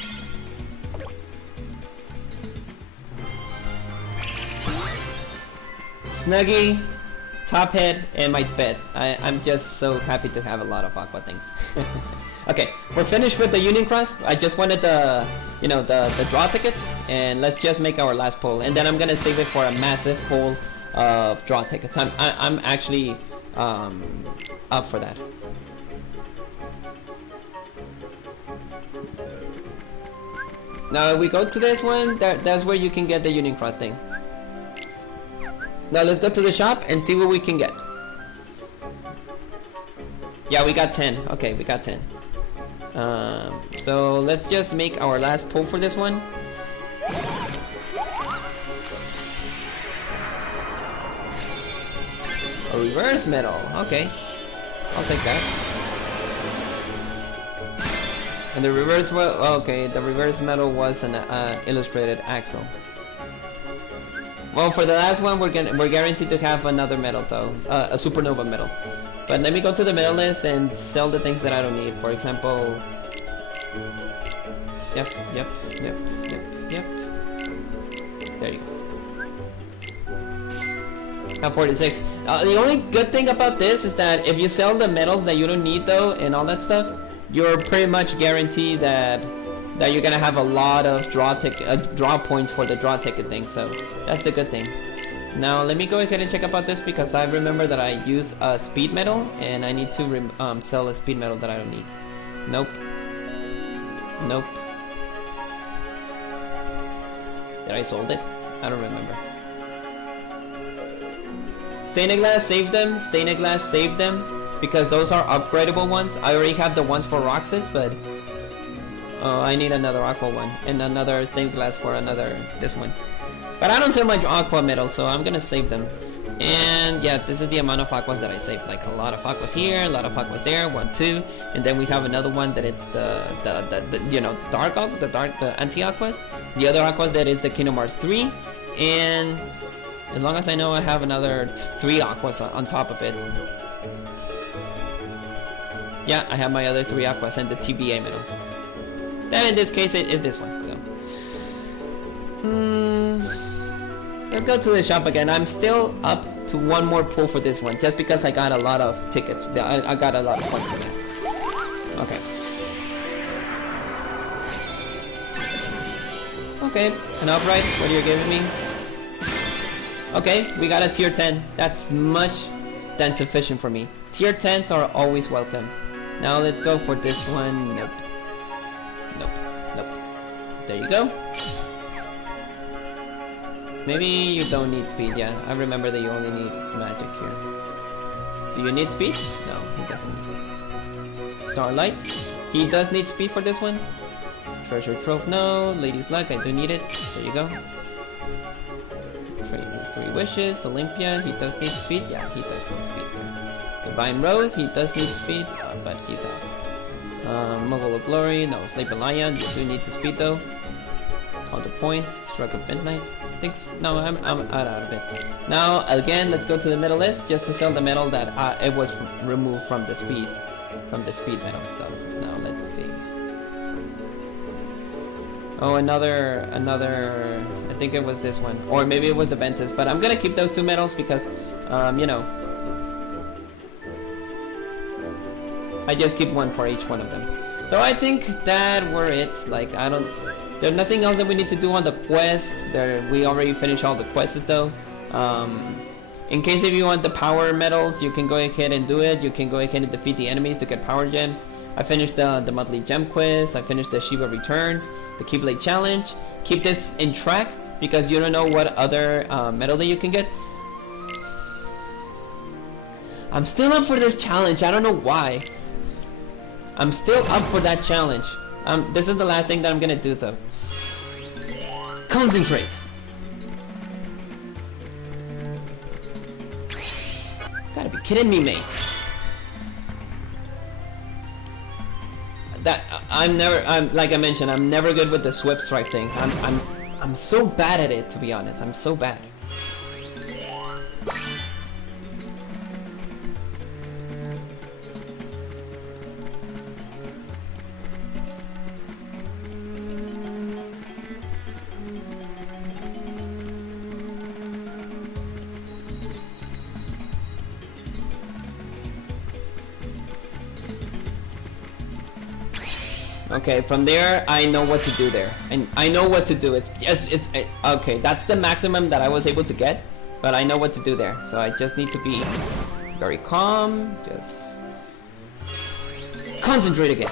Snuggie, Top Head, and my bed. I'm just so happy to have a lot of aqua things. Okay, we're finished with the Union Cross. I just wanted the, you know, the draw tickets, and let's just make our last pull, and then I'm gonna save it for a massive pull of draw tickets. I'm actually up for that. Now we go to this one. That's where you can get the Union Cross thing. Now let's go to the shop and see what we can get. Yeah, we got 10. Okay, we got 10. So let's just make our last pull for this one. A reverse medal. Okay, I'll take that. And the reverse, well, okay, the reverse medal was an illustrated axle. Well, for the last one, we're guaranteed to have another medal though, a supernova medal. But let me go to the medal list and sell the things that I don't need. For example, yep. There you go. Have 46. The only good thing about this is that if you sell the medals that you don't need though, and all that stuff, you're pretty much guaranteed that you're gonna have a lot of draw points for the draw ticket thing, so that's a good thing. Now let me go ahead and check about this because I remember that I used a speed medal and I need to sell a speed medal that I don't need. Nope. Did I sold it? I don't remember. Stained glass, save them. Stained glass, save them because those are upgradable ones. I already have the ones for Roxas, but Oh, I need another aqua one and another stained glass for this one. But I don't save my aqua medals, so I'm gonna save them. And yeah, this is the amount of aquas that I saved. Like a lot of aquas here, a lot of aquas there, 1, 2, and then we have another one that it's the you know, the anti-aquas. The other aquas that is the Kingdom Hearts 3, and as long as I know, I have another 3 aquas on top of it. Yeah, I have my other 3 aquas and the TBA medal. Then in this case, it is this one. So, let's go to the shop again. I'm still up to 1 more pull for this one, just because I got a lot of tickets. I got a lot of points for that. Okay. Okay, an upright. What are you giving me? Okay, we got a tier 10. That's much than sufficient for me. Tier 10s are always welcome. Now let's go for this one. Nope. Nope. Nope. There you go. Maybe you don't need speed. Yeah, I remember that you only need magic here. Do you need speed? No, he doesn't. Starlight. He does need speed for this one. Treasure Trove, no. Lady's Luck, I do need it. There you go. 3 wishes. Olympia, he does need speed. Yeah, he does need speed there. Divine Rose, he does need speed, but he's out. Mogul of Glory, no. Sleeping Lion, you do need the speed though. Counterpoint, Stroke of Midnight. No, I'm out of it. Now again, let's go to the middle list just to sell the medal that it was removed from the speed medal stuff. Now let's see. Oh, another. I think it was this one, or maybe it was the Ventus. But I'm gonna keep those 2 medals because, you know, I just keep 1 for each one of them. So I think that were it. Like there's nothing else that we need to do on the quest. We already finished all the quests though. In case if you want the power medals, you can go ahead and do it. You can go ahead and defeat the enemies to get power gems. I finished the monthly gem quest. I finished the Shiva Returns, the Keyblade challenge. Keep this in track because you don't know what other medal that you can get. I'm still up for this challenge. I don't know why. I'm still up for that challenge. This is the last thing that I'm gonna do though. Concentrate. Gotta be kidding me, mate. I'm like I mentioned, I'm never good with the swift strike thing. I'm so bad at it, to be honest. I'm so bad. Okay, from there, I know what to do there. And I know what to do. Okay, that's the maximum that I was able to get. But I know what to do there. So I just need to be very calm. Just concentrate again.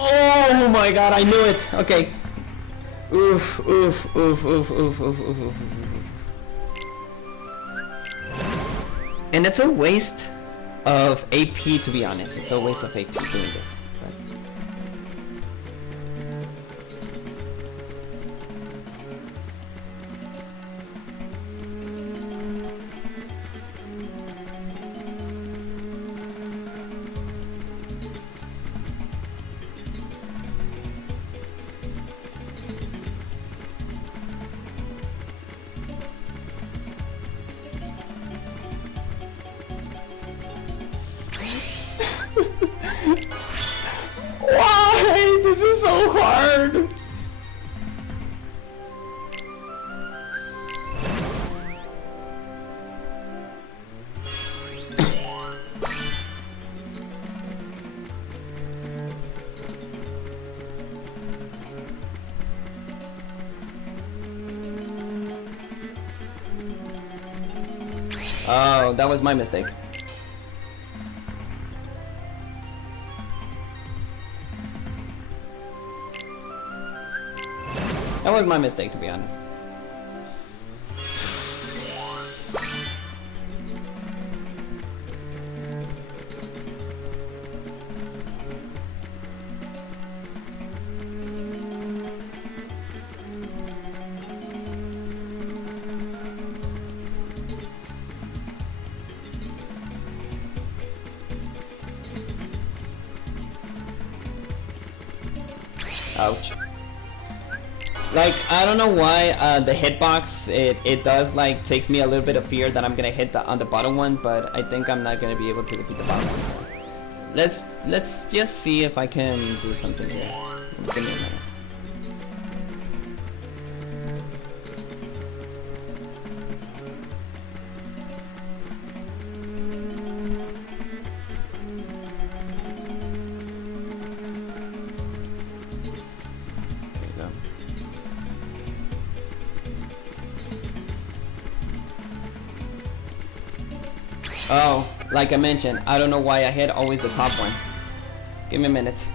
Oh my god, I knew it! Okay. Oof, oof, oof, oof, oof, oof, oof, oof. And it's a waste of AP, to be honest. It's a waste of AP doing this. Why? This is so hard! Oh, that was my mistake. That was my mistake, to be honest. Ouch. Like, I don't know why the hitbox, it does like takes me a little bit of fear that I'm gonna hit on the bottom one, but I think I'm not gonna be able to defeat the bottom one. Let's just see if I can do something here. Give me a minute. Oh, like I mentioned, I don't know why I hit always the top one. Give me a minute.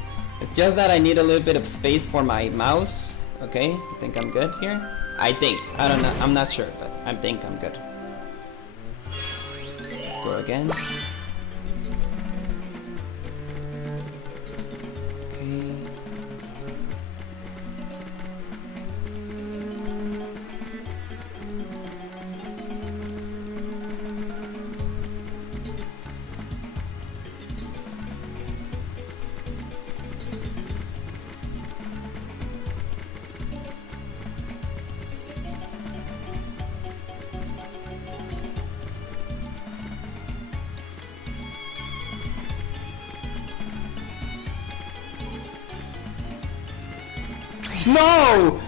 It's just that I need a little bit of space for my mouse. Okay, I think I'm good here. I think. I don't know. I'm not sure, but I think I'm good. Let's go again. Okay. No!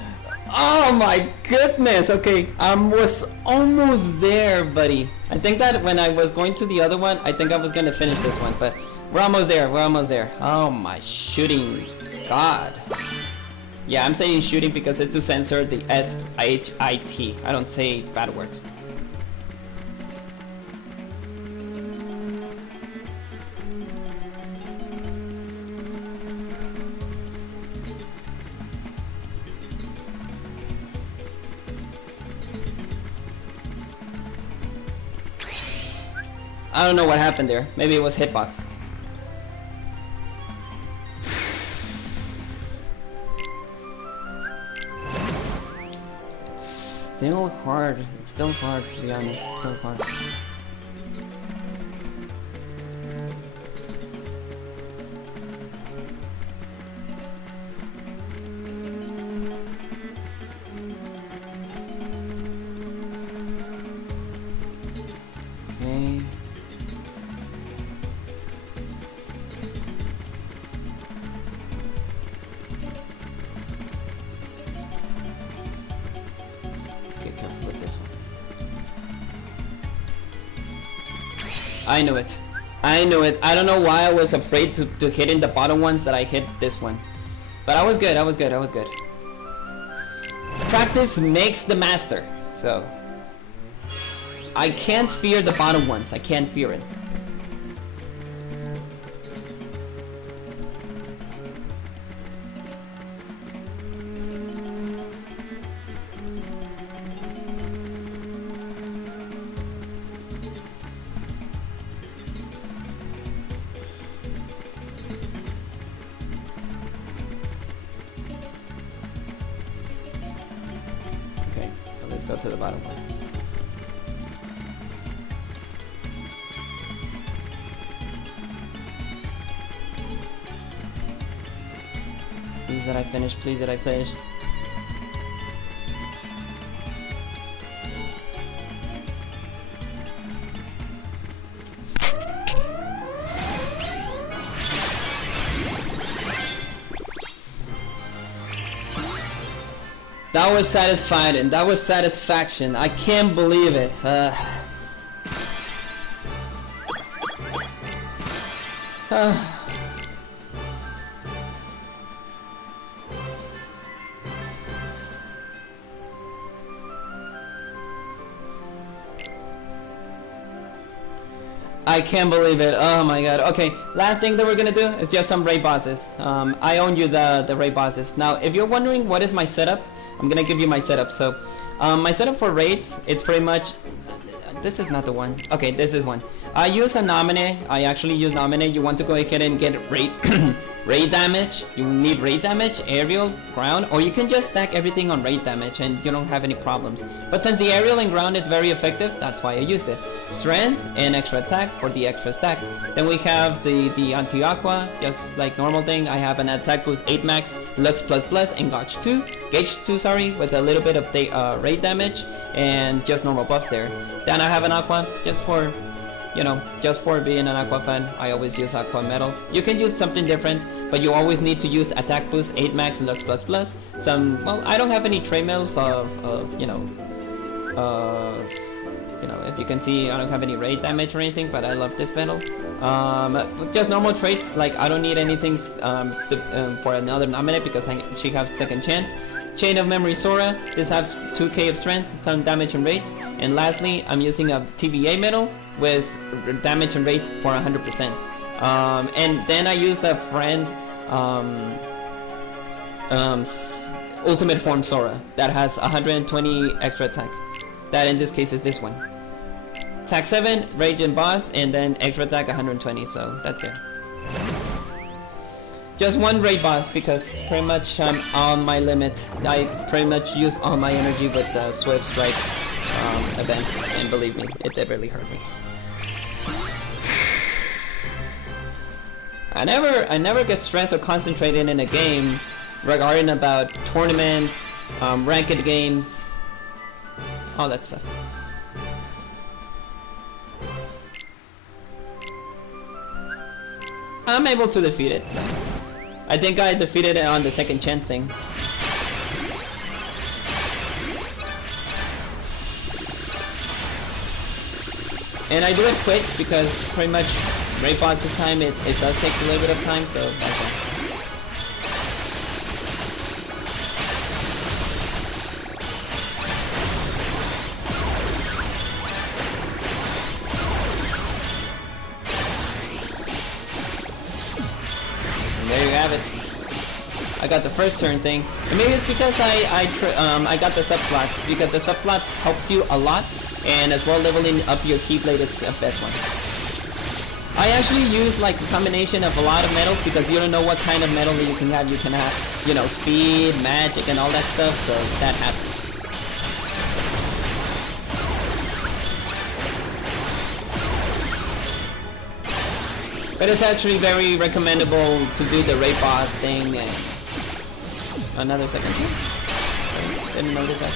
Oh my goodness! Okay, I was almost there, buddy. I think that when I was going to the other one, I think I was gonna finish this one, but we're almost there, we're almost there. Oh my shooting god. Yeah, I'm saying shooting because it's to censor the S-H-I-T. I don't say bad words. I don't know what happened there. Maybe it was hitbox. It's still hard. It's still hard, to be honest. It's still hard. Okay. Get careful with this one. I knew it. I knew it. I don't know why I was afraid to hit in the bottom ones that I hit this one. But I was good. I was good. I was good. Practice makes the master. So I can't fear the bottom ones. I can't fear it. Okay, so let's go to the bottom one. Please that I finish, please that I finish. That was satisfied and that was satisfaction. I can't believe it. I can't believe it. Oh my god. Okay, last thing that we're gonna do is just some raid bosses. I own you the raid bosses. Now, if you're wondering what is my setup, I'm gonna give you my setup. So, my setup for raids, it's pretty much... This is not the one. Okay, this is one. I use a nominee. I actually use nominee. You want to go ahead and get raid raid damage. You need raid damage, aerial, ground, or you can just stack everything on raid damage and you don't have any problems. But since the aerial and ground is very effective, that's why I use it. Strength and extra attack for the extra stack. Then we have the anti-aqua, just like normal thing. I have an attack boost 8 max, lux plus, and gauge 2, sorry, with a little bit of the raid damage and just normal buffs there. Then I have an aqua just for, you know, just for being an aqua fan. I always use aqua medals. You can use something different, but you always need to use attack boost 8 max, lux plus. Some, well, I don't have any trade medals of you know, if you can see, I don't have any raid damage or anything, but I love this medal. Just normal traits, like I don't need anything for another nominate because she has second chance. Chain of Memory Sora, this has 2k of strength, some damage and rates. And lastly, I'm using a TVA medal with damage and rates for 100%. And then I use a friend Ultimate Form Sora that has 120 extra attack. That in this case is this one. Attack 7, Rage and Boss, and then extra attack 120, so that's good. Just one raid boss because pretty much I'm on my limit. I pretty much use all my energy with the Swift Strike event, and believe me, it did really hurt me. I never get stressed or concentrated in a game regarding about tournaments, ranked games, all that stuff. I'm able to defeat it. I think I defeated it on the second chance thing. And I do it quick because pretty much raid boss this time it does take a little bit of time, so that's why. There you have it. I got the first turn thing. And maybe it's because I got the sub slots, because the sub slots helps you a lot, and as well leveling up your Keyblade, it's the best one. I actually use like a combination of a lot of medals because you don't know what kind of medal that you can have. You can have, you know, speed, magic, and all that stuff, so that happens. But it's actually very recommendable to do the raid boss thing. And another second. Didn't notice that.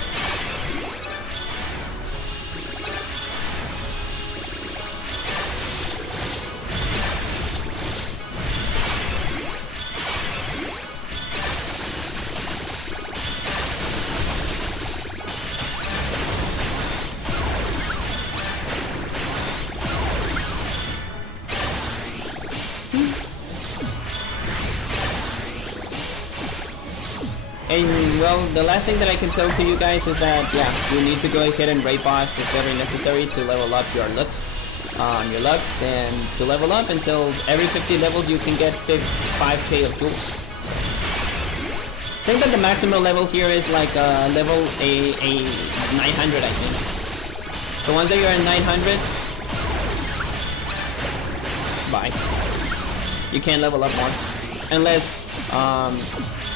And well, the last thing that I can tell to you guys is that, yeah, you need to go ahead and raid boss if ever necessary to level up your lux, and to level up until every 50 levels you can get 5k of jewels. I think that the maximum level here is like level a 900, I think. The ones that you're at 900, bye. You can't level up more unless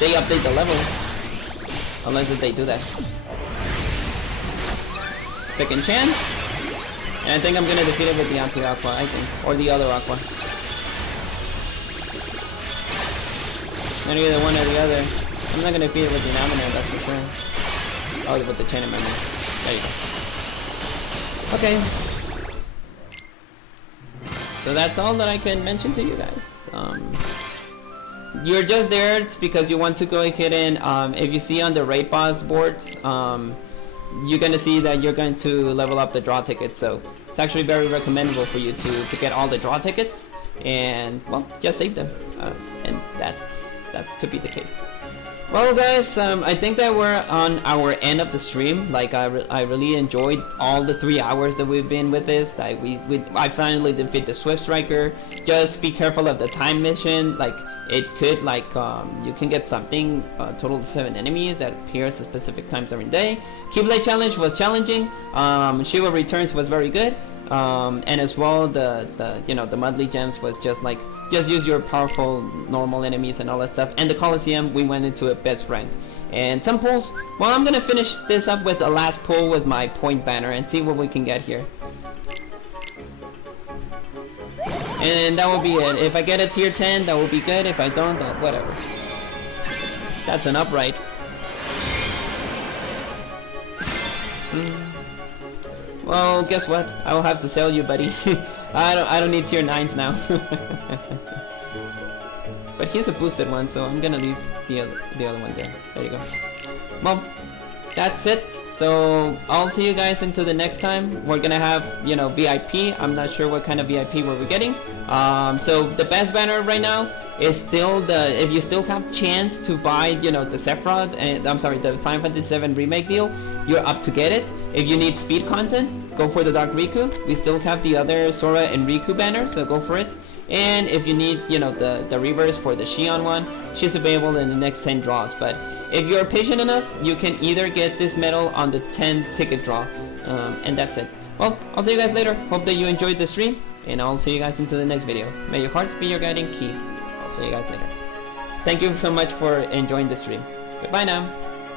they update the level. Unless if they do that. Second chance. And I think I'm gonna defeat it with the anti-aqua, I think. Or the other aqua. Either one or the other. I'm not gonna defeat it with the Nominal, that's for sure. Oh, with the chain of memory. There you go. Okay. So that's all that I can mention to you guys. You're just there because you want to go ahead and if you see on the raid boss boards, you're gonna see that you're going to level up the draw tickets. So it's actually very recommendable for you to get all the draw tickets and, well, just save them. And that could be the case. Well, guys, I think that we're on our end of the stream. Like, I really enjoyed all the 3 hours that we've been with this. Like, I finally defeat the Swift Striker. Just be careful of the time mission. Like, it could, like, you can get something, total 7 enemies that appears at specific times every day. Keyblade challenge was challenging. Shiva Returns was very good. And as well, the monthly gems was just like, just use your powerful normal enemies and all that stuff. And the Coliseum, we went into a best rank. And some pulls, well, I'm gonna finish this up with a last pull with my point banner and see what we can get here. And that will be it. If I get a tier 10, that will be good. If I don't, then whatever. That's an upright. Well, guess what? I will have to sell you, buddy. I don't need tier 9s now. But he's a boosted one, so I'm gonna leave the other one there. There you go. Well, that's it. So I'll see you guys until the next time. We're gonna have, VIP. I'm not sure what kind of VIP we're getting. So the best banner right now is still if you still have chance to buy, the Sephiroth and the Final Fantasy VII remake deal, you're up to get it. If you need speed content, go for the Dark Riku. We still have the other Sora and Riku banner, so go for it. And if you need, the reverse for the Xion one, she's available in the next 10 draws. But if you're patient enough, you can either get this medal on the 10 ticket draw. And that's it. Well, I'll see you guys later. Hope that you enjoyed the stream, and I'll see you guys into the next video. May your hearts be your guiding key. I'll see you guys later. Thank you so much for enjoying the stream. Goodbye now.